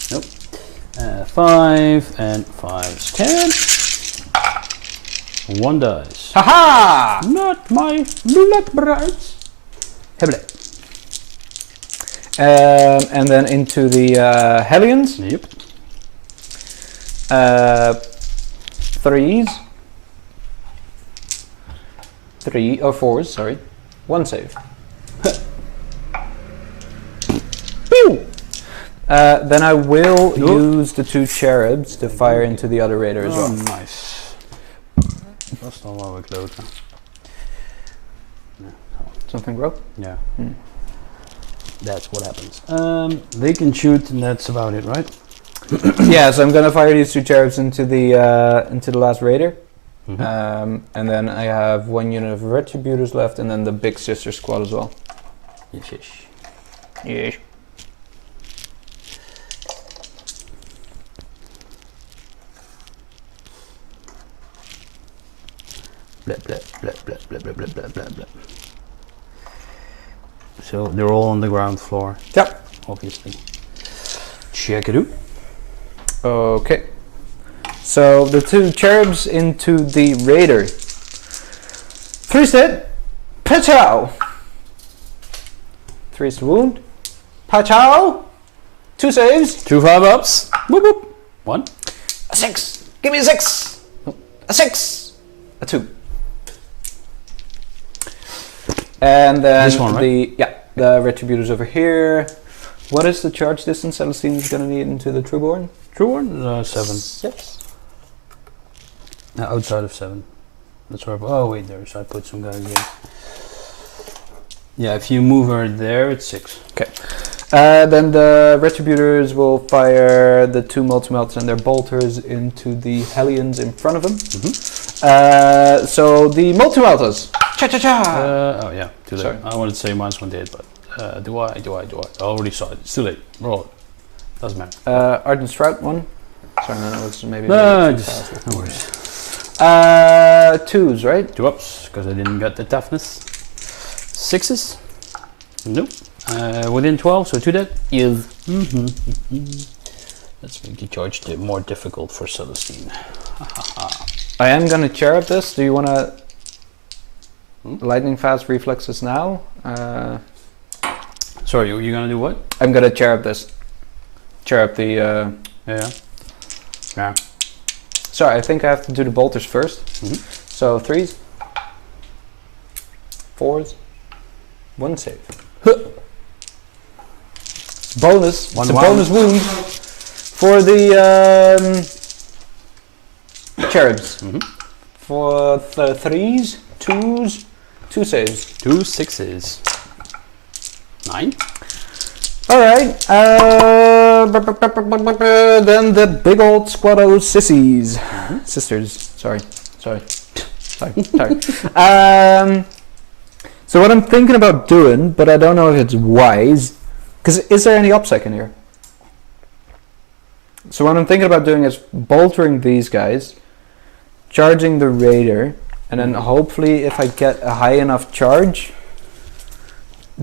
Nope. 5 and 5's 10. 1 dice. Haha! Not my Blood Brides. Hebble. And then into the Hellions. Yep. 3s. 4s, sorry. 1 save. Pew! Then I will use the 2 cherubs to fire into the other raider as well. Nice. Dat is dan wel weer kloten. Something broke? Yeah. That's what happens. They can shoot, and that's about it, right? Yeah, so I'm gonna fire these 2 cherubs into the last raider. And then I have 1 unit of retributors left, and then the big sister squad as well. Yes. Yes. Blah, blah, blah, blah, blah, blah, blah, blah, blah, blah. So they're all on the ground floor. Yep. Obviously. Check it out. Okay. So the 2 cherubs into the raider. 3 hit. Pachow. 3's to wound. Pachow. 2 saves. 2 5-ups. Boop boop. 1. A 6. Give me a 6. A 6. A 2. And then This one, right? the retributors over here. What is the charge distance Celestine is gonna need into the Trueborn? Trueborn? 7. Yes. Outside of 7. That's where. Oh wait, there. So I put some guys in. Yeah, if you move her there, it's 6. Okay. Then the retributors will fire the 2 multi-melts and their bolters into the Hellions in front of them. So the multi-melters. Cha cha cha. Oh yeah, too late. Sorry. I wanted to say -1 to hit, but do I? I already saw it. It's too late. Roll it. Doesn't matter. Ardent Strout 1. Sorry, no, it's maybe. No, too just fast. no worries. 2s, right? 2 ups because I didn't get the toughness. 6s. Nope. Within 12, so 2 dead. Yes. Let's make the charge more difficult for Celestine. I am gonna cherub this. Do you wanna lightning fast reflexes now? Sorry, you're gonna do what? I'm gonna cherub this. Cherub the. Yeah. Sorry, I think I have to do the bolters first. So 3s, 4s, 1 save. Bonus. It's a bonus wound for the cherubs. For the 3s, 2s, 2 saves. 2 6s. 9. Alright, then the big old squad of sissies. Sisters, sorry. So what I'm thinking about doing, but I don't know if it's wise, because is there any OPSEC in here? So what I'm thinking about doing is boltering these guys, charging the raider, and then hopefully if I get a high enough charge,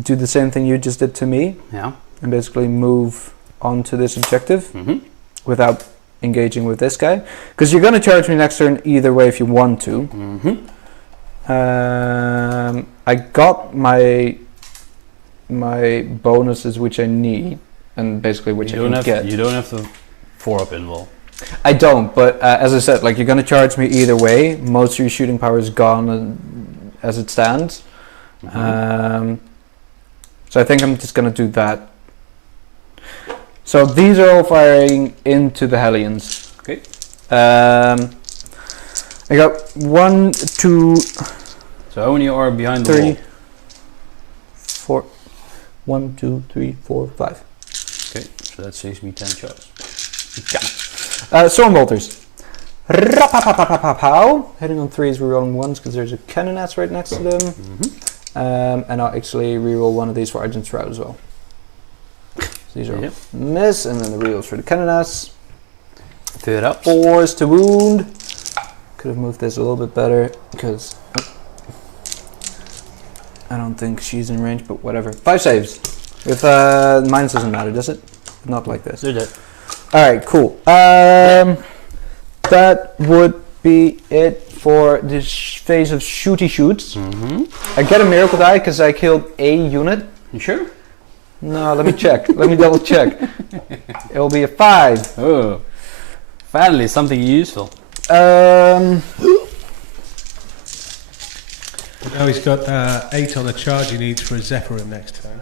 do the same thing you just did to me, Yeah. and basically move on to this objective Mm-hmm. without engaging with this guy. Because you're going to charge me next turn either way if you want to. Mm-hmm. I got my bonuses which I need, and basically which I can get. You don't have the 4-up involved. I don't, but as I said, like, you're going to charge me either way. Most of your shooting power is gone as it stands. Mm-hmm. So I think I'm just going to do that. So these are all firing into the Hellions. Okay. I got 1, 2, So how many are behind the 3, wall? 4. 1, 2, 3, 4, 5. Okay, so that saves me 10 shots. Storm bolters. Ra-pa-pa-pa-pa-pow. Hitting on 3s, rerolling 1s because there's a cannon ass right next to them. Mm-hmm. And I'll actually reroll one of these for Argent Shroud as well. So these are Yep. miss, and then the rerolls for the cannon ass. 3 up. 4s to wound. Could have moved this a little bit better because I don't think she's in range, but whatever. 5 saves. With minus doesn't matter, does it? Not like this. They're dead. Alright, cool. That would be it for this phase of shooty shoots. Mm-hmm. I get a miracle die because I killed a unit. You sure? No, let me check. Let me double check. It will be a 5. Oh. Finally, something useful. Now he's got 8 on the charge he needs for a Zephyrin next turn.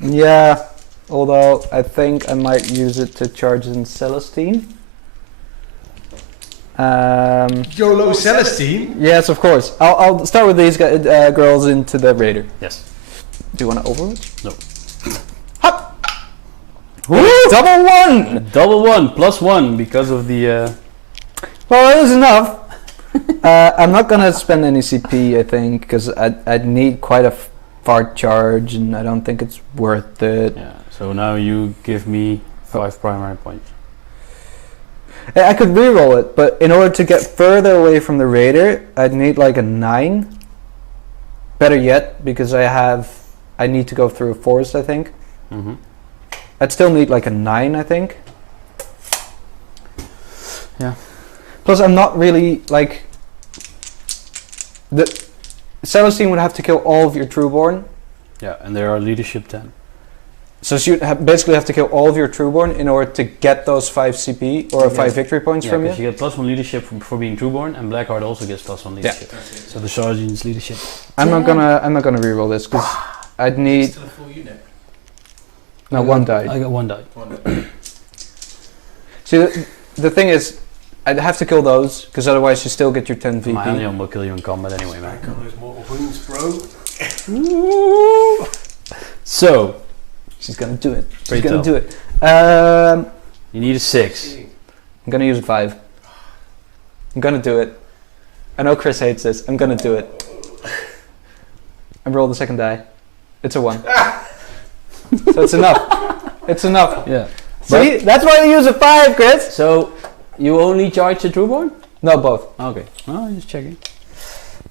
Yeah, although I think I might use it to charge in Celestine. YOLO Celestine? Yes, of course. I'll start with these girls into the Raider. Yes. Do you want to Overwatch? No. Hop! Double 1! Double 1, plus 1 because of the... Well, it was enough. I'm not gonna spend any CP, I think, because I'd need quite a far charge, and I don't think it's worth it. Yeah, so now you give me 5 primary points. I could reroll it, but in order to get further away from the Raider, I'd need like a 9. Better yet, because I need to go through a forest, I think. Mm-hmm. I'd still need like a 9, I think. Yeah. Plus, I'm not really like... The Celestine would have to kill all of your Trueborn. Yeah, and there are leadership 10. So she would basically have to kill all of your Trueborn in order to get those 5 CP or 5 victory points Yeah, from you. because you get plus 1 leadership for being Trueborn, and Blackheart also gets plus 1 leadership. So the sergeant's leadership. I'm not gonna reroll this because I'd need... Still a full unit. No, 1 died. I got 1 die. See, the thing is, I'd have to kill those because otherwise you still get your 10 VP. My alien will kill you in combat anyway, man. I got those mortal wounds, bro. So, She's gonna do it. She's Pretty gonna tough. do it. I'm you need a 6. gonna use a 5. I'm gonna do it. I know Chris hates this. I'm gonna do it. And roll the second die. It's a 1. So it's enough. It's enough. Yeah. See, that's why you use a 5, Chris. So, you only charge the Trueborn? No, both. Okay. Oh, just checking.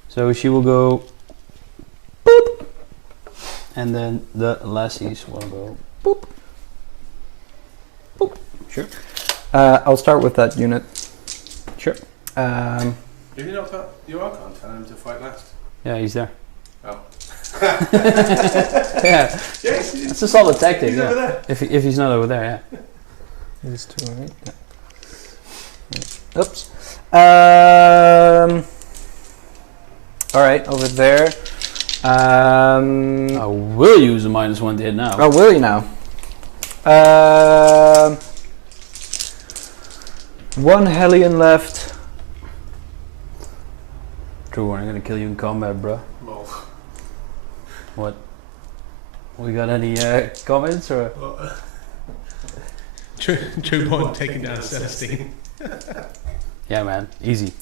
So she will go boop, and then the lassies will go boop, boop. Sure. I'll start with that unit. Sure. Have you not got your Archon? Tell him to fight last. Yeah, he's there. Oh. Yeah, Yes, that's a solid tactic. he's Yeah. over there. If he's not over there, yeah. These 2, right? Yeah. Oops. All right, over there. I will use a -1 to hit now. Oh, will you now? 1 Hellion left. Trueborn, I'm gonna kill you in combat, bruh. Lol. What? We got any comments or? Trueborn taking down Celestine. Yeah, man, easy.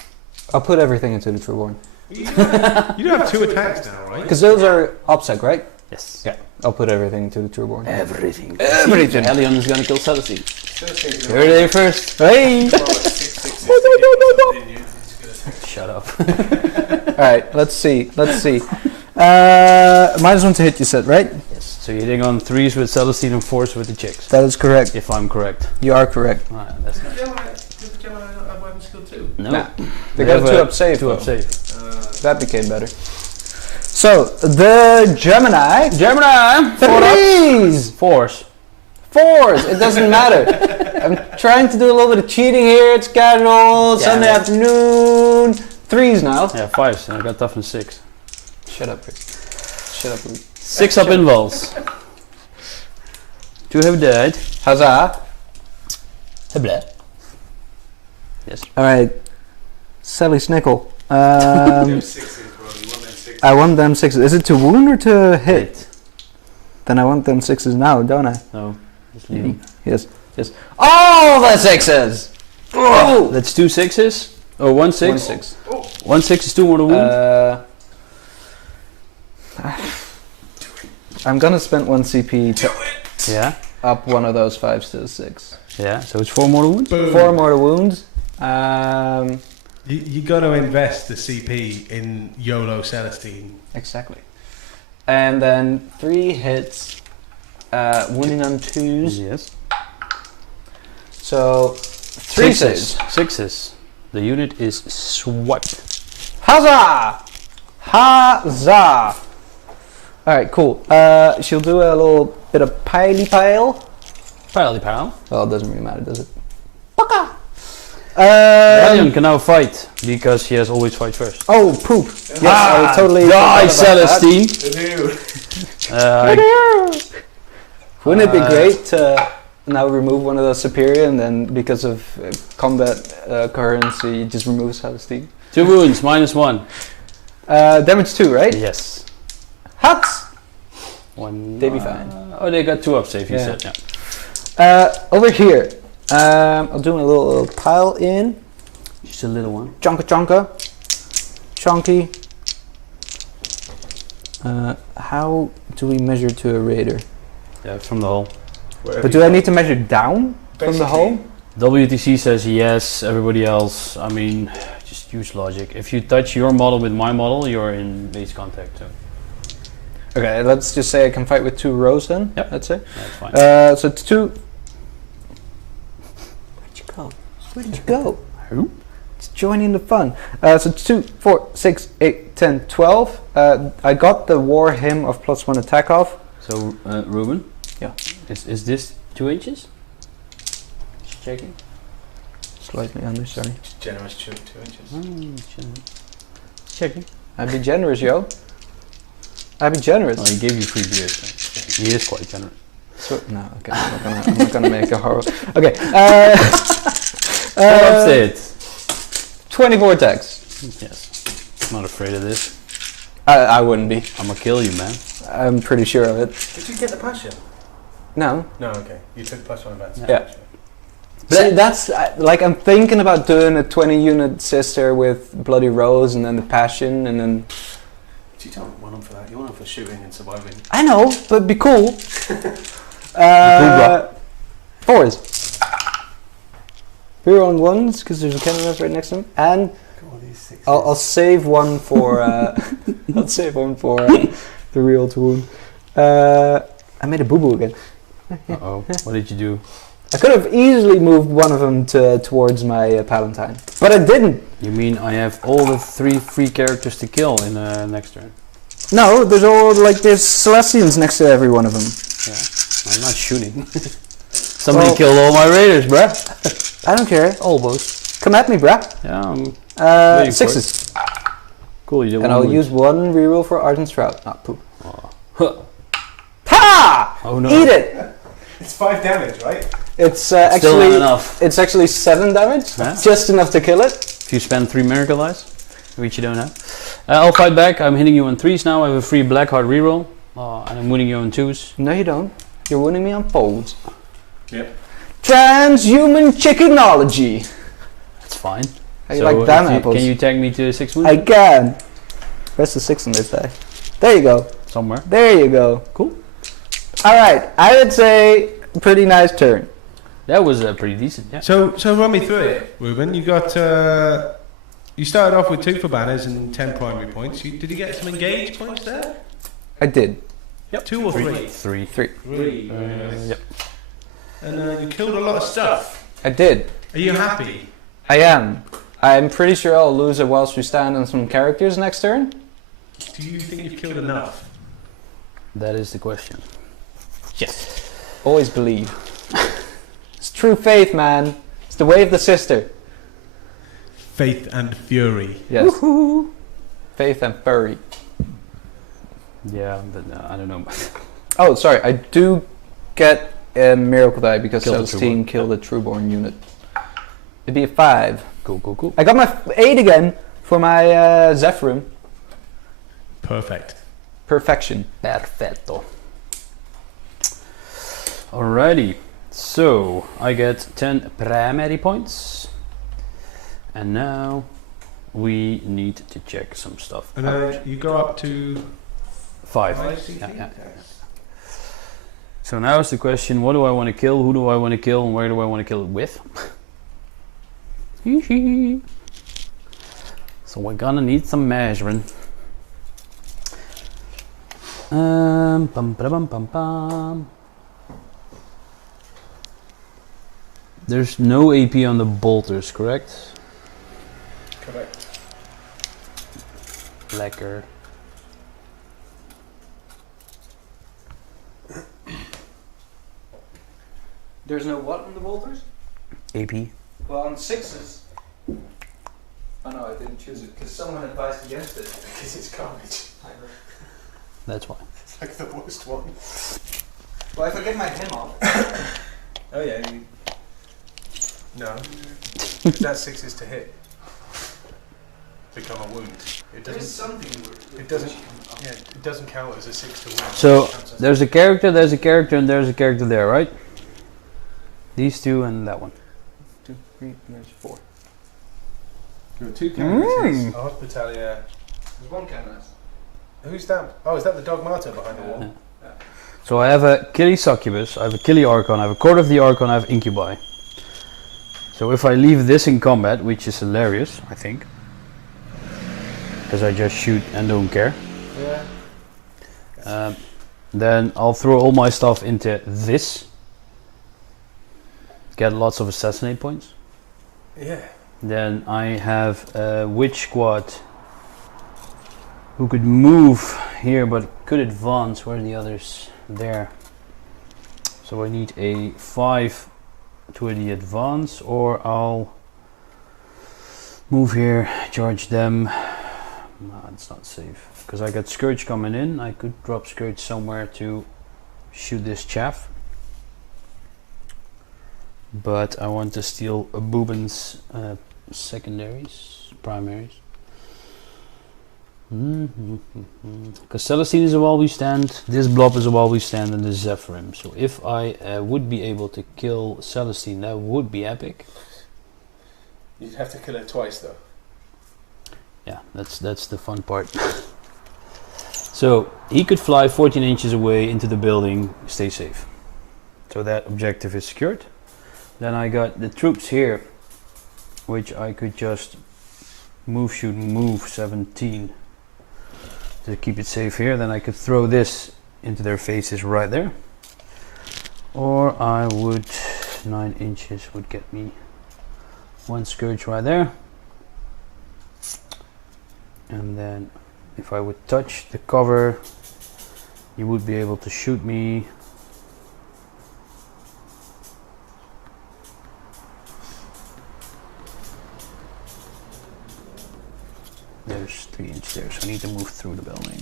I'll put everything into the Trueborn. You do have 2 attacks now, right? Because those are OPSEC, right? Yes. Yeah. I'll put everything to the true board. Everything. Everything. Helion is gonna kill Celestine. Celestine's Heard it here first. Hey! Shut up. Alright, let's see. -1 to hit, you said, right? Yes. So you're hitting on 3s with Celestine and 4s with the chicks. That is correct. If I'm correct. You are correct. Alright, that's nice. Did the Gemini not have weapon skill too? No. Nah. They got a 2-up save. 2-up though. save. That became better. So, the Gemini. Gemini! 3s! 4s. 4s! It doesn't matter. I'm trying to do a little bit of cheating here. It's casual, Sunday afternoon. 3s now. Yeah, 5s. And I got toughness 6. Shut up, Rick. Shut up, Rick. 6 up involves. 2 have died. Huzzah. Hebla. Yes. Alright. Sally Snickle. Them 6s, bro. You want them 6s? I want them 6s. Is it to wound or to hit? Then I want them 6s now, don't I? No. Just leave them. Yes. All the 6s! Oh! That's 2 6s? Or 1 6? 1 6. 1 6 is 2 more to wound? I'm gonna spend 1 CP to Yeah. up one of those 5s to a 6. Yeah, so it's 4 more to wound? Boom. 4 more to wound. You got to invest the CP in YOLO Celestine. Exactly. And then 3 hits, wounding on 2s. Yes. So 3 saves. 6s. The unit is swiped. Huzzah! Huzzah! Alright, cool. She'll do a little bit of pile. Pile. Well, it doesn't really matter, does it? Helion can now fight because he has always fight first. Oh, poop. Yes, I totally Die, forgot about that. Celestine! Wouldn't it be great to now remove one of those superior and then because of combat coherency just remove Celestine? 2 wounds, -1. Damage 2, right? Yes. Huts! 1. They be fine. Oh, they got 2 up save, you Yeah. said, yeah. Over here, I'll do a little pile in. Just a little one. Chonka. Chonky. How do we measure to a raider? Yeah, from the hole. But do I need to measure down from the hole? WTC says yes, everybody else, I mean, just use logic. If you touch your model with my model, you're in base contact, so Okay, let's just say I can fight with 2 rows then. Yep. Let's say. that's fine. So it's 2. Where'd you go? Where did you go? Who? It's joining the fun. So it's 2, 4, 6, 8, 10, 12. I got the War Hymn of +1 attack off. So, Ruben? Yeah. Is this 2 inches? Just checking. Slightly under, sorry. Just generous 2 inches. Just checking. I'd be generous, yo. I'd be generous. Oh, he gave you free beer, so he is quite generous. So, no, okay, I'm not gonna make a horror. Okay. Upstairs. 24 attacks. Yes. I'm not afraid of this. I wouldn't be. I'm gonna kill you, man. I'm pretty sure of it. Did you get the passion? No. No, okay. You took +1 back. Yeah. See, that's like I'm thinking about doing a 20 unit sister with Bloody Rose and then the Passion and then. You don't want them for that. You want them for shooting and surviving. I know, but it'd be cool. bro. 4s. Hero on 1s because there's a cannon right next to him, and I'll save one for. I'll save one for the real to wound. I made a boo boo again. Uh-oh. What did you do? I could have easily moved one of them towards my Palatine, but I didn't. You mean I have all the 3 free characters to kill in the next turn? No, there's Celestians next to every one of them. Yeah. I'm not shooting. Somebody killed all my raiders, bruh. I don't care. Almost. Come at me, bruh. Yeah, I'm waiting for 6s. cool. You did And one I'll wound. use 1 reroll for Ardent Shroud. Ah, poop. Oh. Huh. Ha! Oh no. Eat it! It's 5 damage, right? It's Still actually not enough. it's actually 7 damage. Yeah. Just enough to kill it. If you spend 3 miracle eyes, which you don't have. I'll fight back. I'm hitting you on 3s now. I have a free Blackheart reroll. And I'm wounding you on 2s. No, you don't. You're winning me on folds. Yep. Transhuman chickenology. That's fine. How you like that, apples? Can you tag me to 6 wounds? I can. Press the 6 on this die. There you go. Somewhere. There you go. Cool. Alright, I would say pretty nice turn. That was pretty decent, yeah. So run me through it, Ruben. You got you started off with 2 for banners and 10 primary points. Did you get some engage points there? I did. Yep. 2 or 3? 3. 3. 3. Yep. And you killed a lot of stuff. I did. Are you happy? I am. I'm pretty sure I'll lose it whilst we stand on some characters next turn. Do you think you've killed enough? That is the question. Yes. Always believe. It's true faith, man. It's the way of the sister. Faith and fury. Yes. Woohoo. Faith and furry. Yeah, but I don't know. Oh, sorry. I do get a miracle die because Killed a Celestine Trueborn. killed a Trueborn unit. It'd be a 5. Cool. I got my 8 again for my Zephyrim. Perfect. Perfection. Perfetto. Alrighty. So, I get 10 primary points. And now we need to check some stuff. And you go up to 5. 5 CP? Yeah. So now is the question, what do I want to kill, who do I want to kill, and where do I want to kill it with? So we're gonna need some measuring. Bum, ba-dum, bum, bum. There's no AP on the bolters, correct? Correct. Lekker. There's no what on the bolters? AP. Well, on 6s. Oh no, I didn't choose it because someone advised against it. Because it's garbage. That's why. It's like the worst one. Well, if I get my hem off. Oh yeah. No. That 6 is to hit. Become a wound. It There's doesn't. something. It doesn't. Yeah. It doesn't count as a 6 to wound. So there's a character, and there's a character there, right? These two and that one. 2, 3, there's 4. There are 2 candidates. Mm. A Hospitalia. There's 1 candidate. Who's that? Oh, is that the Dogmata behind the wall? Yeah. So I have a Killy Succubus, I have a Killy Archon, I have a Court of the Archon, I have Incubi. So if I leave this in combat, which is hilarious, I think, because I just shoot and don't care, Yeah. then I'll throw all my stuff into this, get lots of assassinate points. Yeah. Then I have a Witch Squad who could move here but could advance. Where are the others? There. So I need a 5 to the advance, or I'll move here, charge them. No, it's not safe because I got Scourge coming in. I could drop Scourge somewhere to shoot this chaff. But I want to steal Boobin's secondaries, primaries. Because Celestine is a while we stand, this blob is a while we stand, and the Zephyrim. So if I would be able to kill Celestine, that would be epic. You'd have to kill it twice though. Yeah, that's the fun part. So he could fly 14 inches away into the building, stay safe. So that objective is secured. Then I got the troops here, which I could just move 17 to keep it safe here. Then I could throw this into their faces right there. Or I would, 9 inches would get me 1 Scourge right there. And then if I would touch the cover, you would be able to shoot me. There's 3 inches there, so I need to move through the building.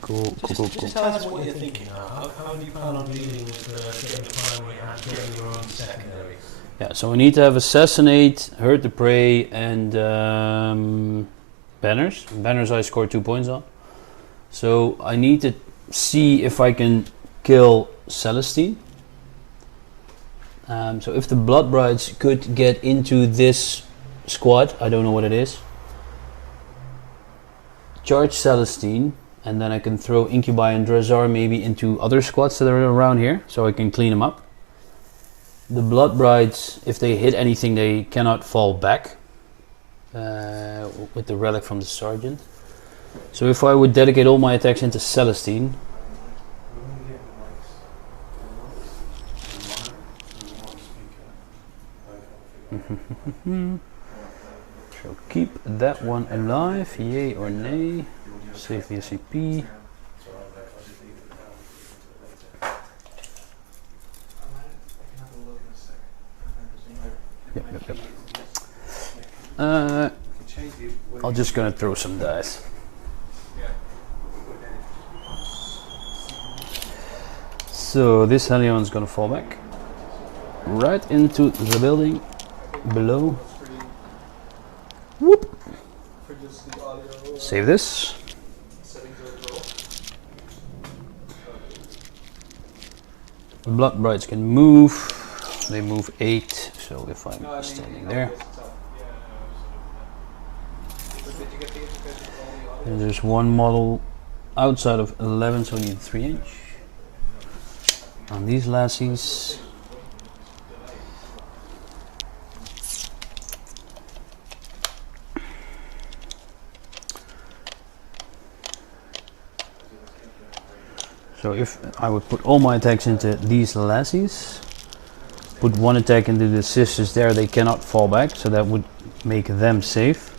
Cool. Just tell us what you're thinking. How do you plan on dealing with getting the primary and getting your own secondary? Yeah, so we need to have Assassinate, Hurt the Prey, and Banners. Banners I scored 2 points on. So I need to see if I can kill Celestine. So if the Blood Brides could get into this squad, I don't know what it is. charge Celestine, and then I can throw Incubi and Drazar maybe into other squads that are around here, so I can clean them up. The Blood Brides, if they hit anything, they cannot fall back with the relic from the Sergeant. So if I would dedicate all my attacks into Celestine, shall keep that one alive, yay or nay, save the SCP. Yep. I'm just gonna throw some dice. So this Helion's gonna fall back right into the building below. Whoop. Save this. The Blood Brides can move. They move 8, so if I'm standing there. And there's one model outside of 11, so I need 3-inch. On these lassies. So if I would put all my attacks into these lassies, put one attack into the sisters there, they cannot fall back, so that would make them safe.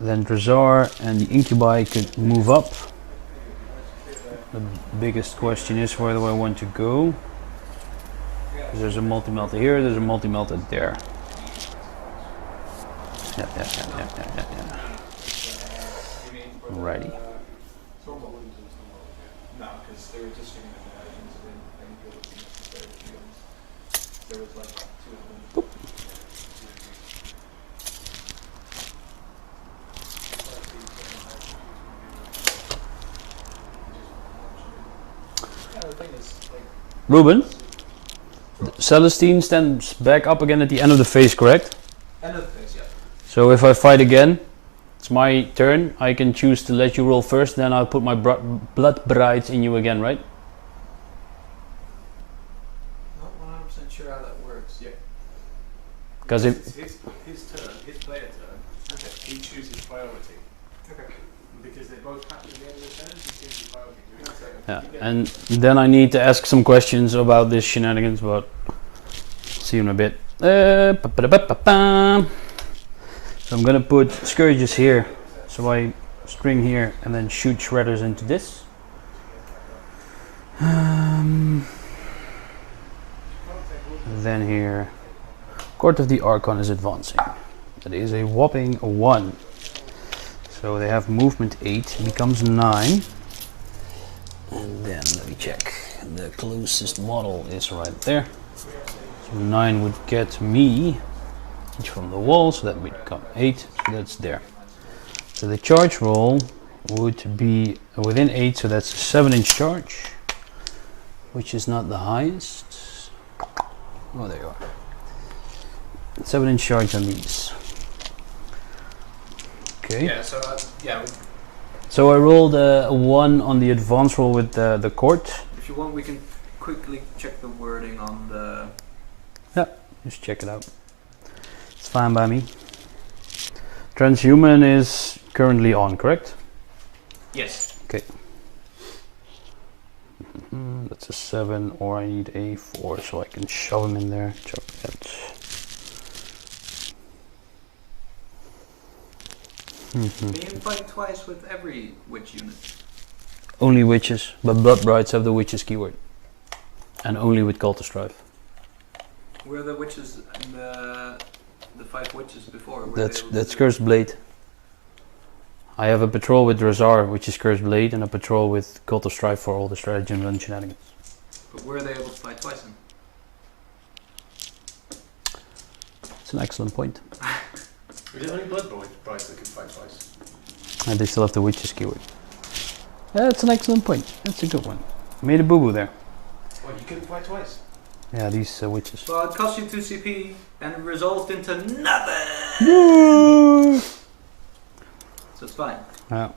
Then Drazar and the Incubi could move up. The biggest question is, where do I want to go? There's a multi-melter here, there's a multi-melter there. Yeah. Alrighty. Ruben, Celestine stands back up again at the end of the phase, correct? End of the phase, yeah. So if I fight again, it's my turn. I can choose to let you roll first, then I'll put my Blood Brides in you again, right? Not 100% sure how that works. Yeah. Because if His turn, his player turn, okay, he chooses priority. Okay. Because they both happen at the end of the turn, he chooses priority. yeah, and then I need to ask some questions about this shenanigans, but see you in a bit. So I'm gonna put Scourges here, so I string here and then shoot Shredders into this. Then here, Court of the Archon is advancing. That is a whopping 1. So they have movement 8, becomes 9. And then let me check. The closest model is right there. So 9 would get me each from the wall, so that would become 8. So that's there. So the charge roll would be within 8, so that's a 7-inch charge, which is not the highest. Oh, there you are. 7-inch charge on these. Okay. Yeah, so yeah, So I rolled a 1 on the advance roll with the court. if you want we can quickly check the wording on the... Just check it out. It's fine by me. Transhuman is currently on, correct? Yes. Okay. That's a 7, or I need a 4, so I can shove him in there. Chop that. Can you fight twice with every witch unit? Only witches, but Blood Brides have the witches keyword. And only with Cult of Strife. Were the witches and the 5 witches before? Were That's Cursed Blade. I have a patrol with Drazar, which is Cursed Blade, and a patrol with Cult of Strife for all the strategy and run shenanigans. But were they able to fight twice then? It's an excellent point. Is it only Blood Brides that can fight twice? And they still have the witches keyword. That's an excellent point. That's a good one. Made a boo-boo there. Well, you couldn't fight twice. Yeah, these witches. Well, it cost you 2 CP and resolved into nothing! So it's fine. Yeah.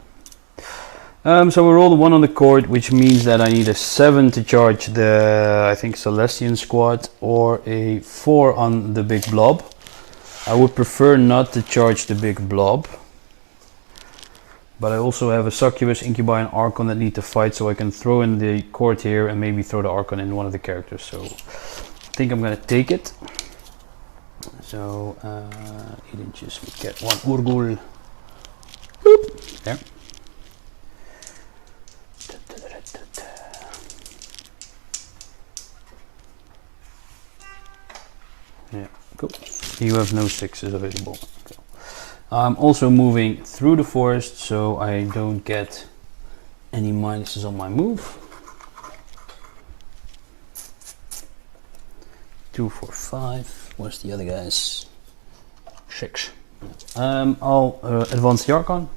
So we rolled a 1 on the court, which means that I need a 7 to charge the, I think, Celestian squad, or a 4 on the big blob. I would prefer not to charge the big blob. But I also have a Succubus, Incubi, and Archon that need to fight, so I can throw in the court here and maybe throw the Archon in one of the characters. So I think I'm going to take it. So 8 inches, we get 1 Urgul. Boop. There. Yeah, cool. You have no 6s available. Okay. I'm also moving through the forest, so I don't get any minuses on my move. 2, 4, 5. Where's the other guys? 6. I'll advance the Archon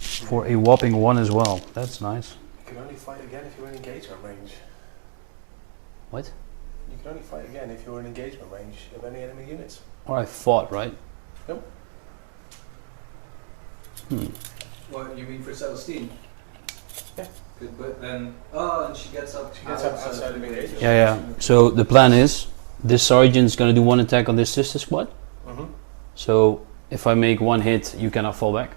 for a whopping 1 as well. That's nice. You can only fight again if you're in engagement range. What? You can only fight again if you're in engagement range of any enemy units. Or I fought, right? Yep. What you mean for Celestine? Yeah. Good, but then and she gets up. She gets up outside of engagement. Yeah. So the plan is, this sergeant's gonna do 1 attack on this sister squad. So if I make 1 hit, you cannot fall back.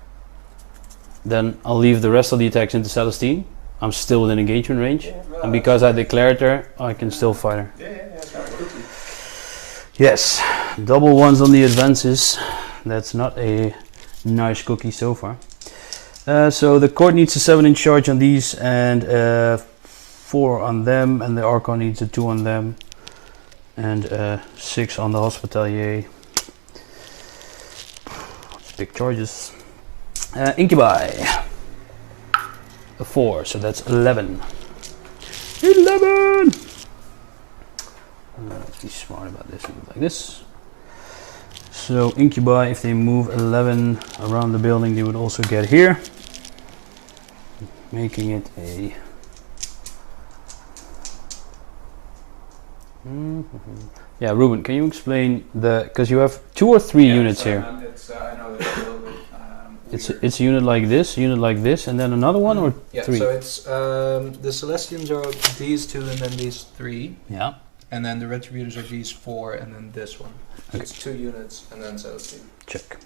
Then I'll leave the rest of the attacks into Celestine. I'm still within engagement range. And because I declared her, I can still fight her. Yes, double 1s on the advances. That's not a nice cookie so far. So the court needs a 7 in charge on these and 4 on them, and the Archon needs a 2 on them and 6 on the Hospitalier. Big charges. Incubi. A 4, so that's 11. 11! Let's be smart about this. Like this. So Incubi, if they move 11 around the building, they would also get here, making it a. Yeah, Ruben, can you explain because you have 2 or 3 units here. It's, I know it's a little bit It's a unit like this, and then another one, or Yeah, 3? so it's the Celestians are these 2 and then these 3. Yeah. And then the Retributors are these 4 and then this one. So Okay. it's 2 units and then Celestine. Check.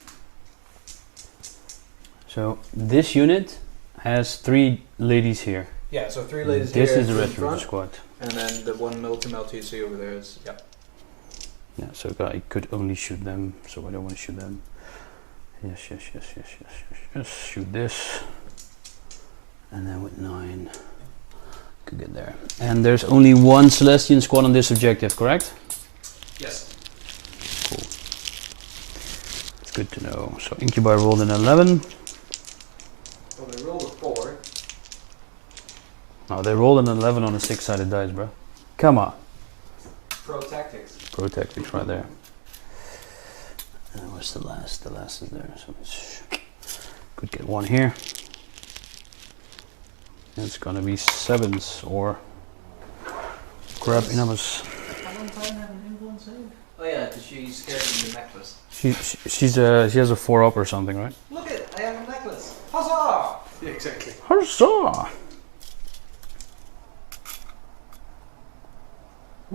So this unit has 3 ladies here. Yeah, so 3 ladies This here is the in Retributor front, squad. and then the one multi you see over there is, yeah. Yeah, so I could only shoot them, so I don't want to shoot them. Yes. Shoot this. And then with 9, could get there. And there's only 1 Celestian squad on this objective, correct? Yes. Cool. It's good to know. So Incubi rolled an 11. Well, they rolled a 4. No, they rolled an 11 on a 6-sided dice, bro. Come on. Pro tactics. Pro tactics right there. And where's the last? The last is there, so it's could get 1 here. It's gonna be 7s or crap numbers. Valentine have an influence save? Oh yeah, because she's scared of the necklace. She has a 4 up or something, right? Look it, I have a necklace. Huzzah! Yeah, exactly. Huzzah!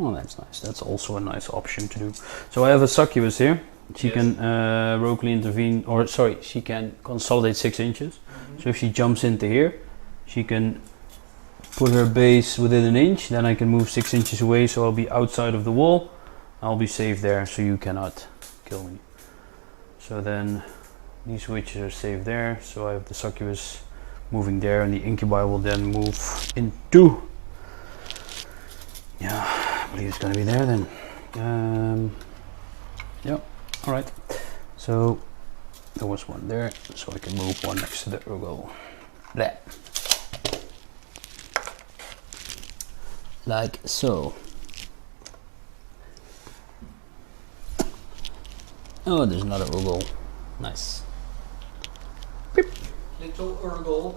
Oh, that's nice. That's also a nice option to do. So I have a Succubus here. She Yes. can roguely intervene, or sorry, she can consolidate 6 inches. So if she jumps into here, she can put her base within an inch. Then I can move 6 inches away, so I'll be outside of the wall. I'll be safe there, so you cannot kill me. So then these witches are safe there. So I have the Succubus moving there, and the Incubi will then move into. Yeah, I believe it's gonna be there then. Yeah, alright. So there was 1 there, so I can move 1 next to the Urgul. There. Like so. Oh, there's another Urgul. Nice. Beep. Little Urgul.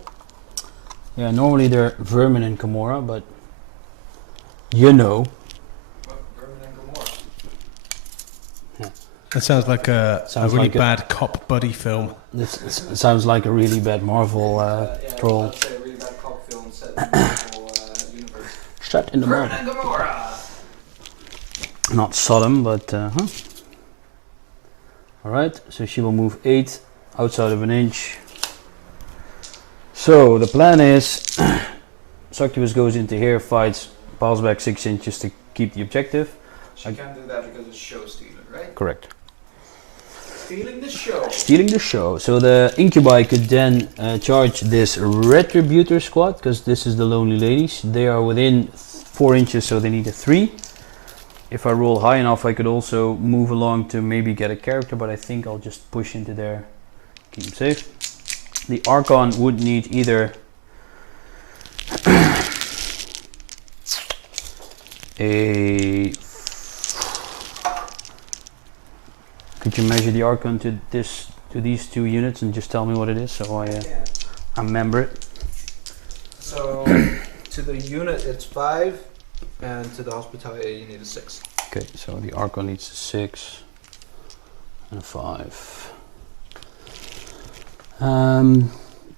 Yeah, normally they're vermin in Gamora, but you know. Vermin and Gamora. That sounds like a really like bad cop buddy film. It sounds like a really bad Marvel troll. I'd say a really bad cop film set in the Marvel universe. Shut in the mud. and Gomorrah! Not Sodom, but Alright, so she will move 8 outside of an inch. So the plan is Succubus goes into here, fights, piles back 6 inches to keep the objective. She can't do that because it's show stealing, right? Correct. Stealing the show. Stealing the show. So the Incubi could then charge this Retributor squad, because this is the Lonely Ladies. They are within 4 inches, so they need a 3. If I roll high enough, I could also move along to maybe get a character, but I think I'll just push into there, keep them safe. The Archon would need either a... Could you measure the Archon to these 2 units and just tell me what it is, so I remember it? So to the unit it's 5, and to the hospitality you need a 6. Okay, so the Archon needs a 6 and a 5.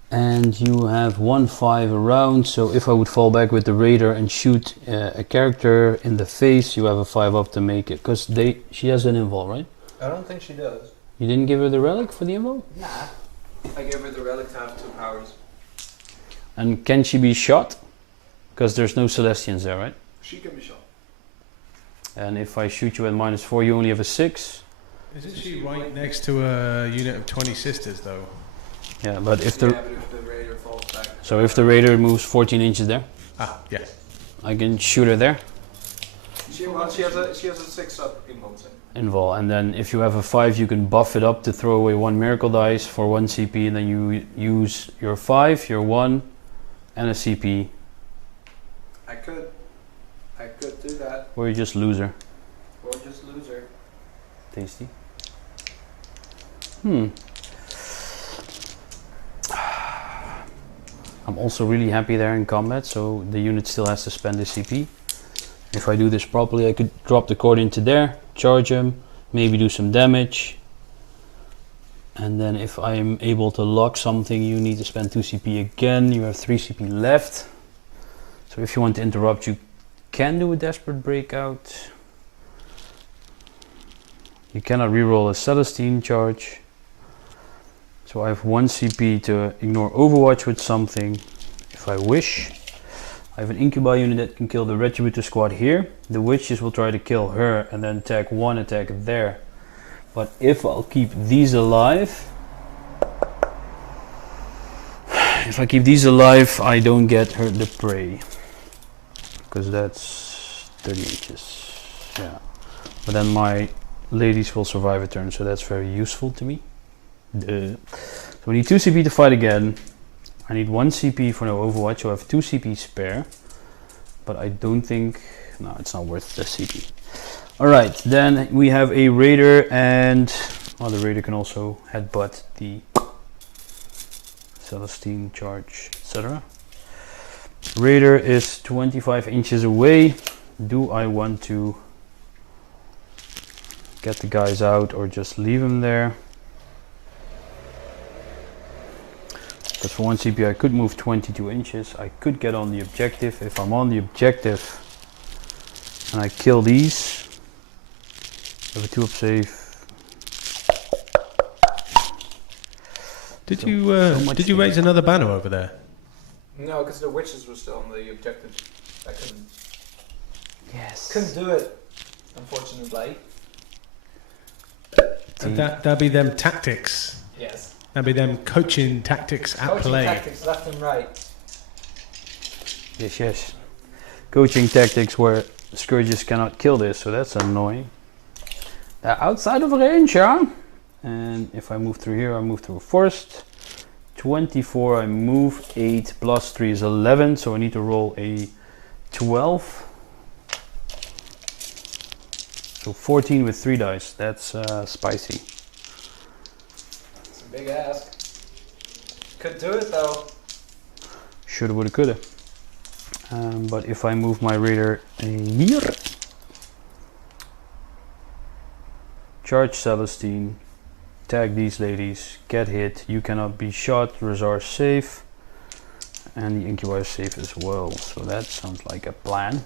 And you have 1 5 around, so if I would fall back with the Raider and shoot a character in the face, you have a 5 up to make it, because she has an invul, right? I don't think she does. You didn't give her the relic for the invul? Nah. I gave her the relic to have 2 powers. And can she be shot? Because there's no Celestians there, right? She can be shot. And if I shoot you at -4, you only have a 6. Isn't she right next to a unit of 20 sisters, though? Yeah, but if Yeah, but if the raider falls back. So if the Raider moves 14 inches there, Ah, yeah. I can shoot her there. She has a 6 up impulse. Invul, and then if you have a 5, you can buff it up to throw away 1 miracle dice for 1 CP, and then you use your 5, your 1, and a CP, I could do that, or you just lose her. or just lose her. Tasty. I'm also really happy there in combat, so the unit still has to spend a CP. If I do this properly, I could drop the cord into there, charge him, maybe do some damage. And then if I am able to lock something, you need to spend 2 CP again. You have 3 CP left. So if you want to interrupt, you can do a Desperate Breakout. You cannot reroll a Celestine charge. So I have 1 CP to ignore Overwatch with something, if I wish. I have an Incubi unit that can kill the Retributor squad here. The Witches will try to kill her and then tag 1 attack there. But if I'll keep these alive, I don't get her the prey. Because that's 30 inches. Yeah. But then my ladies will survive a turn, so that's very useful to me. So we need 2 CP to fight again. I need 1 CP for no Overwatch, so I have 2 CP spare. But I don't think... No, it's not worth the CP. Alright, then we have a Raider, and... Well, the Raider can also headbutt the Celestine charge, etc. Raider is 25 inches away. Do I want to get the guys out or just leave them there? Because for 1 CP I could move 22 inches. I could get on the objective. If I'm on the objective and I kill these, I have a 2 up save. Did you raise another banner over there? No, because the witches were still on the objective. I couldn't. Yes. Couldn't do it, unfortunately. That'd be them tactics. Yes. That'd be them coaching tactics at Coaching play. tactics left and right. Yes, yes. Coaching tactics where Scourges cannot kill this, so that's annoying. They're outside of range, huh? And if I move through here, I move through first. 24, I move 8 plus 3 is 11, so I need to roll a 12. So 14 with 3 dice, that's spicy. It's a big ask. Could do it though. Shoulda, woulda, coulda. But if I move my Raider here, charge Celestine, tag these ladies, get hit, you cannot be shot, Razar safe, and the Incubi is safe as well. So that sounds like a plan.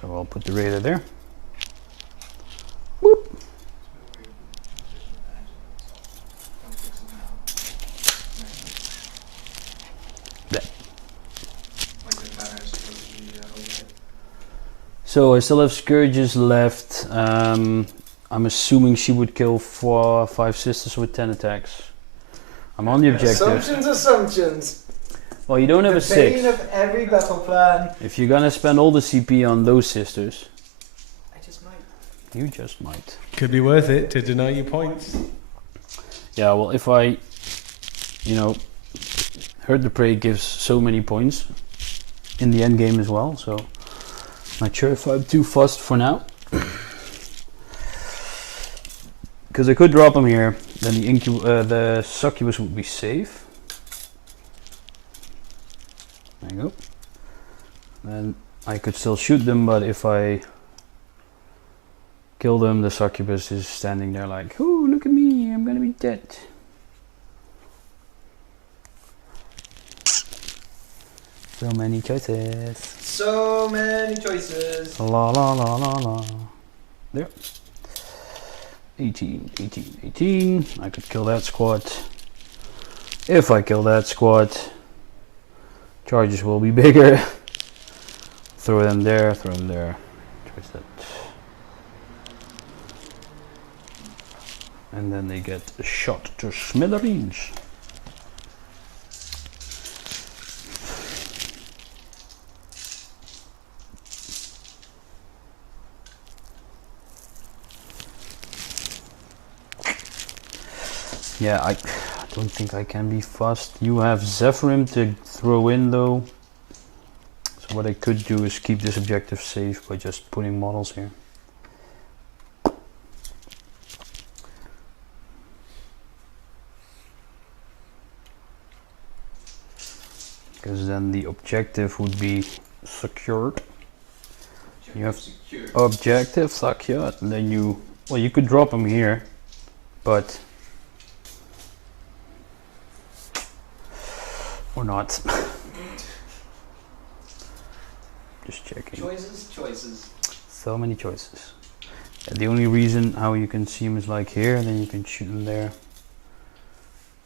So I'll put the Raider there. Whoop. So I still have Scourges left. I'm assuming she would kill 4 or 5 sisters with 10 attacks. I'm on the objective. Assumptions. Well, you don't have a 6. bane of every battle plan. If you're gonna spend all the CP on those sisters, I just might. you just might. Could be worth it to deny you points. Yeah, well, if I, Herd the Prey gives so many points in the end game as well, so not sure if I'm too fussed for now. Because I could drop him here, then the Succubus would be safe. There you go. Then I could still shoot them, but if I kill them, the Succubus is standing there like, oh, look at me, I'm gonna be dead. So many choices. So many choices. La la la la la. There. 18, 18, 18. I could kill that squad. If I kill that squad, charges will be bigger. Throw them there, throw them there. Choice that. And then they get shot to smithereens. Yeah, I don't think I can be fast. You have Zephyrim to throw in though. So what I could do is keep this objective safe by just putting models here. Because then the objective would be secured. You have objective secured, and then you could drop them here, but or not. Just checking. Choices. So many choices. The only reason how you can see them is like here, then you can shoot them there.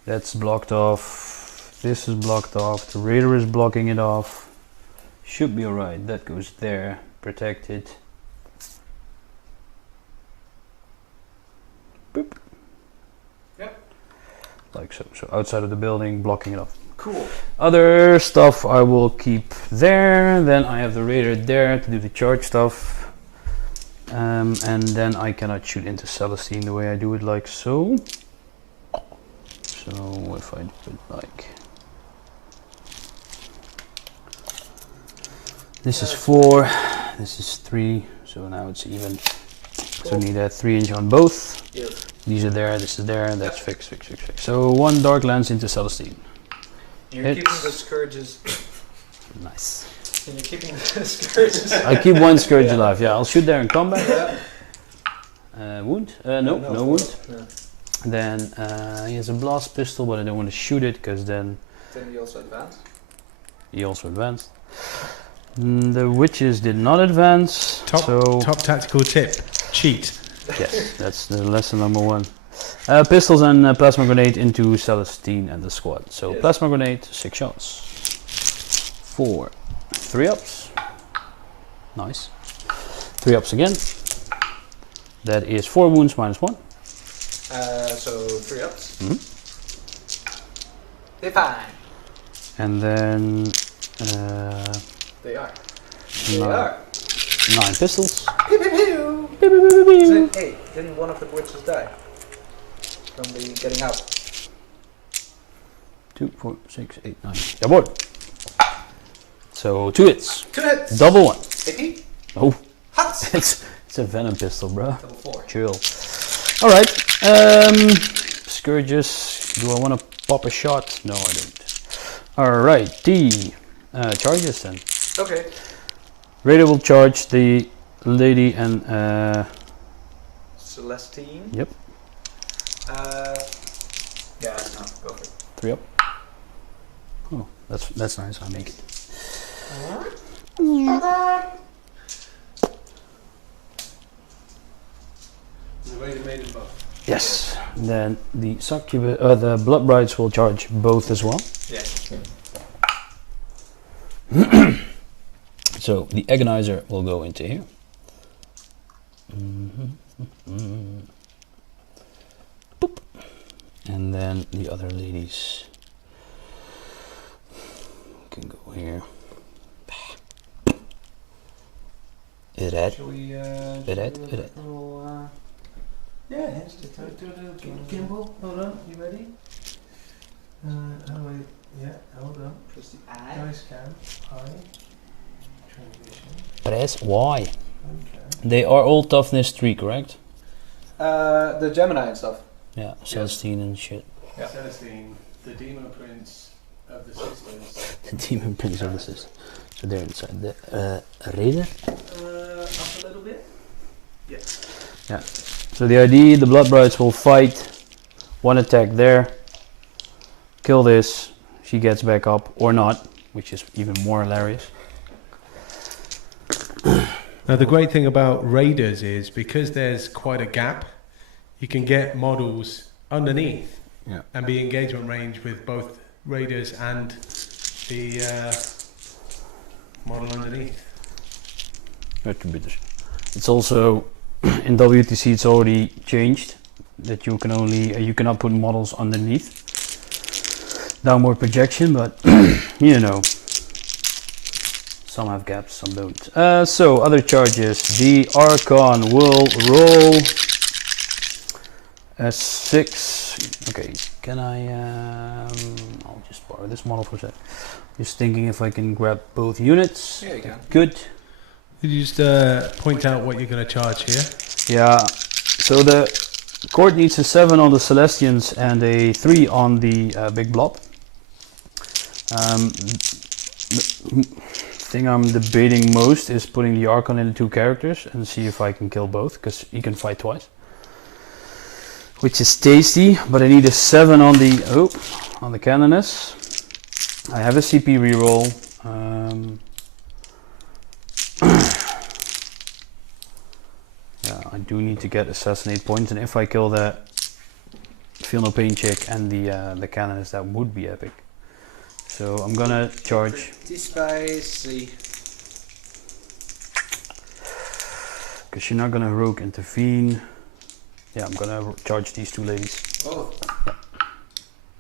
That's blocked off. This is blocked off. The Raider is blocking it off. Should be alright. That goes there. Protected. Boop. Yep. Like so. So outside of the building, blocking it off. Cool. Other stuff I will keep there. Then I have the Raider there to do the charge stuff. And then I cannot shoot into Celestine the way I do it like so. So if I do it like... This is 4, this is 3, so now it's even. So need a 3-inch on both. Yes. These are there, this is there, that's fixed. So 1 Dark Lance into Celestine. You're Hits. keeping the scourges. Nice. And you're keeping the scourges. I keep 1 Scourge alive, yeah, I'll shoot there in combat. Yeah. Wound? No wound. No. Then he has a blast pistol, but I don't want to shoot it because then Then you also advance. he also advanced. The witches did not advance. Top tactical tip: cheat. Yes, that's the lesson number 1. Pistols and plasma grenade into Celestine and the squad. So yes. Plasma grenade, 6 shots. 4, 3 ups. Nice. 3 ups again. That is 4 wounds minus 1. So 3 ups. Mm-hmm. They're fine. And then They are. 9 pistols. Pew pew pew. Isn't it 8? Didn't one of the witches die from the getting out? 2, 4, 6, 8, 9. Yeah, boy. So 2 hits. 2 hits. Double 1. 80. Oh, Hot. it's a venom pistol, bro. Double 4. Chill. All right. Scourges. Do I want to pop a shot? No, I don't. All right. Charges then. Okay. Raider will charge the lady and Celestine. Yep. Yeah, no, go for it. 3 up. Oh, that's nice. I make it. The Raider made it both. Yes. Then the succubus, the blood brides will charge both as well. Yeah. So the agonizer will go into here. Boop. And then the other ladies can go here. Red. Shall we, Red, do a red. little, yeah, hands to do a little gimbal. Hold on, you ready? How do I, yeah, hold on. Press the I. Dice cam, I. Transition. Press Y. Okay. They are all toughness 3, correct? The Gemini and stuff. Yeah, Celestine and shit. Yeah. Celestine, the demon prince of the sisters. The demon prince of the sisters. So they're inside the Raider. Up a little bit. Yeah. So the idea, the blood brides will fight. One attack there. Kill this. She gets back up or not, which is even more hilarious. Now the great thing about raiders is because there's quite a gap, you can get models underneath and be engagement range with both raiders and the model underneath. Retributors. It's also in WTC it's already changed that you can only you cannot put models underneath downward projection, but you know, some have gaps, some don't. So other charges, the Archon will roll a 6. Okay, can I I'll just borrow this model for a sec. Just thinking if I can grab both units. Yeah, you can. Good. Could you just point out what you're going to charge here? Yeah, so the court needs a 7 on the Celestians and a 3 on the big blob. Thing I'm debating most is putting the Archon in the 2 characters and see if I can kill both, because he can fight twice. Which is tasty, but I need a 7 on the on the Canoness. I have a CP reroll. Yeah, I do need to get assassinate points, and if I kill the feel no pain chick and the Canoness, that would be epic. So I'm gonna charge. Pretty spicy. Because you're not gonna heroic intervene. Yeah, I'm gonna charge these 2 ladies. Oh.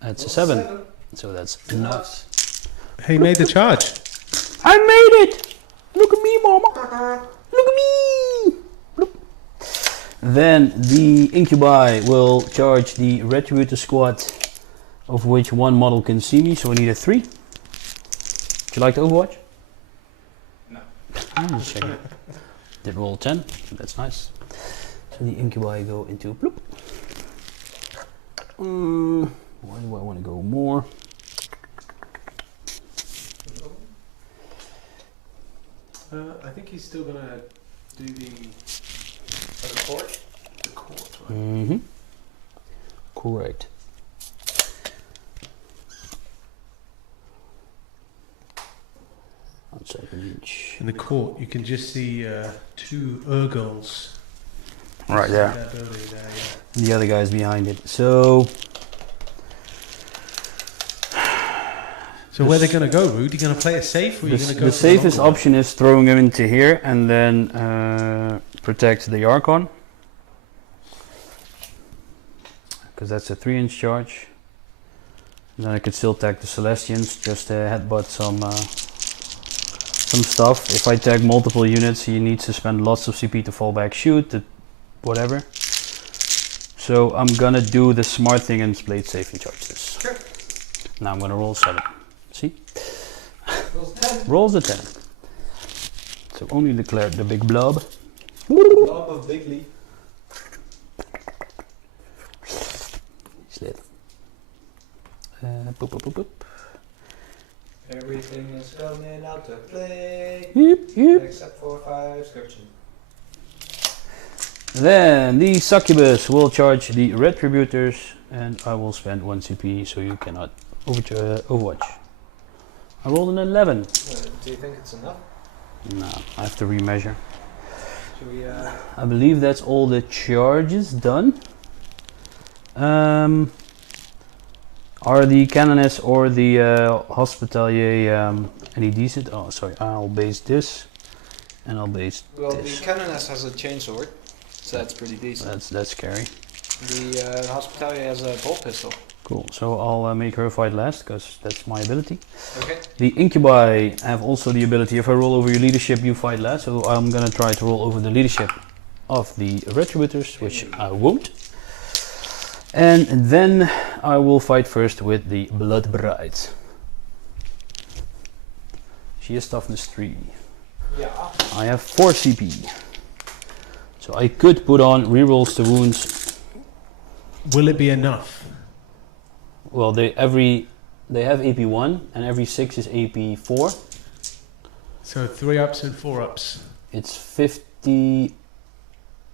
That's a 7. So that's enough. Hey, made the charge. I made it! Look at me, mama! Look at me! Bloop. Then the Incubi will charge the Retributor squad, of which 1 model can see me, so I need a 3. Would you like to Overwatch? No. Just checking. Did roll 10, so that's nice. So the Incubi go into bloop. Why do I want to go more? I think he's still going to do the court. The court, right? Mm-hmm. Correct. In the court, you can just see 2 Urgles. Right there. That building there, yeah. The other guy's behind it. So where they're going to go, Ruud? You going to play it safe, or you going to go? The safest option is throwing him into here and then protect the Archon, because that's a 3-inch charge. And then I could still tag the Celestians, just headbutt some stuff. If I tag multiple units, he needs to spend lots of CP to fall back, shoot, whatever. So I'm gonna do the smart thing and play it safe and charge this. Sure. Now I'm gonna roll 7. See? Rolls 10. Rolls a 10. So only declare the big blob. Blob of big leaf. Slit. Boop, boop, boop, boop. Everything is coming out to play. Yep, yep. Except for 5 scripture. Then the succubus will charge the retributors, and I will spend 1 CP so you cannot overwatch. I rolled an 11. Do you think it's enough? No, I have to remeasure. Should we, I believe that's all the charges done. Are the canoness or the hospitalier any decent? Oh, sorry, I'll base this, and I'll base well, this. the canoness has a chainsword, so that's pretty decent. That's scary. The hospitalier has a bolt pistol. Cool. So I'll make her fight last because that's my ability. Okay. The incubi have also the ability. If I roll over your leadership, you fight last. So I'm gonna try to roll over the leadership of the retributors, which I won't. And then I will fight first with the Blood Bride. She is toughness 3. Yeah. I have 4 CP. So I could put on rerolls to wounds. Will it be enough? Well, they have AP 1 and every 6 is AP 4. So 3 ups and 4 ups. It's 50.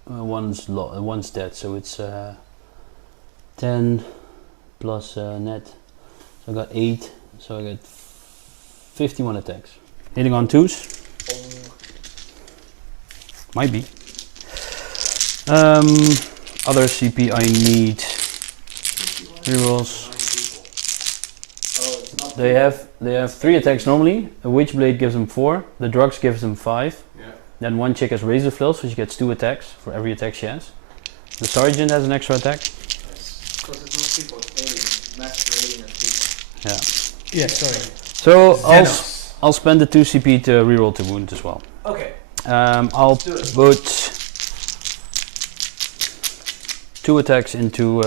One's dead, so it's 10 plus net. So I got 8. So I got 51 attacks. Hitting on 2s. Might be. Other CP I need. Rerolls. They have 3 attacks normally. A Witchblade gives them 4. The Drugs gives them 5. Yeah. Then one chick has Razor Flail, so she gets 2 attacks for every attack she has. The Sergeant has an extra attack. Yeah. Yeah, sorry. So Xenos. I'll spend the 2 CP to reroll to wound as well. Okay. I'll put 2 attacks into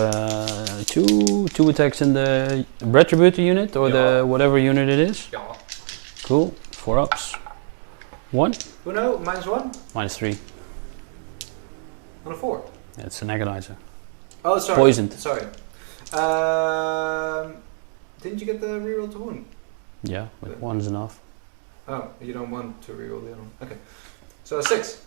two attacks in the retributor unit or the whatever unit it is. Yeah. Cool. 4 ups. 1 Uno, -1? minus 3. On a 4. It's an agonizer. Oh, sorry. Poisoned. Sorry. Didn't you get the reroll to wound? Yeah, but 1's enough. Oh, you don't want to reroll the other one. Okay. So a 6.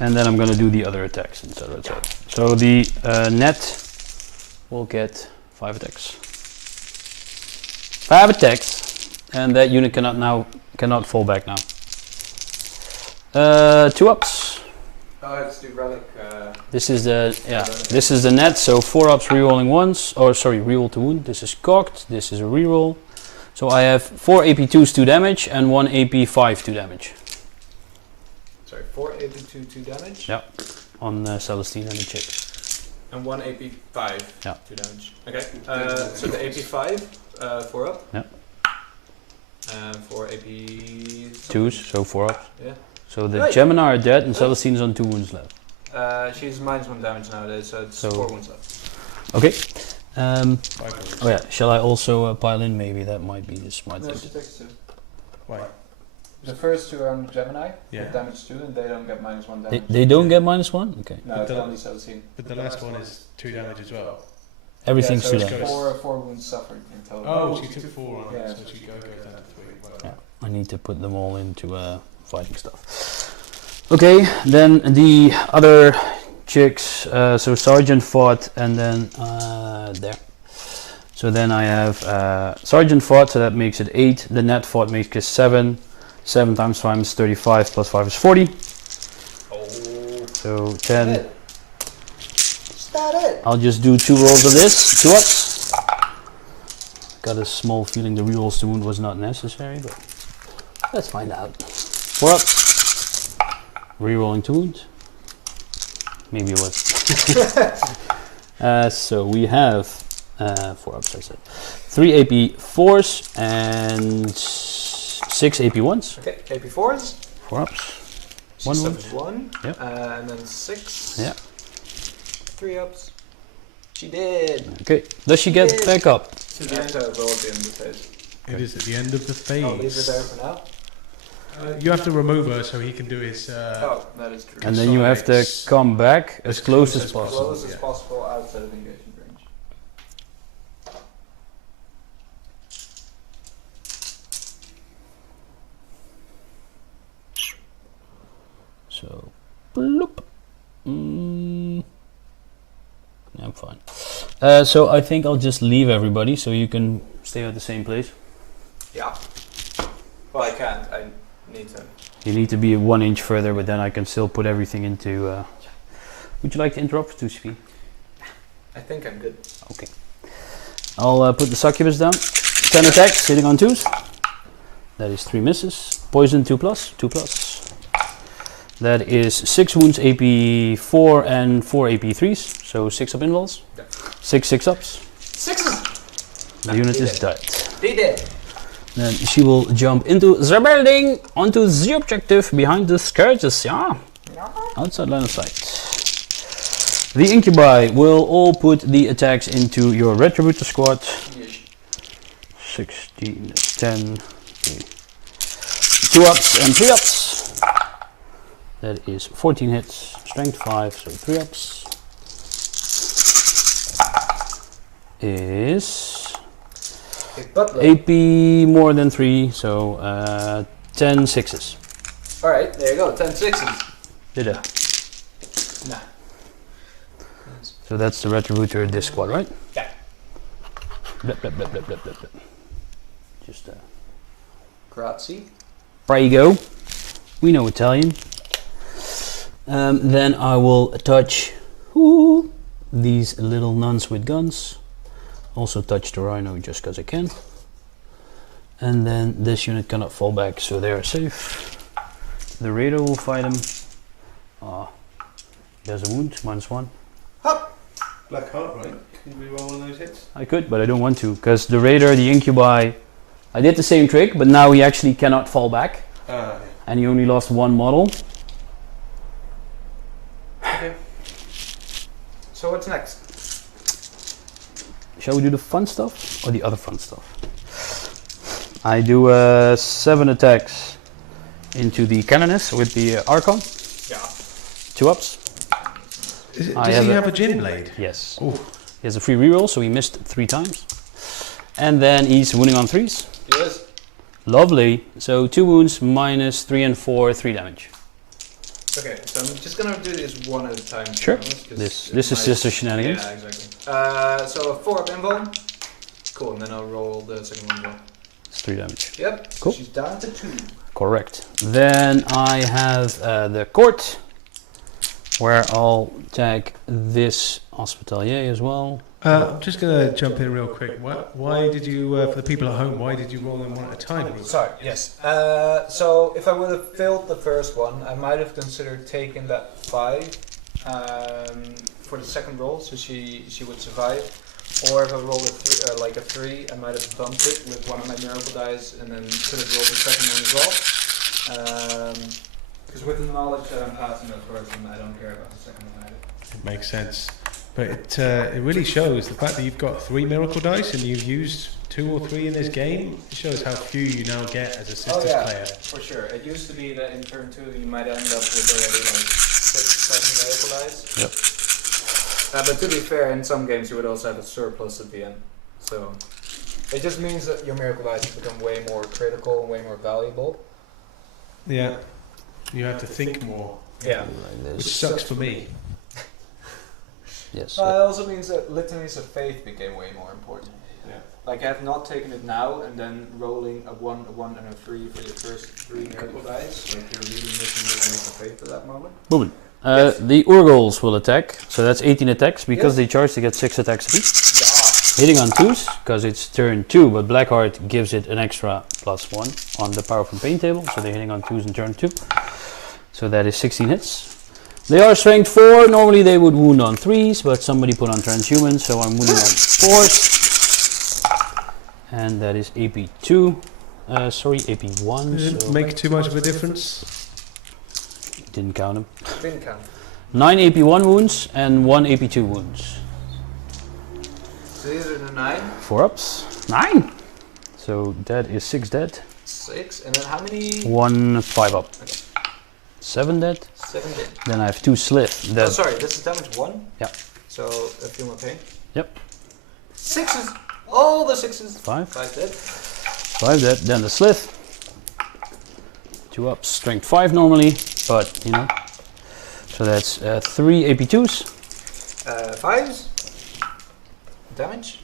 And then I'm gonna do the other attacks, etc. etc. So the net will get 5 attacks. 5 attacks, and that unit cannot fall back now. 2 ups. Oh, it's the relic. This is the net. So 4 ups rerolling once. Or sorry, reroll to wound. This is cocked. This is a reroll. So I have 4 AP2s 2 damage and 1 AP5 2 damage. Sorry, 4 AP2 2 damage. Yeah, on Celestine and the chick. And 1 AP5 Yeah. 2 damage. Okay. So the AP5 4 up. Yeah. And 4 AP 2s, so 4 ups. Yeah. So the Right. Gemini are dead and Celestine's on 2 wounds left. She's -1 damage nowadays, so it's 4 wounds left. Okay. Oh yeah, shall I also pile in? Maybe that might be the smart thing. takes 2. Why? The first 2 are on Gemini, Yeah. damage 2, and they don't get -1 They, damage. they don't get -1? Okay. No, But it's the- only 17. But the last one is 2 damage as well. Everything's yeah, to so them. it's four wounds suffered in total. Oh, she took 4 on Yeah. it, so she goes down to 3. Well, Yeah. I need to put them all into fighting stuff. Okay, then the other chicks. So Sergeant fought, and then there. So then I have Sergeant fought, so that makes it 8. The net fought makes it 7. 7 times 5 is 35, plus 5 is 40. Oh. So 10. Is that it? I'll just do 2 rolls of this, 2 ups. Got a small feeling the rerolls to wound was not necessary, but let's find out. 4 ups. Rerolling to wound. Maybe it was. So we have 4 ups, I said. 3 AP4s and 6 AP1s. Okay, AP4s. 4 ups. 1 wound. 1. Yep. And then 6. Yeah. 3 ups. She did. Okay. Does she get back up? To the end of the end of the phase. it is at the end of the phase. I'll leave it there for now. You have to remove her so he can do his. Oh, that is true. And then you have to come back as close as possible. Close as Yeah. possible outside of engagement range. Bloop. Yeah, I'm fine. So I think I'll just leave everybody so you can stay at the same place. Yeah. Well, I can't. I need to. You need to be 1 inch further, but then I can still put everything into... Would you like to interrupt, to speak? I think I'm good. Okay. I'll put the succubus down. 10 attacks, hitting on 2s. That is 3 misses. Poison 2 plus, 2 plus. That is 6 wounds AP 4 and 4 AP 3s. So 6 up invols. Yeah. 6 ups. 6s! The unit is dead. They did. Then she will jump into the building, onto the objective behind the scourges, yeah? Outside line of sight. The incubi will all put the attacks into your retributor squad. 16, 10, 2 ups and 3 ups. That is 14 hits, strength 5, so 3 ups. Is AP more than 3, so 10 sixes. Alright, there you go, 10 6s. Did I? Nah. So that's the retributor this squad, right? Yeah. Blip, blip, blip, blip, blip, blip, blip. Just Grazie. prego. We know Italian. Then I will touch these little nuns with guns. Also touch the rhino just because I can. And then this unit cannot fall back, so they are safe. The raider will fight him. There's a wound, -1. Hop! Black heart, right? Can you reroll one of those hits? I could, but I don't want to, because the raider, the incubi, I did the same trick, but now he actually cannot fall back. And he only lost 1 model. Okay. So what's next? Shall we do the fun stuff or the other fun stuff? I do 7 attacks into the Canoness with the Archon. Yeah. 2 ups. Does he have have a gin blade? Yes. Ooh. He has a free reroll, so he missed 3 times. And then he's wounding on 3s. Yes. Lovely. So 2 wounds, -3 and 4, 3 damage. Okay, so I'm just gonna do this one at a time. to Sure. be honest, 'cause This it is might- sister shenanigans. Yeah, exactly. So 4 up invuln. Cool, and then I'll roll the second one as well. It's 3 damage. Yep. Cool. She's down to 2. Correct. Then I have the court, where I'll tag this hospitalier as well. I'm just going to jump in real quick. Why did you, for the people at home, why did you roll them one at a time? Sorry, yes. So if I would have failed the first one, I might have considered taking that 5 for the second roll, so she would survive. Or if I rolled a 3, I might have bumped it with one of my miracle dice and then could have rolled the second one as well. Because with the knowledge that I'm passing the first one, I don't care about the second one either. It makes sense. But it really shows the fact that you've got 3 miracle dice and you've used 2 or 3 in this game. It shows how few you now get as a sisters player. For sure. It used to be that in turn 2 you might end up with already like 6-7 miracle dice. Yep. But to be fair, in some games you would also have a surplus at the end. So it just means that your miracle dice become way more critical and way more valuable. Yeah. You have to think more, Yeah. Like which this. sucks for me. Yes. It also means that litanies of faith became way more important. Yeah. Like I have not taken it now and then rolling a 1, and a 3 for your first 3 miracle dice. Like you're really missing litanies of faith at that moment. Boom. Yes. The Urgals will attack, so that's 18 attacks. Because Yes. they charge, they get 6 attacks apiece. Yeah. Hitting on 2s, because it's turn 2, but Blackheart gives it an extra +1 on the power from pain table, so they're hitting on 2s in turn 2. So that is 16 hits. They are strength 4, normally they would wound on 3s, but somebody put on transhuman, so I'm wounding on 4s. And that is AP2, AP1. Does it so make too much of a difference? didn't count them. Didn't count. 9 AP1 wounds and 1 AP2 wounds. So these are the 9, 4 ups. 9! So that is 6 dead. 6, and then how many? 1 5 up. Okay. 7 dead. 7 dead. Then I have 2 slith. Oh, sorry, this is damage 1? Yeah. So a few more pain? Yep. 6s! All the 6s! 5. 5 dead. 5 dead. Then the slith. 2 ups. Strength 5 normally, but you know. So that's 3 AP2s. 5s. Damage.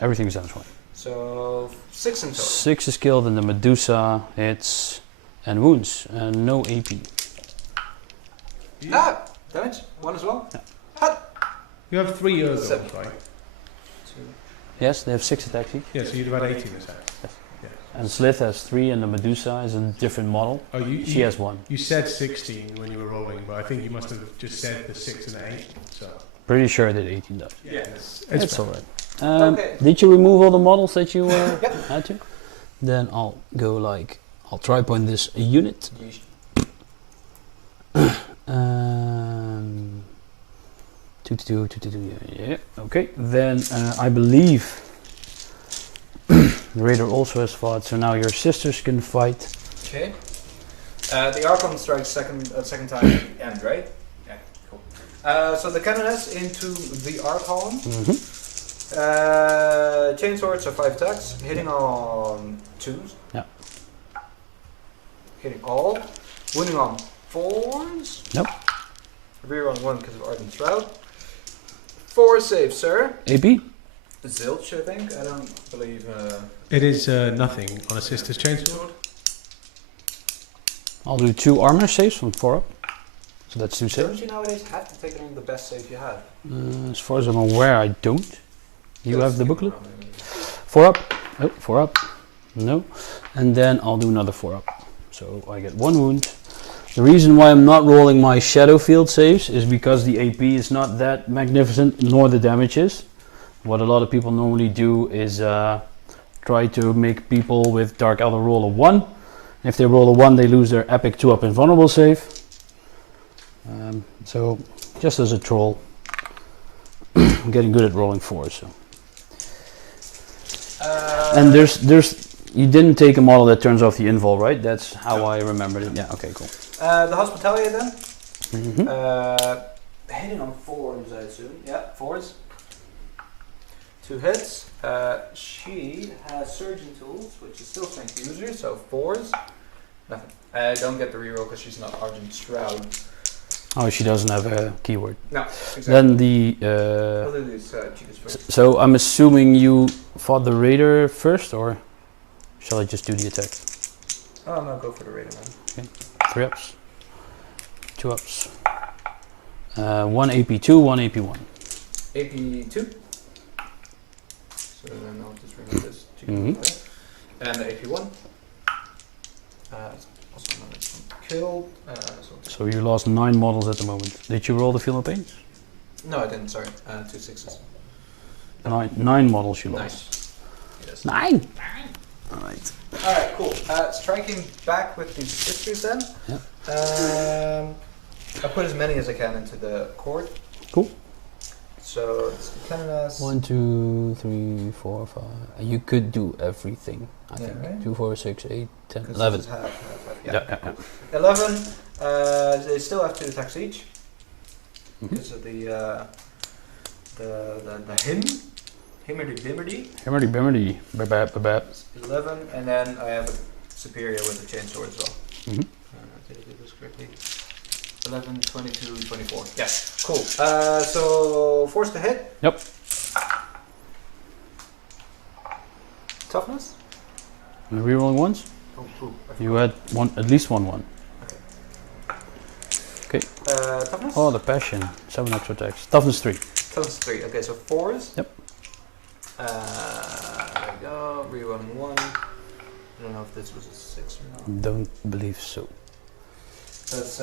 Everything's damage 1. So 6 in total. 6 is killed, and the Medusa hits and wounds, and no AP. Ah! Damage. 1 as well. You have 3 Urgals, 7. right? 2. Yes, they have 6 attacks each. Yeah, so you'd have had 18 attacks. And Slith has 3, and the Medusa is a different model. Oh, She has 1. You said 16 when you were rolling, but I think you must have just said the 6 and the 8. So Pretty sure I did 18 though. yes, It's alright. Okay. Did you remove all the models that you Yep. had to? Then I'll go like, I'll try point this unit. Two, yeah, okay. Then I believe the Raider also has fought, so now your sisters can fight. Okay. The Archon strikes second time at the end, right? Yeah, cool. So the Canoness into the Archon. Chainswords are 5 attacks, hitting on 2s. Yeah. Hitting all. Wounding on 4s. Nope. Reroll 1 because of Ardent Shroud. 4 saves, sir. AP? Zilch, I think. I don't believe. it is nothing on a sister's chainsword. I'll do 2 armor saves from 4 up. So that's 2 saves. Don't you nowadays have to take it on the best save you have? As far as I'm aware, I don't. You have the booklet? 4 up. Oh, 4 up. No. And then I'll do another 4 up. So I get 1 wound. The reason why I'm not rolling my shadow field saves is because the AP is not that magnificent, nor the damage is. What a lot of people normally do is try to make people with Dark Elder roll a 1. If they roll a 1, they lose their epic 2 up invulnerable save. So just as a troll, I'm getting good at rolling 4s. So. And there's you didn't take a model that turns off the invul, right? That's how I remembered it. Yeah. Okay. Cool. The Hospitalia then. Mm-hmm. Hitting on 4s, I assume. Yeah, 4s. 2 hits. She has Surgeon Tools, which is still strength user, so 4s. Nothing. Don't get the reroll because she's not Argent Shroud. Oh, she doesn't have a keyword. No, exactly. Then the. We'll do these cheetahs first. So I'm assuming you fought the Raider first, or shall I just do the attack? Oh no, go for the Raider man. 3 ups, 2 ups, 1 AP2, 1 AP1. AP2. So then I'll just remove this. And the AP1. Also killed. So you lost 9 models at the moment. Did you roll the Field of Pain? No, I didn't. Sorry, 2 6s. 9 models you lost. Nice. Yes. 9. All right. All right, cool. Striking back with these sisters then. Yep. I put as many as I can into the court. Cool. So it's the Canada's. 1, 2, 3, 4, 5. You could do everything. I think right? 2, 4, 6, 8, 10, 'Cause 11. this is half, Yeah. yeah. 11. They still have 2 attacks each because of the him. Himmerdy Bimmerdy. Himmerdy Bimmerdy. Babab. 11, and then I have a superior with a chainsword as well. Mm-hmm. Did I do this correctly? 11, 22, 24. Yeah, cool. So force to hit. Yep. Toughness. And rerolling ones. Oh, cool. You had at least one. Okay. Toughness. Oh, the passion. 7 extra attacks. Toughness 3. Toughness 3. Okay, so 4s. Yep. There we go. Rerolling 1. I don't know if this was a 6 or not. Don't believe so. That's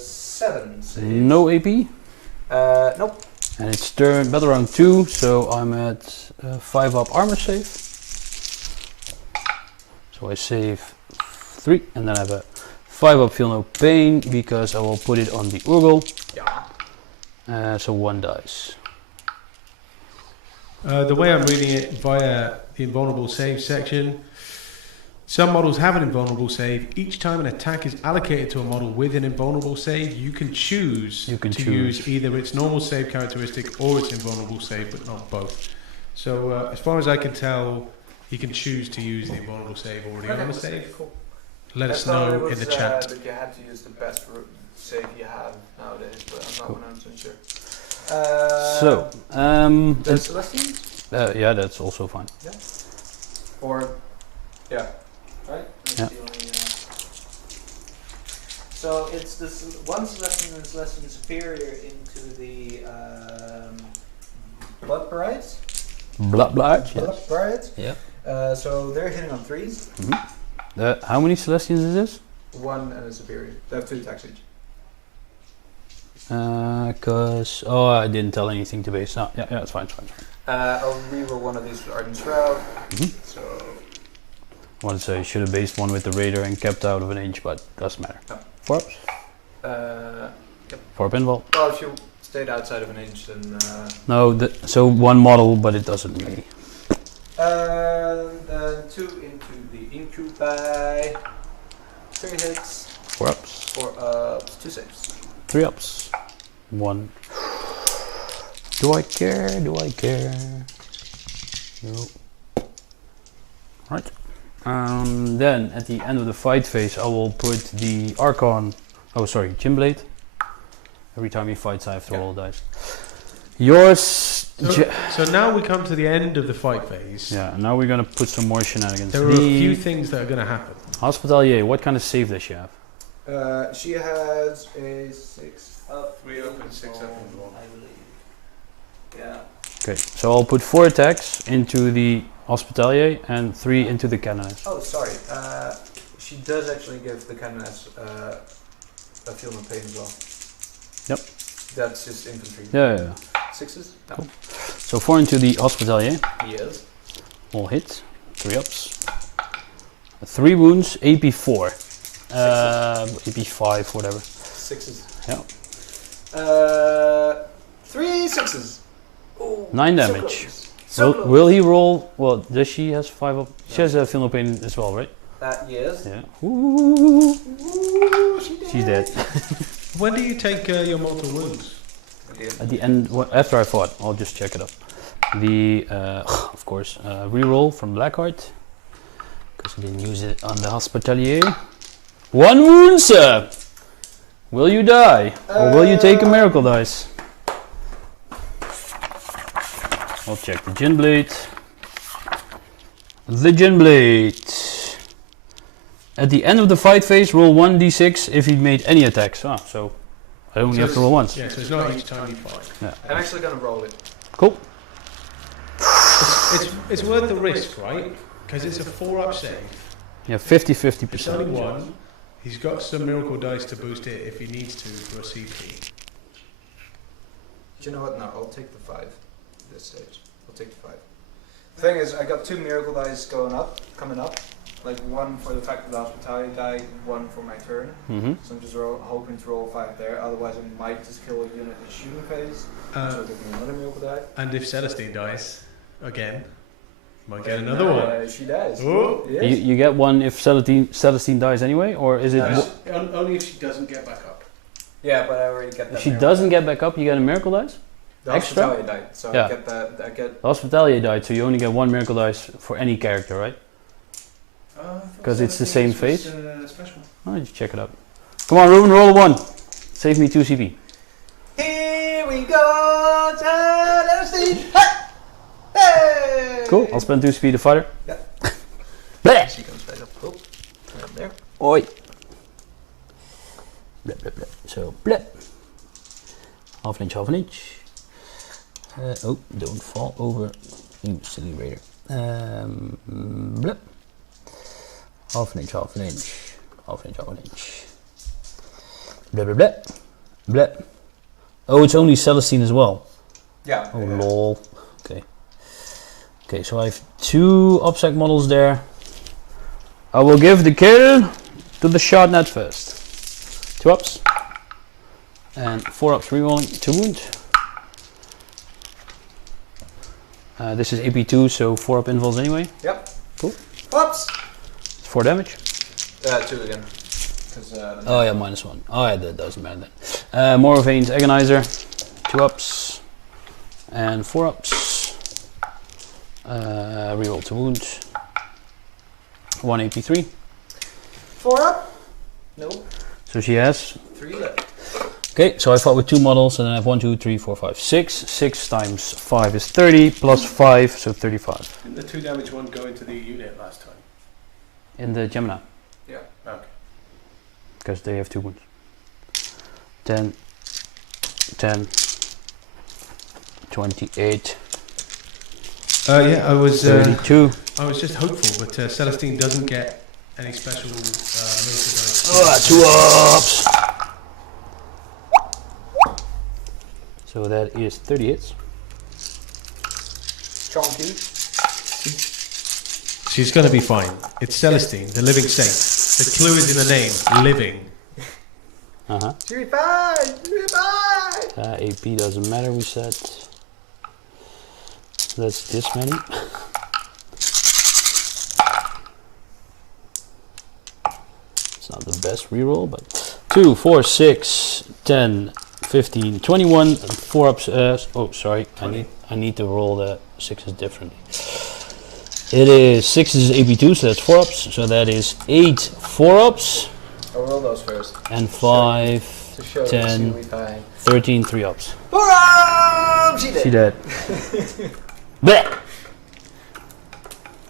7 saves. No AP. Nope. And it's turn battle round 2, so I'm at 5 up armor save. So I save 3, and then I have a 5 up feel no pain because I will put it on the Urgle. Yeah. So 1 dice. The way I'm reading it via the invulnerable save section, some models have an invulnerable save. Each time an attack is allocated to a model with an invulnerable save, you can choose to use either its normal save characteristic or its invulnerable save, but not both. So as far as I can tell, you can choose to use the invulnerable save already on the save. Cool. Let us know in the chat. That you had to use the best save you have nowadays, but I'm not Cool. 100% sure. So, The Celestians? yeah, that's also fine. Or, yeah, right? That's Yeah. the only, so it's this one Celestian and Celestian superior into the Blood Brides. Blood, yes. Blood Brides. Yeah. So they're hitting on 3s. How many Celestians is this? 1 and a superior. They have 2 attacks each. Cause I didn't tell anything to base. No, yeah, it's fine, it's fine. I'll reroll one of these with Ardent Shroud. Mhm. So I want to say should have based one with the Raider and kept out of an inch, but doesn't matter. No. 4 ups. Yep. 4 up invul. Well, if you stayed outside of an inch, then. No, so one model, but it doesn't really. Then 2 into the Incubi. 3 hits. 4 ups. 4 ups. 2 saves. 3 ups. 1. Do I care? Do I care? No. Right. Then at the end of the fight phase, I will put the Archon. Oh, sorry, Gymblade. Every time he fights, I have to roll dice. Yours. So now we come to the end of the fight phase. Yeah. Now we're gonna put some more shenanigans. There are a few things that are going to happen. Hospitalier. What kind of save does she have? She has a 6 up. 3 up and 6 up in the wall. I believe. Yeah. Okay. So I'll put 4 attacks into the Hospitalier and 3 into the Canoness. Oh, sorry. She does actually give the Canoness a feel no pain as well. Yep. That's just infantry. Yeah. 6s? No. Cool. So 4 into the Hospitalier. Yes. All hit. 3 ups. 3 wounds. AP 4. AP 5, whatever. 6s. Yeah. 3 6s. Oh, 9 so damage. close. So close. Will he roll? Well, does she has 5 up? She has a feel no pain as well, right? Yes. Yeah. Ooh. Ooh, She's dead. When do you take your mortal wounds? At the end, after I fought, I'll just check it up. The, of course, reroll from Blackheart. Because I didn't use it on the Hospitalier. 1 wound, sir! Will you die? Or will you take a miracle dice? I'll check the Gin-Blade. The Gin-Blade. At the end of the fight phase, roll 1d6 if he made any attacks. Ah, so I only So have to roll once. Yeah, so it's not each time you fight. Yeah. I'm actually gonna roll it. Cool. It's worth the risk, right? Because it's a 4-up save. Yeah, It's 50-50%. only 1. He's got some miracle dice to boost it if he needs to for a CP. Do you know what? No, I'll take the 5 at this stage. I'll take the 5. The thing is, I got 2 miracle dice coming up. Like 1 for the fact that the hospitality died, 1 for my turn. Mm-hmm. So I'm just hoping to roll 5 there. Otherwise, I might just kill a unit in shooting phase. So give me another miracle die. And if Celestine dies, again, you might get another one. She dies. Oh. Yes. You get one if Celestine dies anyway, or is it? No. Only if she doesn't get back up. Yeah, but I already get that. If she miracle doesn't die. get back up, you get a miracle dice. The extra? hospitality died, so Yeah. I get that. I get. The Hospitalier died, so you only get 1 miracle dice for any character, right? Because it's the same phase. Special. Oh, just check it out. Come on, Ruben, roll a 1. Save me 2 CP. Here we go, Celestine. Hey! Cool. I'll spend 2 CP to fighter. Yeah. Bleh. She comes back up. Oh, right there. Oi. Bleh, bleh, bleh. So, bleh. Half an inch, half an inch. Oh, don't fall over. You silly raider. Bleh. Half an inch, half an inch. Half an inch, half an inch. Bleh, bleh, bleh. Bleh. Oh, it's only Celestine as well. Yeah. Oh, yeah. lol. Okay. Okay, so I have 2 OBSEC models there. I will give the kill to the Shardnet first. 2 ups. And 4 ups rerolling, 2 wound. This is AP2, so 4 up involves anyway. Yep. Cool. Oops. 4 damage. 2 again. Oh yeah, -1. Oh yeah, that doesn't matter then. Morvane's Agonizer. 2 ups. And 4 ups. Reroll 2 wounds. 1 AP3. 4 up. No. So she has 3 left. Okay, so I fought with 2 models, and then I have 1, 2, 3, 4, 5, 6. 6 times 5 is 30, plus 5, so 35. Didn't the 2 damage one go into the unit last time? In the Gemini, Okay. because they have 2 wounds. 10, 10, 28, Yeah, I was 32. just hopeful, but Celestine doesn't get any special motor Oh, 2 ups! So that is 30 hits. Chonky. She's going to be fine. It's Celestine, the living saint. The clue is in the name, living. Uh-huh. She'll be fine! She'll be fine! AP doesn't matter, we said. That's this many. It's not the best reroll, but 2, 4, 6, 10, 15, 21, 4 ups. Oh, sorry, I need to roll the 6s differently. It is 6 is AP2, so that's 4 ups. So that is 8 4 ups I'll roll those first. and 5, To show 10, she'll be fine. 13 3 ups. 4 ups! She did. See that? Blech!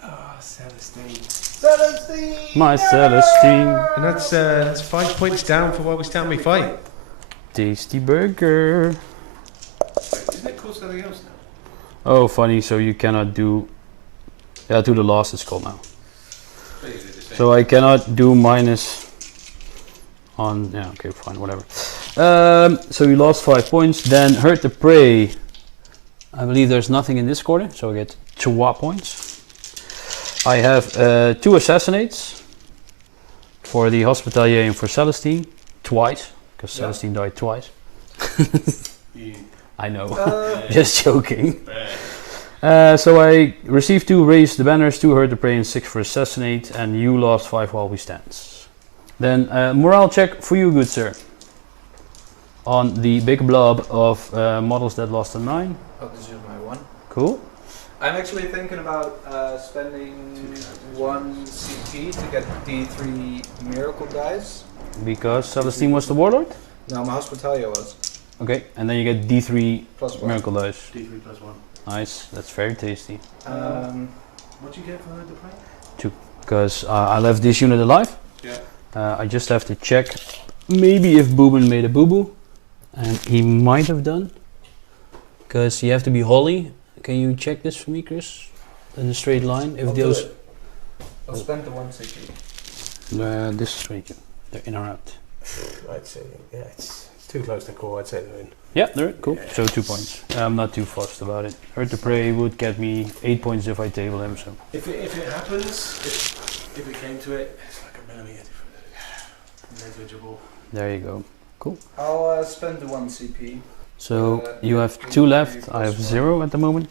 Oh, Celestine. Celestine! My Celestine. And that's 5 points down for why we stand me fight. Tasty burger. Isn't it called something else now? Oh, funny. So you cannot do. Yeah, to the loss it's called now. Basically the same. So I cannot do minus on. Yeah, okay, fine, whatever. So you lost 5 points. Then hurt the prey. I believe there's nothing in this corner, so I get 2 points. I have 2 assassinates for the Hospitalier and for Celestine. Twice, because Yeah. Celestine died twice. You- I know. Uh, Just joking. Bad. So I received 2, raised the banners, 2 hurt the prey, and 6 for assassinate, and you lost 5 while we stands. Then morale check for you, good sir. On the big blob of models that lost a 9. oh, this is my one. Cool. I'm actually thinking about spending 1 CP to get D3 miracle dice. Because Celestine was the warlord. No, my Hospitalia was. Okay, and then you get D3 Plus 1. miracle dice. D3 plus 1. Nice, that's very tasty. What'd you get for the prey? Because I left this unit alive. Yeah. I just have to check maybe if Boobin made a boo-boo. And he might have done. Because you have to be holy. Can you check this for me, Chris? In a straight line. If I'll do those. it. I'll spend the 1 CP. This is straight. They're in or out. I'd say, yeah, it's too close to core. I'd say they're in. Yeah, they're in. Cool. Yeah. So 2 points. I'm not too fussed about it. Hurt the prey would get me 8 points if I table him. So If it happens, if it came to it, it's like a millimeter different. Negligible. there you go. I'll spend the 1 CP. So you have 2 left. I have 0 at the moment.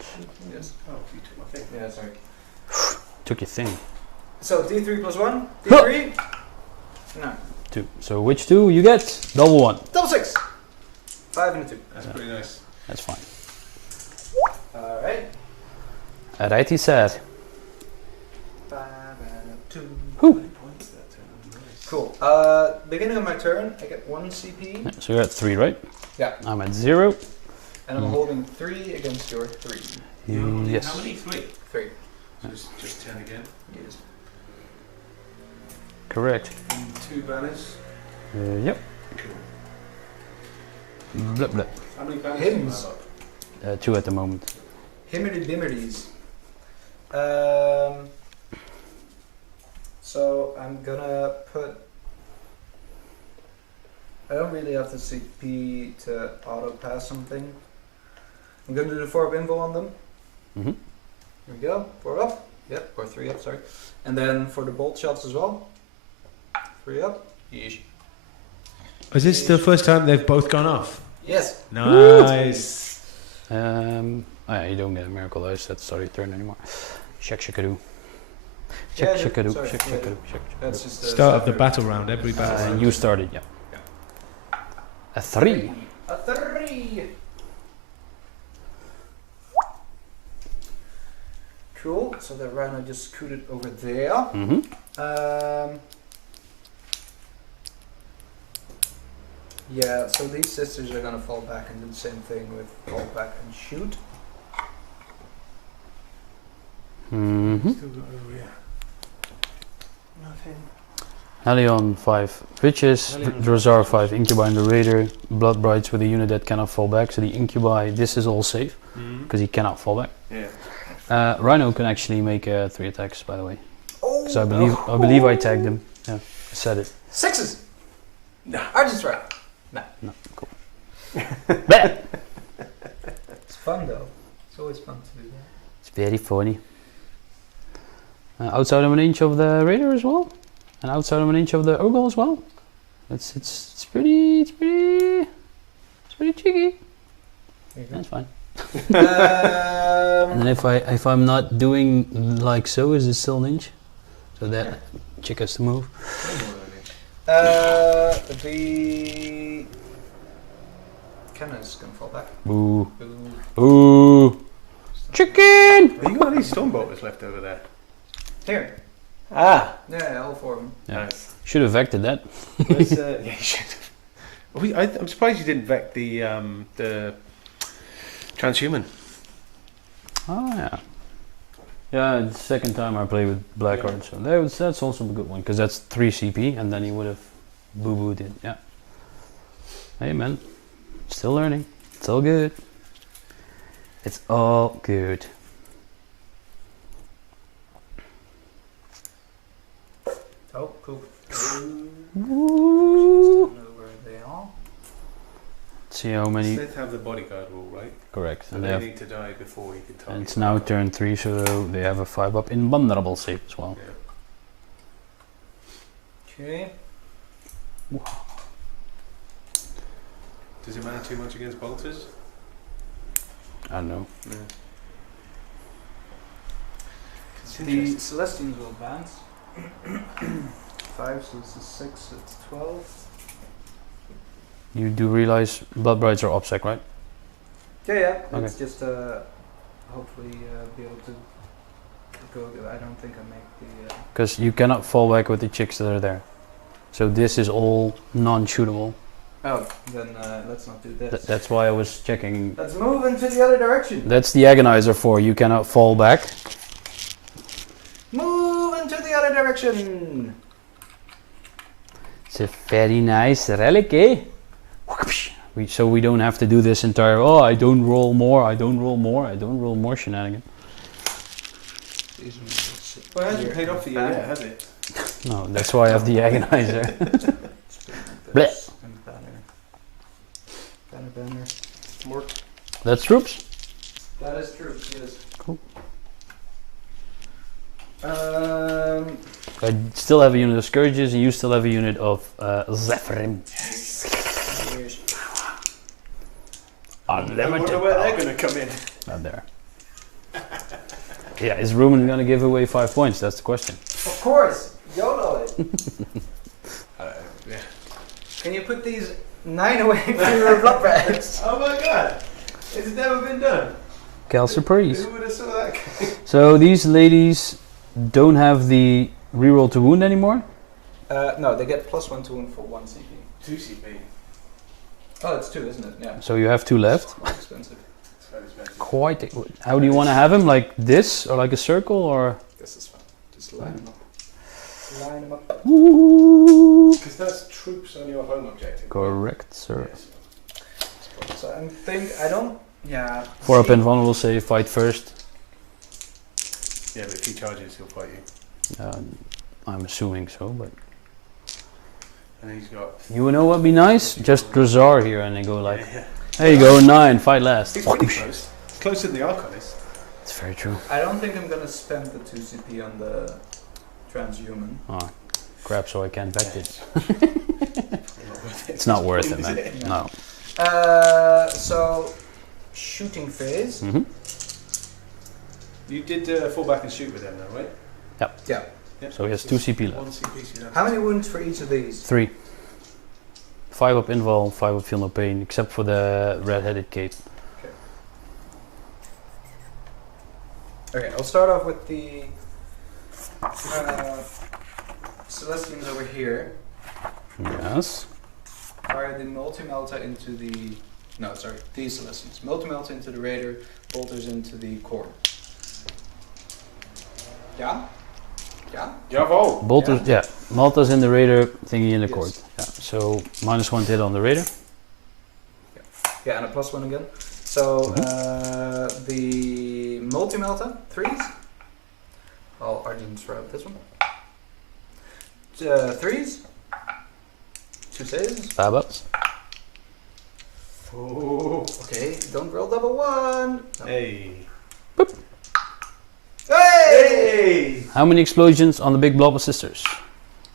Yes. Oh, you took my thing. Yeah, sorry. Took your thing. So D3 plus 1. D3. No. 2. So which 2 you get? Double 1. Double 6. 5 and a 2. That's Yeah. pretty nice. That's fine. Alright. Righty said. 5 and a 2. Whew. 20 points that turn. Nice. Cool. Beginning of my turn, I get 1 CP. Yeah, so you're at 3, right? Yeah. I'm at 0. And I'm holding 3 against your 3. Yes. How many? 3. 3. So just 10 again. Yes. Correct. And 2 banners. Yep. Cool. Blip blip. How many banners Hymns. do you have up? 2 at the moment. Himmery bimmeries. So I'm gonna put. I don't really have the CP to auto pass something. I'm gonna do the 4 up info on them. Mm-hmm. Here we go. 4 up. Yep, or 3 up, sorry. And then for the bolt shots as well. 3 up. Yeesh. Is this the first time they've both gone off? Yes. Nice. Yeah, you don't get a miracle dice. That's not your turn anymore. Check, check-a-doo. Yeah, Check, yeah, check-a-doo. sorry, Check, yeah, check-a-doo. Check, That's just the Start of the battle round, every battle and round. you started, yeah. A 3. A 3. Cool. So that rhino just scooted over there. Mm-hmm. Yeah, so these sisters are gonna fall back and do the same thing with fall back and shoot. Mm-hmm. Still got over here. Nothing. Helion 5 Witches, Helion Drozar 5 5 Incubi and the Raider, Blood Brides with a unit that cannot fall back. So the Incubi, this is all safe because he cannot fall back. Yeah. Rhino can actually make 3 attacks, by the way. Because I believe I tagged him. Yeah, I said it. 6s! No. Argent's right. No, cool. It's fun though. It's always fun to do that. It's very funny. Outside of an inch of the Raider as well, and outside of an inch of the Ogre as well. It's pretty cheeky. That's fine. And then if I'm not doing like so, is it still an inch? So that chick has to move. The cannon is gonna fall back. Ooh, Ooh. ooh, chicken! Have you got any Stormbolters left over there? Here. Ah. Yeah, all 4 of them. Yeah. Nice. Should have vected that. Yeah, you should. I'm surprised you didn't vec the transhuman. Oh yeah. Yeah, the second time I played with Blackheart, so that's also a good one because that's 3 CP, and then he would have boo-booed it. Yeah. Hey man, still learning. It's all good. It's all good. Oh, cool. Ooh. Don't know where they are. See how many. Sith have the bodyguard rule, right? Correct. So And, they they have, need to die before he can target. and it's now turn 3, so they have a 5-up invulnerable save as well. Yeah. Okay. Does it matter too much against bolters? I don't know. No. The Celestians will advance. 5, so this is 6, so it's 12. You do realize Blood Brides are OPSEC, right? Yeah. Okay. It's just hopefully be able to go. I don't think I make the. Because you cannot fall back with the chicks that are there. So this is all non-shootable. Oh, then let's not do this. That's why I was checking. Let's move into the other direction. That's the Agonizer for. You cannot fall back. Move into the other direction. It's a very nice relic, eh? So we don't have to do this entire, oh, I don't roll more, I don't roll more, I don't roll more shenanigan. Well, it hasn't paid off for you yet, has it? No, that's why I have the Agonizer. Blech. Banner. More. That's troops. That is true, yes. Cool. Um, I still have a unit of Scourges, and you still have a unit of Zephyrim. I wonder where they're going to come in. Not there. Yeah, is Ruben going to give away 5 points? That's the question. of course, YOLO it. Yeah. Can you put these 9 away from your blood bags? Oh my god! It's never been done. Cal surprise. Who would have saw that? So these ladies don't have the reroll to wound anymore? No, they get +1 to wound for 1 CP. 2 CP. Oh, it's 2, isn't it? Yeah. So you have 2 left. Quite expensive. It's very expensive. Quite. How do you want to have him? Like this, or like a circle, or? This is fun. Just line them up. Line them up. Ooh. Because that's troops on your home objective. Correct, sir. Yes. So I don't. Yeah. 4 up see- invulnerable save, fight first. Yeah, but if he charges, he'll fight you. I'm assuming so, but And he's got. you know what'd be nice? Just Drozar here, and they go like, Yeah. there you go, 9, fight last. He's pretty close. Closer than the Arcanist. It's very true. I don't think I'm gonna spend the 2 CP on the transhuman. Oh, crap! So I can't back it. It's not worth it, man. Is No. So shooting phase. Hmm. You did fall back and shoot with them, though, right? Yeah. Yep. So he has 2 CP left. 1 CP. So you have How many wounds for each of these? 3. 5 up invul, 5 up feel no pain, except for the red-headed cape. Okay, I'll start off with the Celestians over here. Yes. Fire the multi-melta into the... No, sorry, these Celestians. Multi-melta into the Raider, bolters into the core. Yeah? Yeah? Jawel. Bolters, yeah. Malta's in the Raider, thingy in the Yes. court. Yeah. So -1 hit on the Raider. Yeah, and a +1 again. So the multi-melta, 3s. I'll Argent Shroud this one. 3s. 2 saves. 5 ups. Oh. Okay, don't roll double 1. No. Hey. Hey! How many explosions on the big blob of sisters?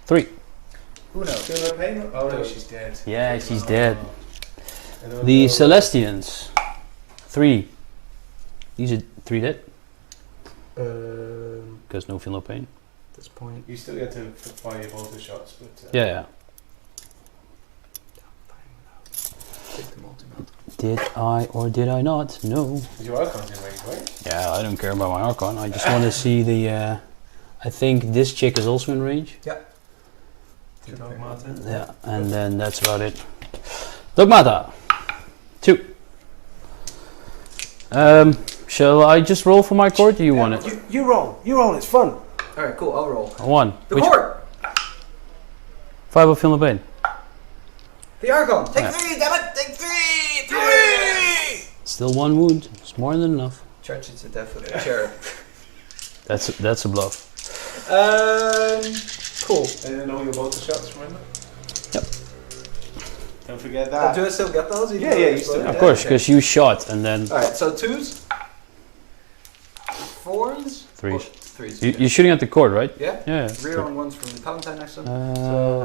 3. Who knows? Feel no pain? Oh no, she's dead. Yeah, she's dead. I don't The know. Celestians. 3. These are 3 dead. Because no feel no pain. At this point. You still get to fire your bolter shots, but Yeah, yeah. Take the multi-melta. Did I or did I not? No. your Archon's in range, right? Yeah, I don't care about my Archon. I just want to see the. I think this chick is also in range. Dogmata. Yeah, and then that's about it. Dogmata. 2. Shall I just roll for my court? Do you want it? You roll. You roll. It's fun. Alright, cool, I'll roll. 1. The Which core! 5 of feel no pain. The Archon! Take Yeah. 3, damn it! Take 3! 3! Still 1 wound. It's more than enough. Charge it to death with a chair. That's a bluff. Cool. And then all your bolter shots, remember? Yep. Don't forget that. Do I still get those? Yeah, yeah, you still- Of course, because you shot and then Alright, so 2s. 4s. 3s. 3s. You're shooting at the court, right? Yeah? Yeah. Reroll ones from the Palatine next to them.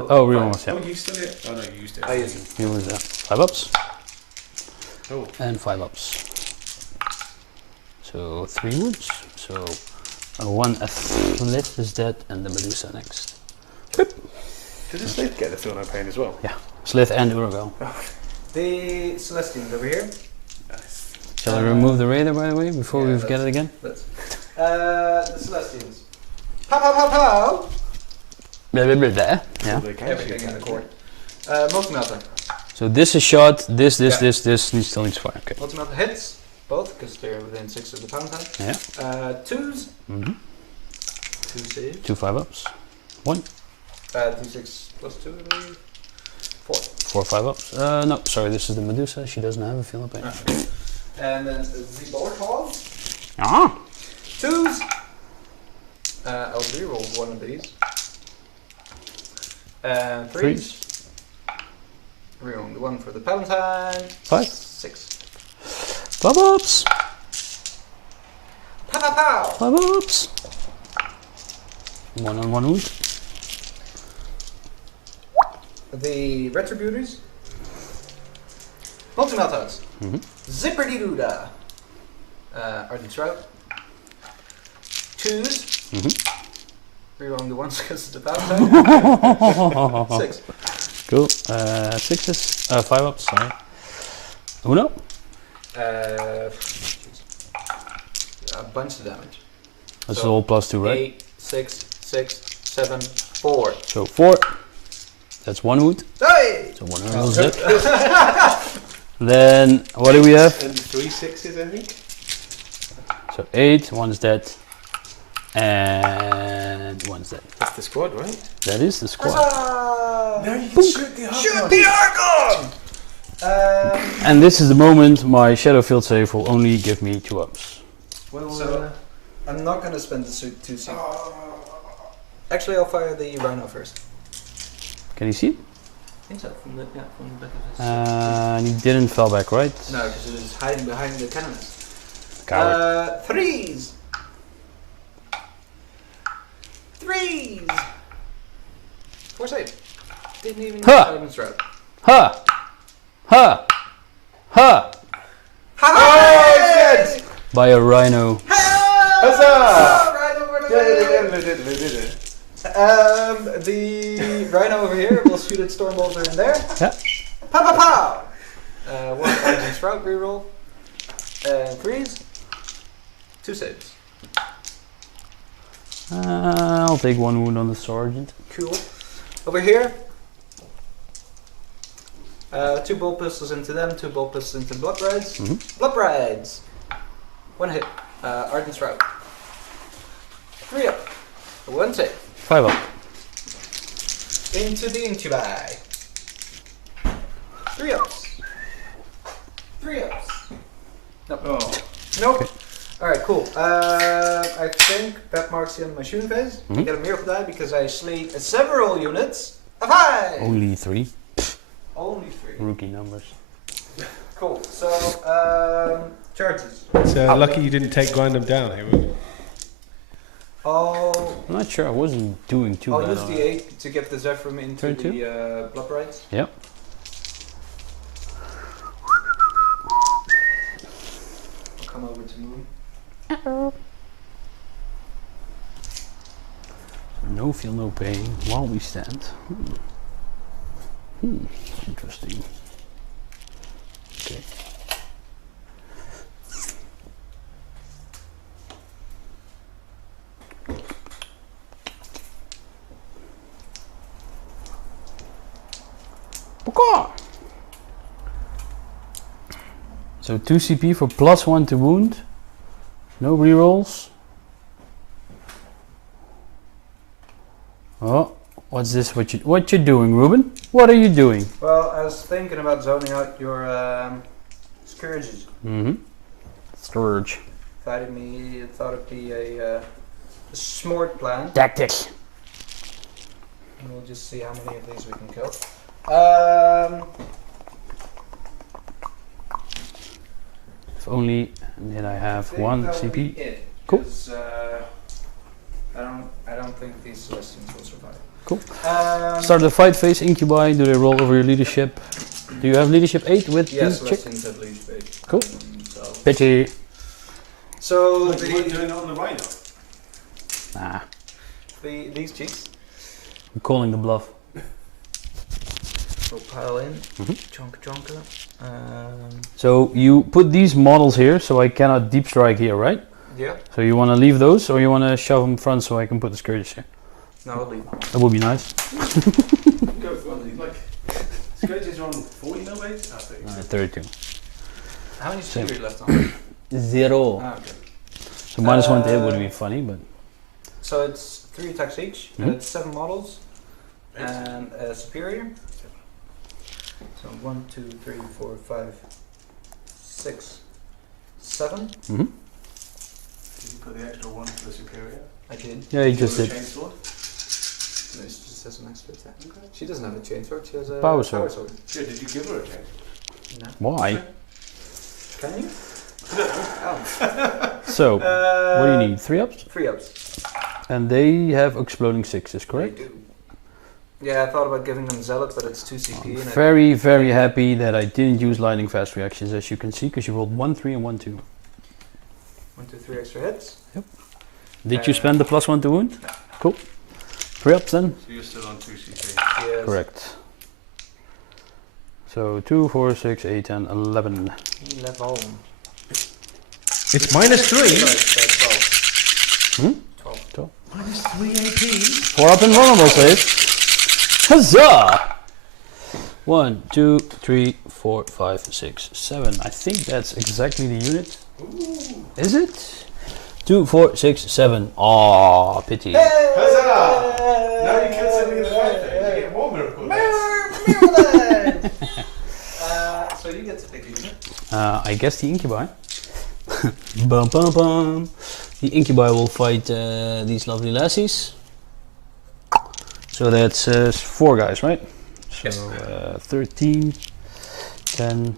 Oh, real ones, Oh, yeah. you still it? Oh no, you used it. I used it. Here was that. 5 ups Oh. and 5 ups. So 3 wounds. So 1 Athlete is dead and the Medusa next. Does the slave get the feel no pain as well? Slith and Uragal. The Celestians over here. Nice. Shall I remove the Raider by the way before we Yeah, get it again? Let's. The Celestians. Pow pow pow pow! Blah, blah, blah, blah. Yeah. They can Everything shoot in the that. court. Multi-melta. So this is shot. This Yeah. still needs fire. Okay. Multi-melta hits. Both, because they're within 6 of the Palatine. Yeah. 2s. Mm-hmm. 2 saves. 2 5 ups. 1. D6 plus 2, I believe. 4. 4 5 ups. No, sorry. This is the Medusa. She doesn't have a feel of pain. And then the Boar Claws. Ah. 2s. I'll reroll one of these. And 3s. Reroll the one for the Palatine. 5. 6. 5 ups. Pow pow pow! 5 ups. 1 on 1 wound. The Retributors. Multi-meltas. Mm-hmm. Zipper-dee-doo-da. Ardent Shroud. 2s. Mm-hmm. Rerolling the ones because of the Palatine. 6. Cool. 6s. 5 ups. Sorry. Uno. A bunch of damage. That's So, all plus 2, right? 8, 6, 6, 7, 4. So 4. That's 1 wound. Hey! So 1 is dead. Then what do we have? And 3 6s, I think. So 8. 1's dead. And 1's dead. That's the squad, right? That is the squad. Huzzah! Now you can shoot the Shoot the Archon! And this is the moment my Shadow Field save will only give me 2 ups. Well, So- I'm not going to spend the suit 2 seconds. Actually, I'll fire the Rhino first. Can you see it? I think so, from the back of his... And he didn't fall back, right? no, because it is hiding behind the cannonist. Coward. 3s! 3s! 4 save. Didn't even Huh. use Argent Shroud. Ha! Ha! Ha! Ha! dead! By a rhino. Huzzah! Right over the Yeah, way. The Rhino over here will shoot its Stormbolter in there. Yeah. Pow pow pow! 1 Argent Shroud reroll. 3s. 2 saves. I'll take 1 wound on the sergeant. Cool. Over here. 2 bolt pistols into them, 2 bolt pistols into blood rides. Mhm. Blood rides! 1 hit. Ardent Shroud. 3 up. 1 save. 5 up. Into the incubi. 3 ups. 3 ups. Nope. Oh. Nope. Alright, cool. I think that marks the end of my shooting phase. I Mhm. get a miracle die because I slayed several units. A 5! Only 3. Only 3. Rookie numbers. Cool. So, charges. It's lucky you didn't take grind them down here. Ruud. I'm not sure. I wasn't doing too I'll bad. use on the it. 8 to get the Zephyr into Turn the blood rights. Yep. I'll come over to Moon. No feel, no pain while we stand. Interesting. Okay. So 2 CP for +1 to wound. No rerolls. Oh, what's this? What you doing, Ruben? What are you doing? Well, I was thinking about zoning out your scourges. Mm-hmm. Scourge. Thought it'd be a smart plan. Tactics. And we'll just see how many of these we can kill. If only did I have 1 CP. Cool. I don't think these Celestians will survive. Cool. Um, Start the fight phase, incubi. Do they roll over your leadership? Do you have leadership 8 with Yes, the chick? Celestians have leadership 8. Cool. So, Pity. You weren't doing it on the Rhino? Nah, these cheeks I'm calling the bluff. will pile in. Mhm. Chonka. So you put these models here, so I cannot deep strike here, right? Yeah. So you want to leave those, or you want to shove them front so I can put the scourges here? No, I'll leave. That would be nice. Go for it. Like, Scourges are on 40 no weight? 32. How many Same. speed are left on? 0. Ah, okay. So -1 to hit would be funny, but So it's 3 attacks each. Mhm. It's 7 models and a superior. So 1, 2, 3, 4, 5, 6, 7. mhm. Did you put the extra 1 for the superior? I did. Yeah, you Did just you did. have a chainsword? No, she just has an extra attack. Okay. She doesn't have a chainsword. She has a Power sword. Yeah, did you give her a chainsword? No. Why? Can you? Oh. So, what do you need? 3 ups? 3 ups. And they have exploding 6s, correct? They do. Yeah, I thought about giving them Zealot, but it's 2 CP. I'm and very, very happy that I didn't use lightning fast reactions, as you can see, because you rolled 1, 3 and 1, 2. 1, 2, 3 extra hits. Did you spend the +1 to wound? Cool. 3 ups then? So you're still on 2 CP. Yes. Correct. So 2, 4, 6, 8, 10, 11. 11. It's -3. Hmm? 12. -3 AP. 4 up and vulnerable save. Huzzah! 1, 2, 3, 4, 5, 6, 7. I think that's exactly the unit. Ooh. Is it? 2, 4, 6, 7. Aw, pity. Huzzah! Now you killed something in the fight phase. You get more miracle dice. So you get to pick a unit. I guess the incubi. Bum, bum, bum. The incubi will fight these lovely lassies. So that's 4 guys, right? So Yes. 13, 10,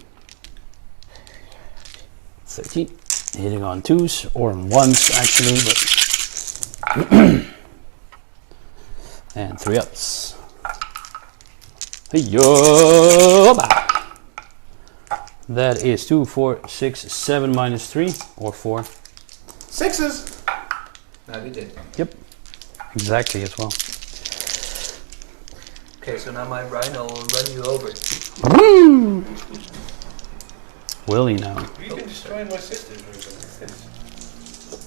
13. Hitting on 2s or on 1s actually, but and 3 ups. Hey-yo-ba. That is 2, 4, 6, 7 minus 3 or 4. 6s! No, we did. Exactly as well. Okay, so now my Rhino will run you over. Will he now? You've been destroying my sisters, Ruben.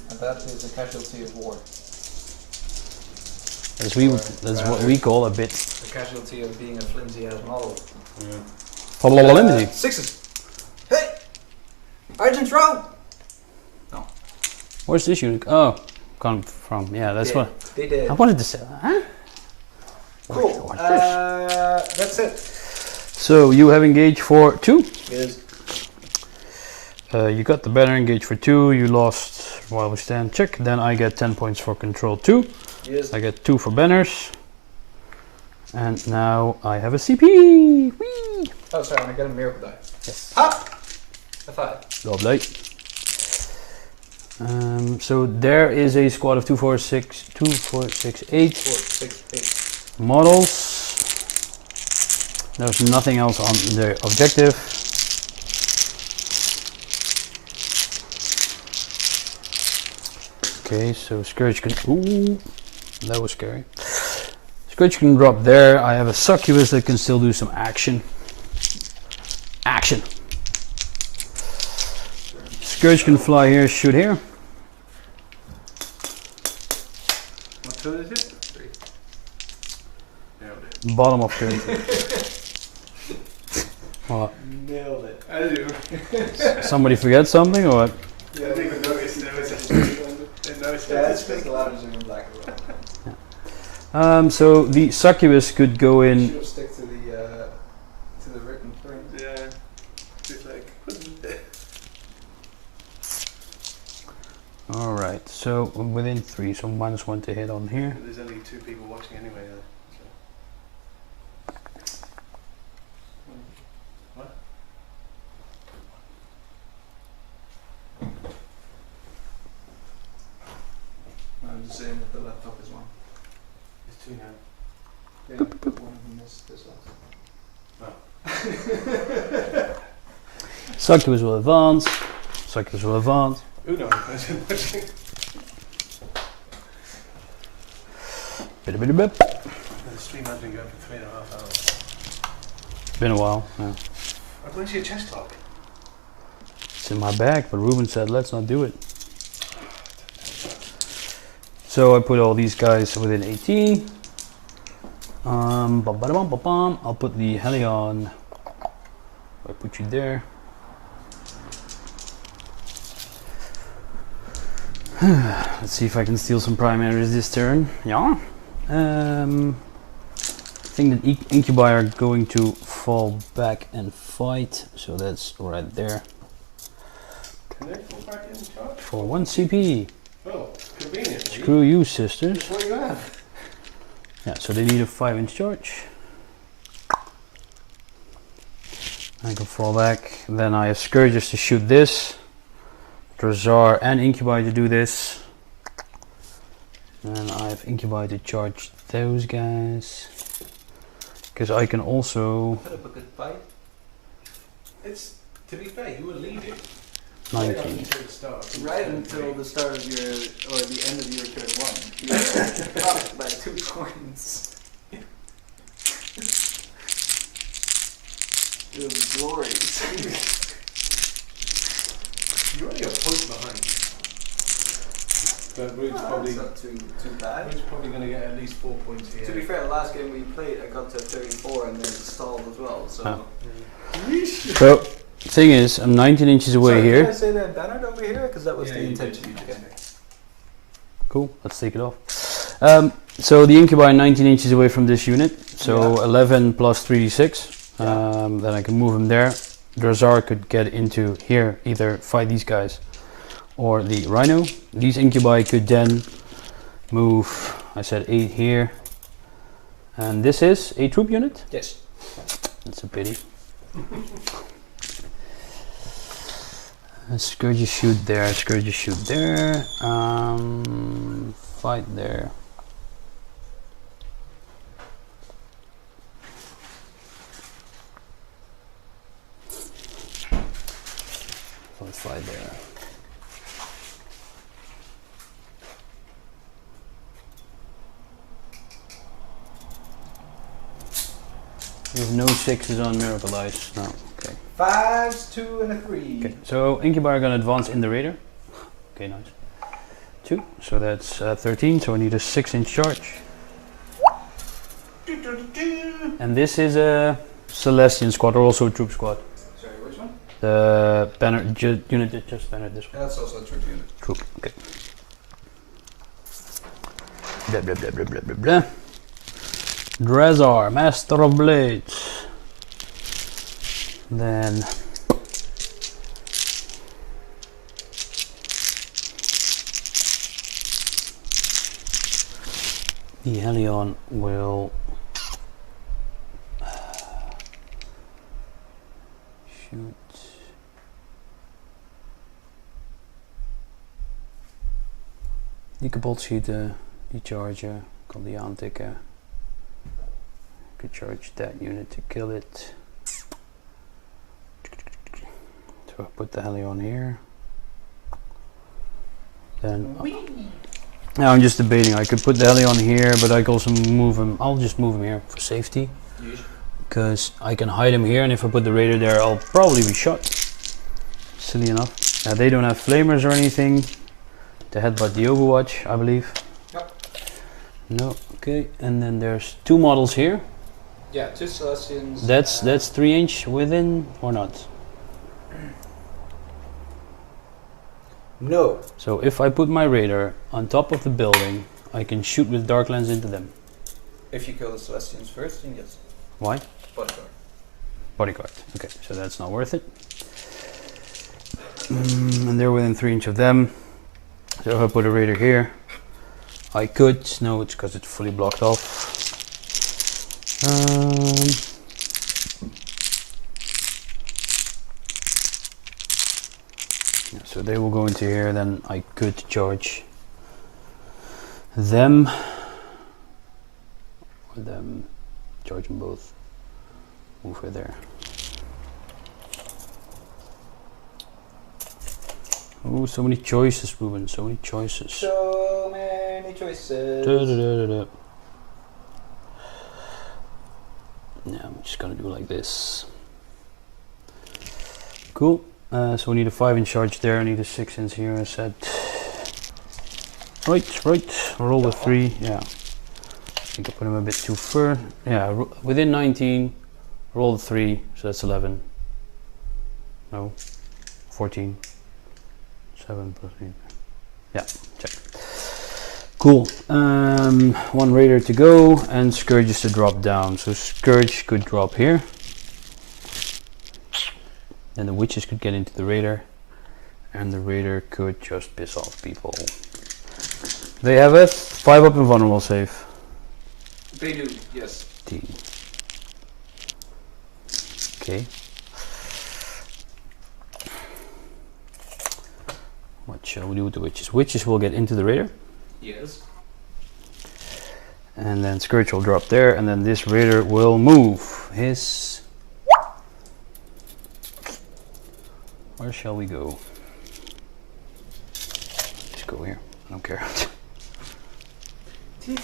And that is a casualty of war. That's what we call a bit The casualty of being a flimsy ass model. Let me see. Sixes. Hey! Argent Shroud! Where's this unit? Oh, come from. Yeah, that's what They did. I wanted to say. Huh? Cool. What's this? That's it. So you have engaged for 2. Yes. You got the banner engaged for 2. You lost while we stand. Check. Then I get 10 points for control 2. Yes. I get 2 for banners. And now I have a CP. Whee! Oh, sorry, I got a miracle die. Yes. Hop! A 5. Lovely. So there is a squad of 2, 4, 6, 2, 4, 6, 8 4, 6, 8. models. There's nothing else on the objective. Okay, so Scourge can. Ooh, that was scary. Scourge can drop there. I have a Succubus that can still do some action. Action! Scourge can fly here, shoot here. What turn is it? 3. Nailed it. Bottom of turn. What? Nailed it. I do. Somebody forget something or what? Yeah, I didn't even notice there was a didn't notice Yeah, that. it's just the ladders in black and white. So the Succubus could go in. Should stick to the written thing. Yeah. Just like. Alright, so within 3, so -1 to hit on here. There's only 2 people watching anyway. What? I'm just saying that the laptop is 1. There's 2 now. Yeah, but one of them is this last. Succubus will advance. Succubus will advance. Uno person watching. Bit, bit, bit. The stream has been going for 3.5 hours. Been a while. Yeah. Where's your chest log? It's in my bag, but Ruben said let's not do it. So I put all these guys within 18. I'll put the Helion. I put you there. Let's see if I can steal some primaries this turn. Yeah. I think that Incubi are going to fall back and fight, so that's right there. Can they fall back in charge? For 1 CP. Oh, conveniently. Screw you, sisters. What do you have? Yeah, so they need a 5-inch charge. I can fall back. Then I have Scourges to shoot this. Drazar and Incubi to do this. And I have Incubi to charge those guys. Because I can also... Put up a good fight. It's, to be fair, you were leading. 19. Right until the start of your, or the end of your turn 1. You were up by 2 points. It was glorious. You're only a point behind. But Ruud's probably, It's not too bad. Ruud's probably going to get at least 4 points here. To be fair, the last game we played, I got to 34 and then it stalled as well. So. So, thing is, I'm 19 inches away Sorry, here. Did I say that banner over here? Because that was Yeah, the you did, intention. you did. Okay. Cool, let's take it off. So the Incubi 19 inches away from this unit. So Yeah. 11 plus 3d6. Yeah. Then I can move him there. Drazar could get into here, either fight these guys or the Rhino. These Incubi could then move, I said 8 here. And this is a troop unit? Yes. That's a pity. Scourges shoot there, Scourges shoot there. Fight there. Fight there. You have no 6s on Miracle Dice. No. Okay. 5s, 2, and a 3. Okay. So Incubi are gonna advance in the Raider. Okay, nice. 2. So that's 13. So I need a 6-inch charge. And this is a Celestian squad or also a troop squad. Sorry, which one? The banner unit that just bannered this one. That's also a troop unit. Troop. Okay. Blah blah blah blah blah blah blah. Drazar, Master of Blades. Then the Helion will shoot. Die kapot schieten, die charger, kan die aantikken. Could charge that unit to kill it. So I put the Helion here. Then now I'm just debating. I could put the Helion here, but I could also move him. I'll just move him here for safety, because I can hide him here, and if I put the raider there, I'll probably be shot. Silly enough. They don't have flamers or anything to headbutt the Overwatch, I believe. Yep. No. Okay. And then there's two models here. Yeah, 2 Celestians. That's 3-inch within or not? No. So if I put my radar on top of the building, I can shoot with dark lens into them. If you kill the Celestians first, then yes. Why? Bodyguard. Bodyguard. Okay, so that's not worth it. And they're within 3-inch of them. So if I put a radar here, I could. No, it's because it's fully blocked off. Yeah, so they will go into here, then I could charge them, or them, charge them both, over there. Oh, so many choices, Ruben, so many choices. So many choices. Da-da-da-da-da. Yeah, I'm just gonna do like this. Cool. So we need a 5-inch charge there. I need a 6-inch here. I said. Right. Roll the 3. Yeah. I think I put him a bit too far. Yeah. Within 19. Roll the 3. So that's 11. No. 14. 7 plus 8. Yeah. Check. Cool. 1 raider to go and scourges to drop down. So scourge could drop here. Then the witches could get into the raider, and the raider could just piss off people. They have it. 5 up and vulnerable save. They do, yes. T. Okay. What shall we do with the witches? Witches will get into the raider. Yes. And then Scourge will drop there, and then this raider will move his... Where shall we go? Just go here. I don't care. Toot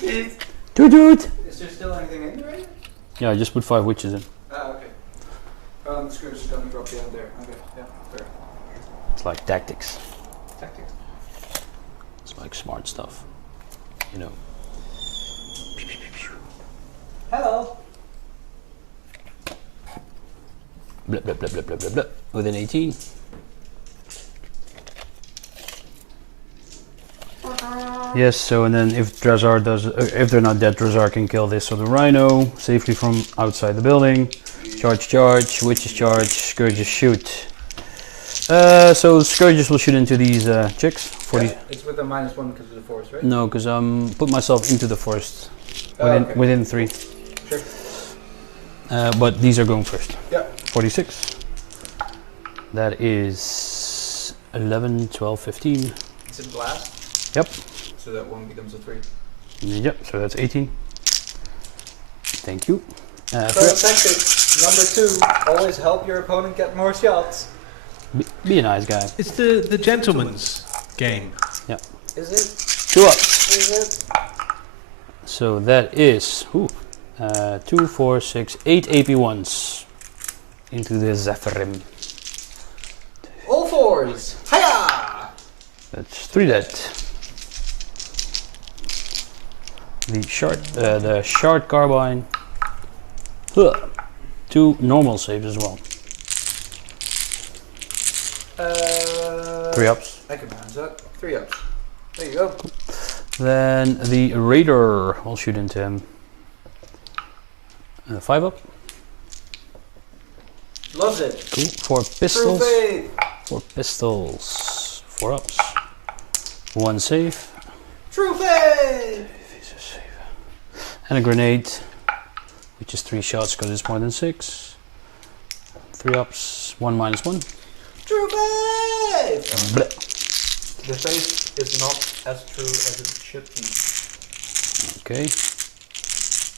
toot! Is there still anything in there? Yeah, I just put 5 witches in. Ah, okay. The Scourge is gonna drop down there. Okay, yeah, fair. It's like tactics. Tactics. It's like smart stuff. You know. Hello. Blah blah blah blah blah blah blah. Within 18. Yes, so and then if Drazar does, if they're not dead, Drazar can kill this. So the Rhino safely from outside the building. Charge, witches charge, Scourges shoot. So Scourges will shoot into these chicks. 40. Yeah, it's with a -1 because of the force, right? No, because put myself into the forest Okay. within 3. Sure. But these are going first. Yeah. 46. That is 11, 12, 15. It's in blast. Yep. So that 1 becomes a 3. Yep. So that's 18. Thank you. So tactic number 2: always help your opponent get more shots. Be a nice guy. It's the gentleman's game. Is it? 2 up. Is it? So that is 2, 4, 6, 8 AP1s into the Zephyrim. All 4s. Hiya! That's 3 dead. The shard carbine. Huh. 2 normal saves as well. 3 ups. I can manage that. 3 ups. There you go. Then the Raider will shoot into him. 5 up. Loves it. Cool. 4 True pistols. faith. 4 pistols. 4 ups. 1 save. True faith. And a grenade, which is 3 shots because it's more than 6. 3 ups. 1 minus 1. True faith. Bleh. The face is not as true as it should be. Okay.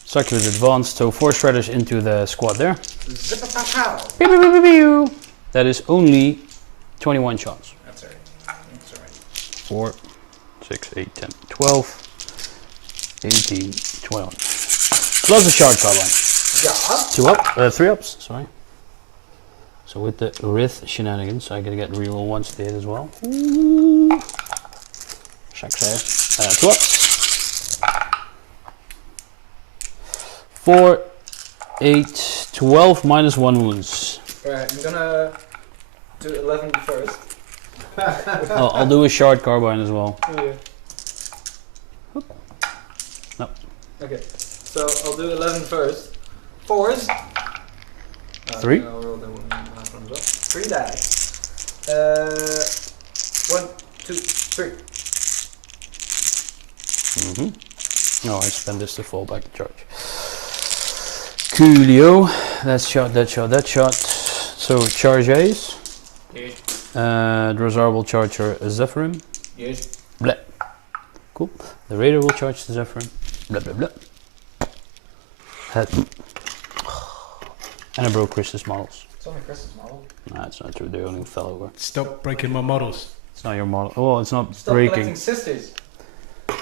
Succubus advanced, so 4 shredders into the squad there. Zip-a-pow-pow. Pew, pew, pew, pew, pew. That is only 21 shots. That's alright. That's alright. 4, 6, 8, 10, 12, 18, 12. Plus a shard carbine. Yeah. 2 up, 3 ups, sorry. So with the Rith shenanigans, I gotta get reroll 1 to hit as well. Success. 2 ups. 4, 8, 12 minus 1 wounds. Alright, I'm gonna do 11 first. I'll do a shard carbine as well. Yeah. No. Okay, so I'll do 11 first. 4s. 3. I'll roll the last one as well. 3 dice. 1, 2, 3. No, I spend this to fall back to charge. Coolio. That shot, that shot, that shot. So charges. Yes. Drozar will charge her Zephyrim. Yes. Bleh. Cool. The Raider will charge the Zephyrim. Blah blah blah. Head. And I broke Chris's models. It's only Chris's model. Nah, it's not true. They only fell over. Stop breaking my models. It's not your model. Oh, it's not Stop breaking. collecting sisters.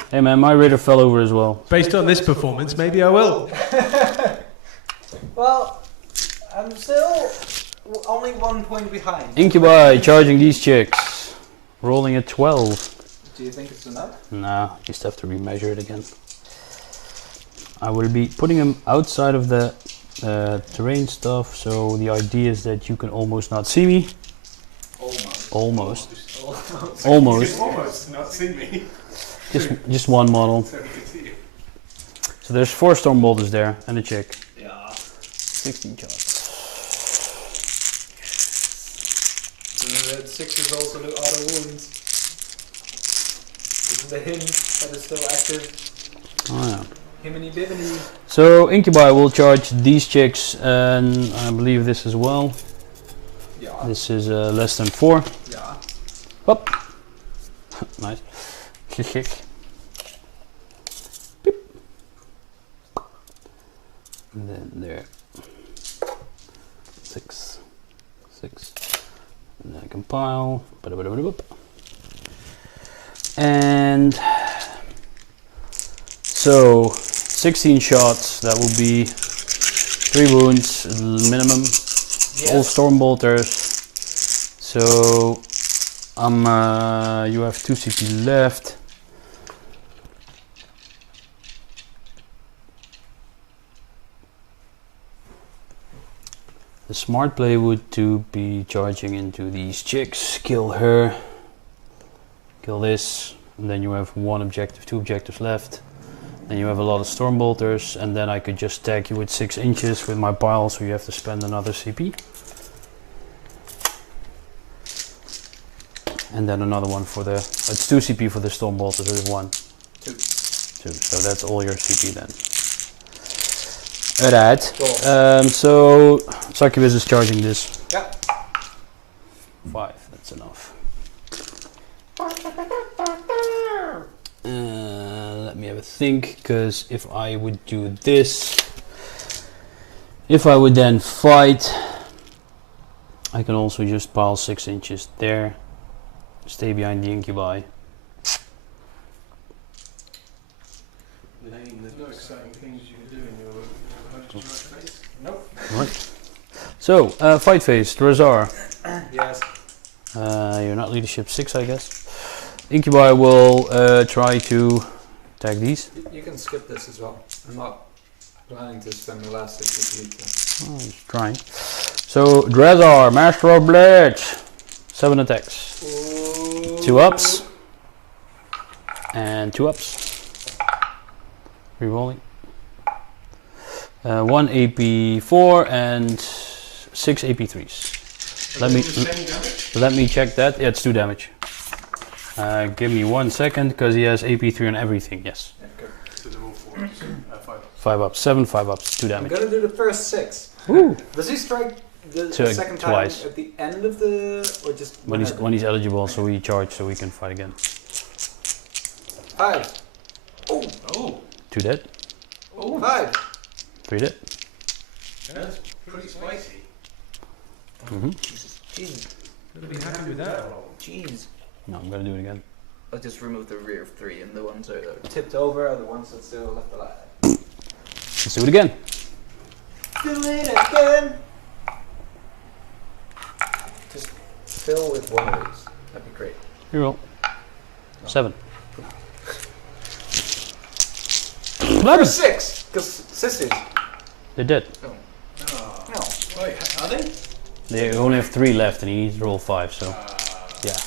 Hey man, my Raider fell over as well. Based on this performance, maybe I will. Well, I'm still only 1 point behind. Incubi charging these chicks. Rolling a 12. Do you think it's enough? Nah, just have to remeasure it again. I will be putting them outside of the terrain stuff, so the idea is that you can almost not see me. Almost. Almost. Almost. Almost. Almost not see me. Just one model. So we can see you. So there's 4 Stormbolters there and a chick. Yeah. 16 shots. So that 6 is also the auto wounds. This is the him that is still active. Oh yeah. Himiny bibbiny. So Incubi will charge these chicks and I believe this as well. Yeah. This is less than 4. Yeah. Hop. Nice. Kick. Beep. And then there. 6. And then compile. And so 16 shots, that will be 3 wounds minimum. Yes. All Stormbolters. So you have 2 CP left. The smart play would to be charging into these chicks, kill her, kill this, and then you have 1 objective, 2 objectives left. Then you have a lot of Stormbolters, and then I could just tag you with 6 inches with my pile, so you have to spend another CP. And then another one for the, it's 2 CP for the Stormbolters, there's 1. 2. 2, so that's all your CP then. Alright, Cool. so Succubus is charging this. Yeah. 5, that's enough. Let me have a think, because if I would do this, if I would then fight, I can also just pile 6 inches there, stay behind the Incubi. Lame, there's no exciting things you can do in your face. Nope. Right. So, fight phase, Drozar. Yes. You're not leadership 6, I guess. Incubi will try to tag these. You can skip this as well. I'm not planning to spend the last 60 to lead Oh, he's trying. So Drazar, Master of Blitz, 7 attacks, Ooh. 2 ups, and 2 ups. Rerolling. 1 AP4 and 6 AP3s. Let me check that. Yeah, it's 2 damage. Give me 1 second because he has AP3 on everything. Yes. So they're all 4 ups. 5 ups, 7 5 ups, 2 I'm damage. gonna do the first 6. Ooh. Does he strike the So, second twice. time at the end of the, or just When he's eligible, so we charge, so we can fight again. 5. Oh, 2 dead, 5. 3 dead. That's pretty spicy. Jesus, Gonna be happy with that roll. jeez. No, I'm gonna do it again. I'll just remove the rear of 3, and the ones that are tipped over are the ones that still left alive. Let's do it again. Do it again. Just fill with one of these. That'd be great. Reroll. 7. First 6, because sisters. They're dead. Oh. No. Wait, are they? They only have 3 left, and he needs to roll 5. So yeah.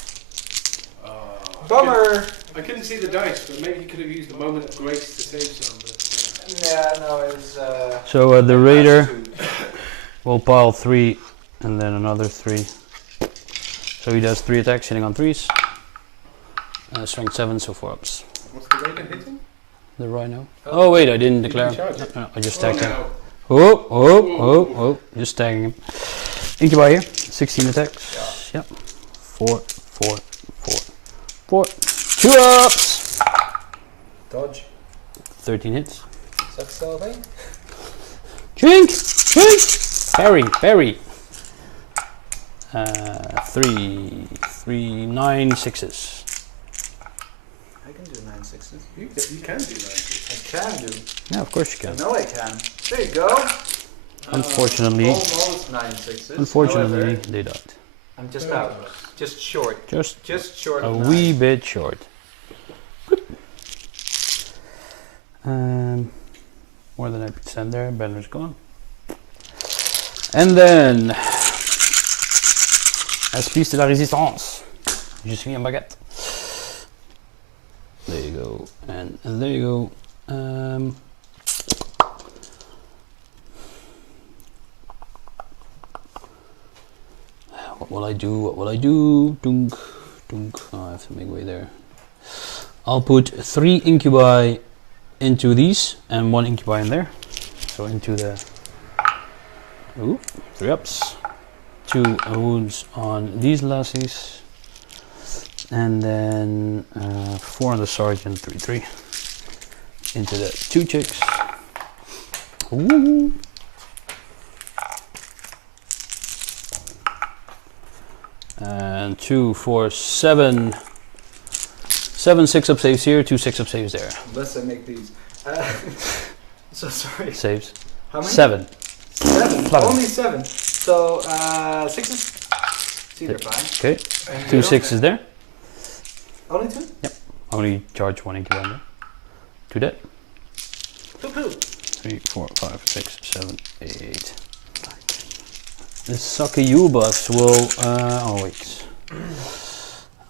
Bummer. I couldn't see the dice, but maybe he could have used the moment of grace to save some. But, Yeah, no, it was. So the raider will pile 3, and then another 3. So he does 3 attacks, hitting on 3s. Strength 7, so 4 ups. what's the raider hitting? The rhino. Oh wait, I didn't declare. charge it. No, I just tagged him. no. Oh, just tagging him. Incubi here, 16 attacks. Yep. 4, 4, 4, 4. 2 ups! Dodge. 13 hits. Is that still a thing? Drink! Parry. 3, 9 sixes. I can do 9 6s. You can do that. I can do. Yeah, of course you I can. know I can. There you go. Unfortunately, Almost 9 6s. unfortunately, However, they died. I'm just out. Just short. Just short a of 9. wee bit short. More than 9% there. Banner's gone. And then, Espèce de la Résistance. Je suis un baguette. There you go. And there you go. What will I do? Dunk. Oh, I have to make way there. I'll put 3 incubi into these and 1 incubi in there. So into the 3 ups. 2 wounds on these lassies. And then 4 on the sergeant, 3 into the 2 chicks. Ooh. And 2, 4, 7 6-up saves here, 2 6-up saves there. Unless I make these. So sorry. Saves. How many? 7. 7. Flutter. Only 7. So 6s. See, they're fine. Okay. 2 6s there. Only 2? Only charge 1 incubator. 2 dead. 2. 3, 4, 5, 6, 7, 8. The Sakayubas will. Oh wait.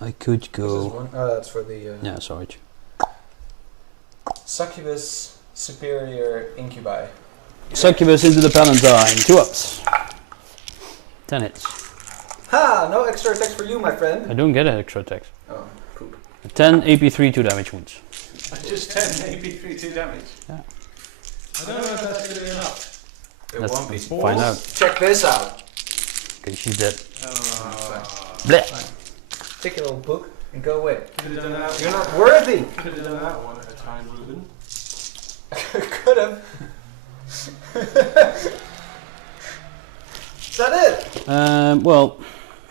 I could This is go. one. Oh, that's for the. Yeah, sorry. Succubus Superior Incubi. Succubus into the Palatine. 2 ups. 10 hits. Ha! No extra attacks for you, my friend. I don't get an extra attack. Oh, poop. 10 AP3, 2 damage wounds. Just 10 AP3, 2 damage. Yeah. I don't know if that's good enough. It Let's won't be. find out. Check this out. Okay, she's dead. Could Blech. Take your little book and go away. have done that. You're not worthy. Could have done that one at a time, Ruben. Could have. Is that it? Well,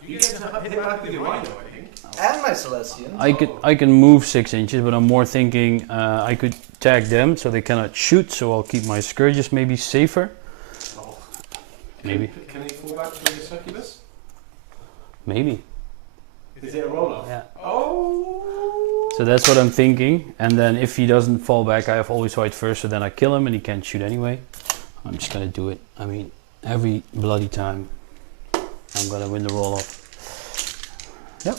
You get to hit back with your rhino, I think. And my Celestian. I can move 6 inches, but I'm more thinking I could tag them so they cannot shoot. So I'll keep my scourges maybe safer. Oh. Maybe. Can he fall back to the succubus? Maybe. Is it a roll off? Yeah. Oh. So that's what I'm thinking. And then if he doesn't fall back, I have always fight first. So then I kill him and he can't shoot anyway. I'm just gonna do it. I mean, every bloody time. I'm gonna win the roll off. Yep.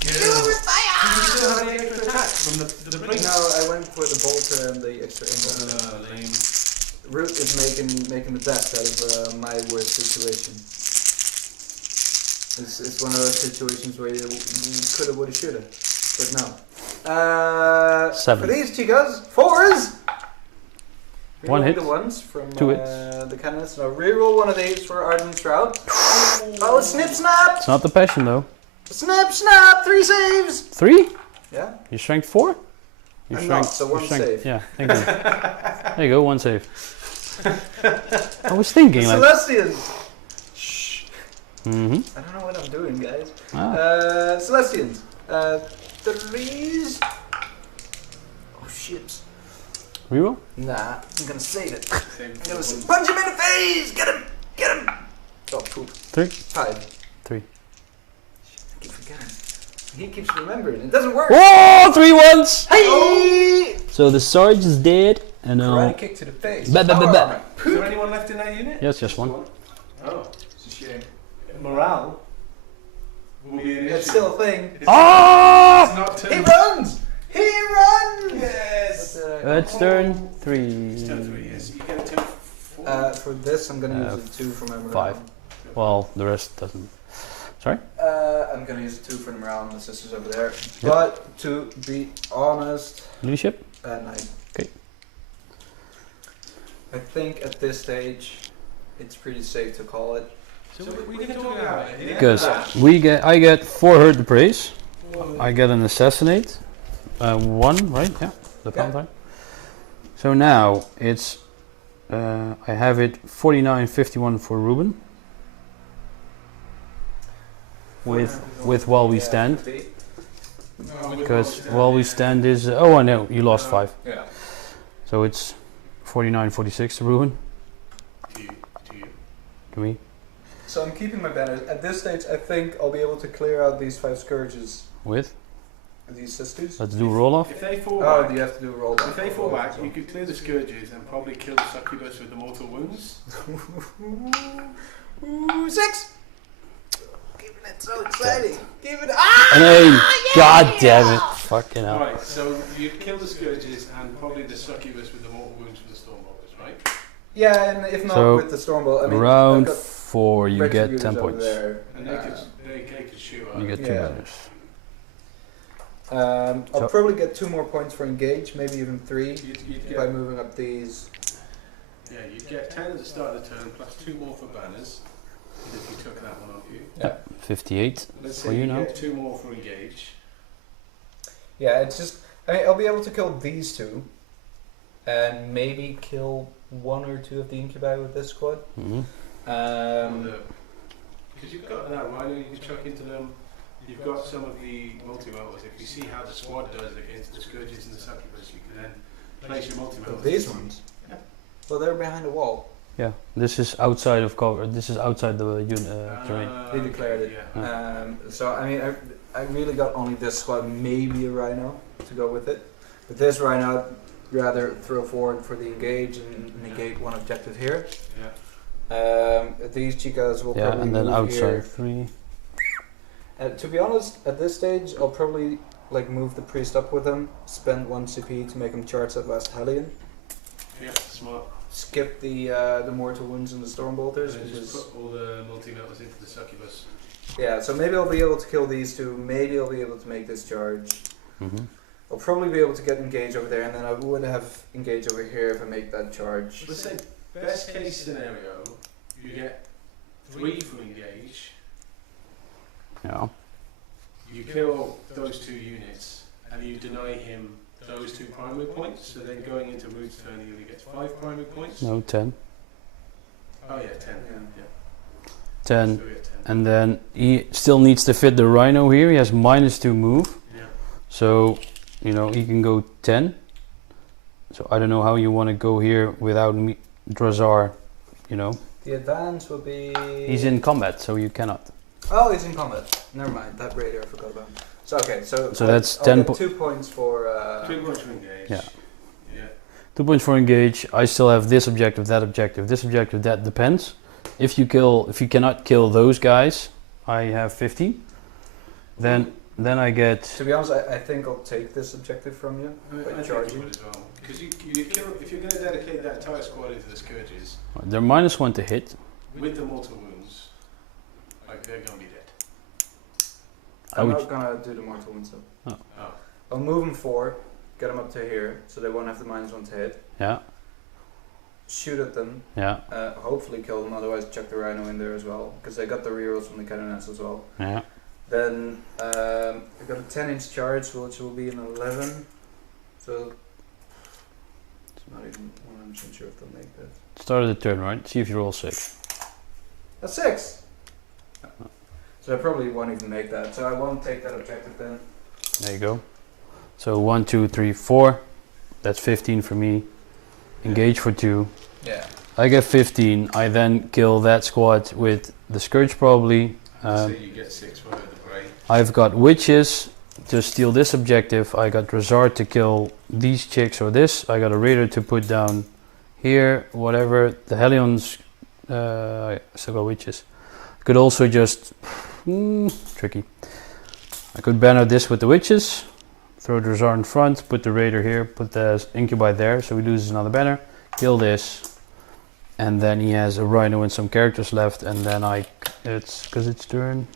Kill with fire! Did you still have any extra attack from the blade? No, I went for the bolter and the extra invulnerable. Lame. Ruud is making the best out of my worst situation. It's one of those situations where you coulda, woulda, shoulda, but no. 7. For these chicas, 4s. One Reroll hit. the ones from 2 hits. the cannons. Now reroll one of these for Ardent Shroud. Oh, snip, snap! It's not the passion though. Snap, snap! 3 saves! 3? Yeah. Your strength 4? Your I'm not, so your one save. Yeah, thank you. There you go, 1 save. I was thinking like. Celestians! Mm-hmm. I don't know what I'm doing, guys. Ah. Celestians. 3s. Oh, shit. Reroll? Nah, I'm gonna save it. Same. I'm gonna punch him in the face! Get him! Get him! Oh, poop. 3? 5. 3. I keep forgetting. He keeps remembering. It doesn't work. Oh, 3 ones! Hey! So the Sarge is dead, and Karate kick to the face. Ba, ba, ba, Power ba. armor. Is there anyone left in that unit? Yes, just one. Oh, it's a shame. Morale will be an It's issue. still a thing. It's Oh! not He turn. runs! He runs! Yes! It's turn 3. It's turn 3, yes. You get a 2, 4. For this, I'm gonna use a 2 for my morale. 5. Well, the rest doesn't. Sorry? I'm gonna use a 2 for the morale and the sisters over there. But to be honest, Leadership? 9. Okay. I think at this stage, it's pretty safe to call it. So we can talk about it. Yeah? Because I get 4 hurt the praise. I get an assassinate. 1, right? Yeah. The Yeah. Paladin. So now it's. I have it 49-51 for Ruben. With while we stand. 50. Because while we stand is. Oh, I know. You lost 5. Yeah. So it's 49-46 to Ruben. To you. To me. So I'm keeping my banners. At this stage, I think I'll be able to clear out these 5 scourges. With. These sisters. Let's do roll off. If they fall Oh, back, do you have to do a roll back? if they fall back, you could clear the scourges and probably kill the succubus with the mortal wounds. Ooh, 6! Keeping it so exciting. Keep it. An aim. God damn it. Fucking hell. Right, so you kill the scourges and probably the succubus with the mortal wounds from the stormbolters, right? Yeah, and if not So, with the stormbolt, I mean, Round I've got 4, you get retributors 10 over points. there. And they could shoot up. You get 2 Yeah. banners. I'll So- probably get 2 more points for engage, maybe even 3 You'd by get, moving up these. yeah, you'd get 10 at the start of the turn plus 2 more for banners if you took that one off you. 58 Let's for say you you now. get 2 more for engage. Yeah, it's just I mean, I'll be able to kill these 2, and maybe kill 1 or 2 of the incubi with this squad. Mhm. Because you've got that rhino you can chuck into them. You've got some of the multi-melters. If you see how the squad does against the scourges and the succubus, you can then place your multi-melters. These ones? Yeah. Well, they're behind the wall. Yeah, this is outside of cover. This is outside the terrain. They declared it. Yeah. So I mean, I really got only this squad, maybe a rhino to go with it. But this rhino, I'd rather throw forward for the engage and negate one objective here. Yeah. These chicas will Yeah, probably and then move outside here. 3. To be honest, at this stage, I'll probably like move the priest up with them, spend 1 CP to make him charge that last Hellion, Yeah, smart. skip the mortal wounds and the stormbolters. And then just Because, put all the multi-melters into the succubus. yeah, so maybe I'll be able to kill these 2. Maybe I'll be able to make this charge. Mm-hmm. I'll probably be able to get engaged over there, and then I would have engaged over here if I make that charge. Let's say best case scenario, you get 3 for engage. Yeah. You kill those 2 units, and you deny him those 2 primary points. So then going into Ruud's turn, he only gets 5 primary points. No, 10. Oh yeah, 10. Yeah. 10. So we get 10. And then he still needs to fit the rhino here. He has -2 move. Yeah. So, you know, he can go 10. So I don't know how you want to go here without me, Drazar, you know. The advance will be. He's in combat, so you cannot. Oh, he's in combat. Never mind. That raider I forgot about. So okay, so So that's I'll 10 get 2 points for. 2 points for engage. Yeah. Yeah. 2 points for engage. I still have this objective, this objective, that depends. If you cannot kill those guys, I have 15. Then I get. To be honest, I think I'll take this objective from you. I think you would as well. Because if you're going to dedicate that entire squad into the scourges, They're -1 to hit. with the mortal wounds, like they're going to be dead. I'm not gonna do the mortal wounds though. Oh. I'll move them 4, get them up to here, so they won't have the -1 to hit. Yeah, Shoot at them, yeah, hopefully kill them, otherwise chuck the rhino in there as well, because they got the rerolls from the cannonets as well. yeah. Then I got a 10-inch charge, which will be an 11. So it's not even 100% sure if they'll make that. Start of the turn, right? See if you roll 6. A 6! So I probably won't even make that, so I won't take that objective then. There you go. So 1, 2, 3, 4. That's 15 for me. Engage for 2. Yeah. I get 15. I then kill that squad with the Scourge probably. So you get 6 for the prey. I've got Witches to steal this objective. I got Razard to kill these chicks or this. I got a Raider to put down here, whatever. The Hellions, I still got Witches. Could also just, tricky. I could banner this with the Witches. Throw the Razard in front, put the Raider here, put the Incubi there, so he loses another banner. Kill this, and then he has a Rhino and some characters left, and then it's turn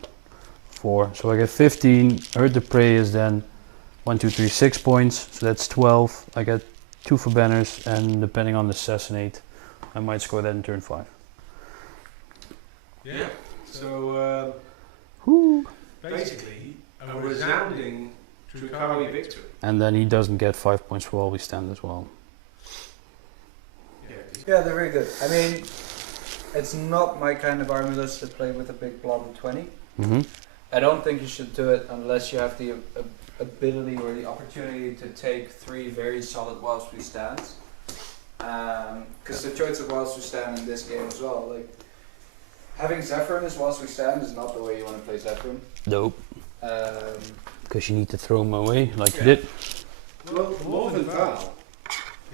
4. So I get 15. Hurt the Prey is then 1, 2, 3, 6 points, so that's 12. I get 2 for banners, and depending on the Assassinate, I might score that in turn 5. Yeah. So basically, a resounding Drukhari victory. And then he doesn't get 5 points for while we stand as well. Yeah, they're very good. I mean, it's not my kind of army list to play with a big blob of 20. Mm-hmm. I don't think you should do it unless you have the ability or the opportunity to take 3 very solid whilst we stand. Because the choice of whilst we stand in this game as well, like having Zephyrin as whilst we stand is not the way you want to play Zephyrin. Nope. Because you need to throw him away like you did. Well, more than Val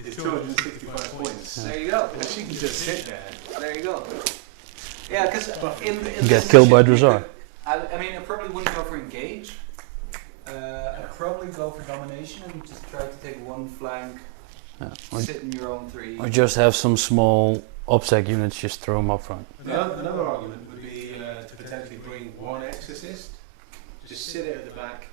is 265 points. Yeah. There you go. And she can just sit there. There you go. Yeah, because in Get killed by Dressar. I mean, I probably wouldn't go for engage. I'd probably go for domination and just try to take one flank, Yeah. sit in your own 3. Or just have some small OPSEC units, just throw them up front. Another argument would be to potentially bring 1 exorcist, just sit it at the back,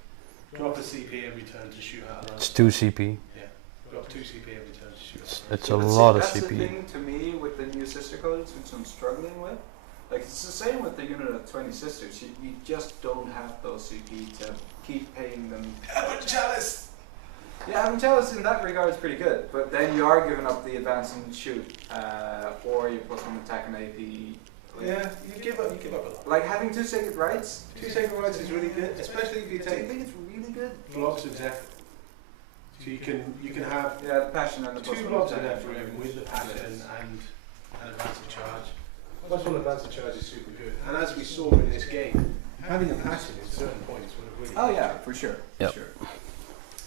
drop a CP every turn to shoot out around. It's 2 CP. Yeah, drop 2 CP every turn to shoot out. It's a lot of That's CP. the thing to me with the new sister codes, which I'm struggling with. Like, it's the same with the unit of 20 sisters. You just don't have those CP to keep paying them. Heaven Chalice! Yeah, having Chalice in that regard is pretty good, but then you are giving up the advance and shoot, or you put on attack and AP. Yeah, you give up a lot. Like having 2 Sacred Rites. 2 Sacred Rites is really good, especially if you Do you take think it's really good? blobs of Zephyr. So you can have Yeah, the passion and the 2 blobs of Zephyr with the passion and advance of charge. Plus 1 advance of charge is super good. And as we saw in this game, having a passion at certain points would have really Oh yeah, for sure. Yep. For sure.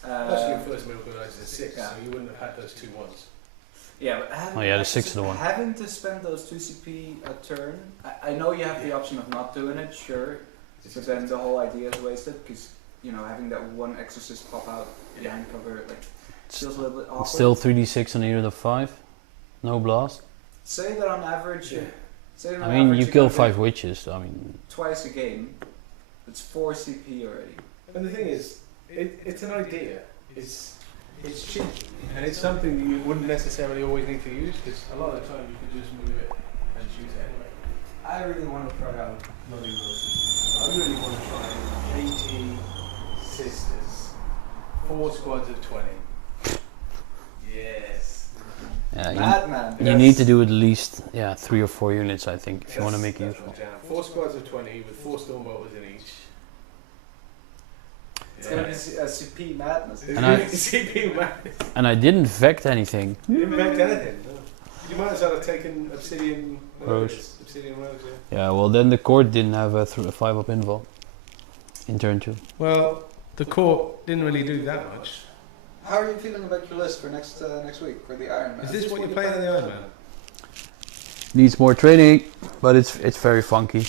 Plus your first miracle dice is 6, Yeah. so you wouldn't have had those 2 ones. Yeah, but having, Oh yeah, the 6 to the 1. having to spend those 2 CP a turn, I know you have the option of not doing it, sure, but then the whole idea is wasted, because, you know, having that 1 exorcist pop out behind cover, like, feels a little bit awkward. Still 3d6 on a unit of 5. No blast. Say that on average, Yeah. say that on I mean, average you you're kill gonna 5 witches. I mean, do twice a game, it's 4 CP already. And the thing is, it's an idea. It's cheeky, and it's something that you wouldn't necessarily always need to use, because a lot of the time you can just move it and shoot it anyway. I really want to try out Bloody Roses. I really want to try 80 sisters, 4 squads of 20. Yes. yeah, Madman. you need to do at least 3 or 4 units, I think, if you want to make it useful. 4 squads of 20 with 4 Stormbolters in each. It's gonna be a CP madness. It's And really CP madness. And I didn't vect anything. You didn't make anything, no. You might as well have taken Obsidian Rose. Obsidian Rose, yeah. Yeah, well then the court didn't have a 5-up invul in turn 2. Well, the court didn't really do that much. how are you feeling about your list for next week for the Iron Man? Is this what you're playing in the Iron Man? Needs more training, but it's very funky.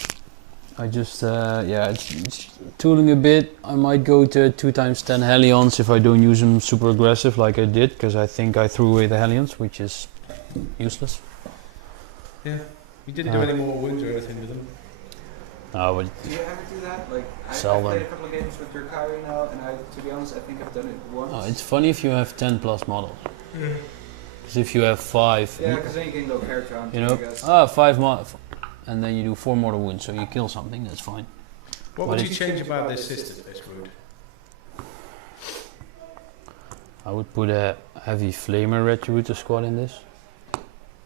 I just it's tooling a bit. I might go to 2x10 Hellions if I don't use them super aggressive like I did, because I think I threw away the Hellions, which is useless. Yeah. You didn't do any more wounds or anything with them? No, but Do you ever do that? Like, I've Seldom. played a couple of games with Drukhari now, and to be honest, I think I've done it once. it's funny if you have 10 plus models. Because if you have 5, Yeah, because then you can go character on. you know, I guess. 5 and then you do 4 mortal wounds, so you kill something, that's fine. What But would you change about this system, this Ruud? I would put a heavy flamer Retributor squad in this.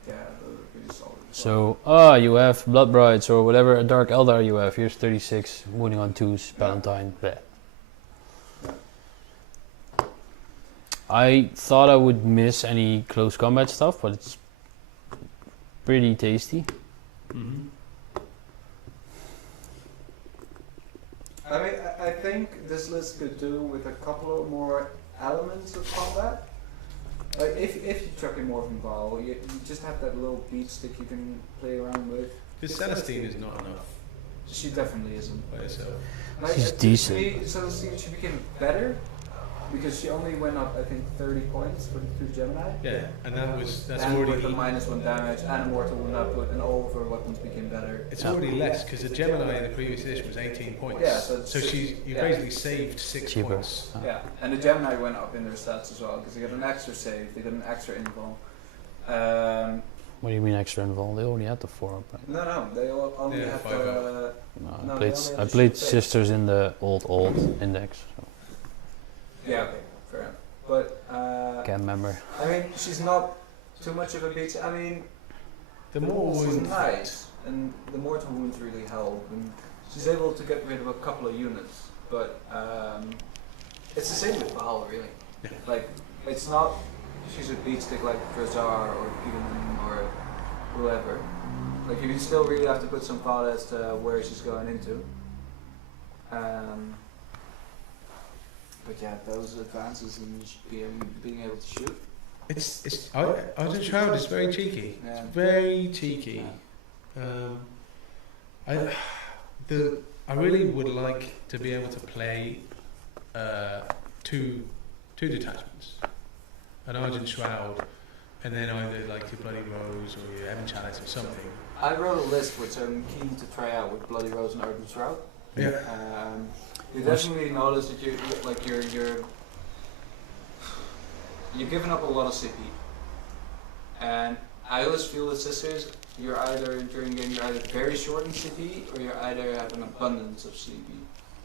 Yeah, those are pretty solid. So, you have Blood Brides or whatever a Dark Eldar you have. Here's 36, wounding on 2s, Palatine, bleh. I thought I would miss any close combat stuff, but it's pretty tasty. Mm-hmm. I mean, I think this list could do with a couple of more elements of combat. Like, if you chuck in more from Val, you just have that little beat stick you can play around with. Because Celestine is not enough She definitely isn't. by herself. Like, She's to decent. me, Celestine, she became better because she only went up, I think, 30 points for the 2 Gemini. Yeah, and that's and already... with the -1 damage, and Immortal went up, and all of her weapons became better. It's already less, because the Gemini in the previous edition was 18 points. Yeah, so you basically saved 6 Cheaper. points. Ah. Yeah, and the Gemini went up in their stats as well, because they got an extra save, they got an extra invul. What do you mean extra involved? They already had the 4 up, right? No, they all only Yeah, have 5 the... No, No, I they played, only I have the played shield Sisters in the old index, so Yeah, okay, fair enough. But, can't remember. I mean, she's not too much of a beat. I mean, The more she's wounds... nice, and the mortal wounds really help, and she's able to get rid of a couple of units, but it's the same with Val, really. Yeah. Like, it's not she's a beat stick like Drazar or Gideon or whoever. Like, you still really have to put some thought as to where she's going into. But yeah, those advances in being able to shoot. Argent Shroud is very cheeky. Yeah. It's very cheeky. I really would like to be able to play two detachments, an Argent Shroud, and then either like your Bloody Rose or your Evan Chalice or something. I wrote a list which I'm keen to try out with Bloody Rose and Argent Shroud. Yeah. You definitely notice that you're giving up a lot of CP, and I always feel with Sisters, you're either during game you're either very short in CP or you either have an abundance of CP.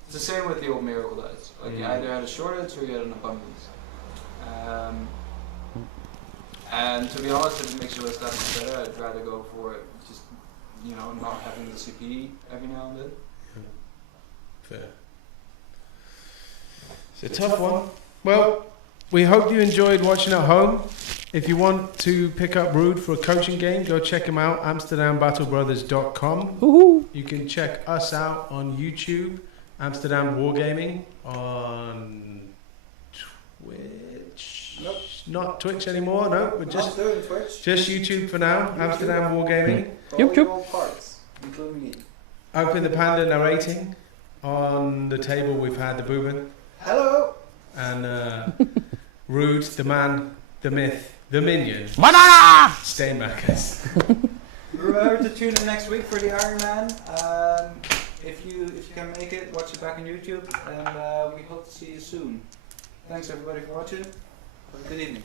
It's the same with the old Miracle Dice. Like you either had a shortage or you had an abundance. And to be honest, if it makes your list that much better, I'd rather go for it. Just not having the CP every now and then. Fair. It's a tough one. Well, we hope you enjoyed watching at home. If you want to pick up Ruud for a coaching game, go check him out, AmsterdamBattleBrothers.com. You can check us out on YouTube, Amsterdam Wargaming, on Twitch. Nope. Not Twitch anymore, no, but Not doing Twitch. just YouTube for now, Amsterdam Wargaming. For all your old parts, including me. Open the Panda narrating. On the table we've had the Boobin. Hello! And Ruud, the man, the myth, the minion, Steenbakkers. Remember to tune in next week for the Iron Man. If you can make it, watch it back on YouTube, and we hope to see you soon. Thanks everybody for watching. Have a good evening.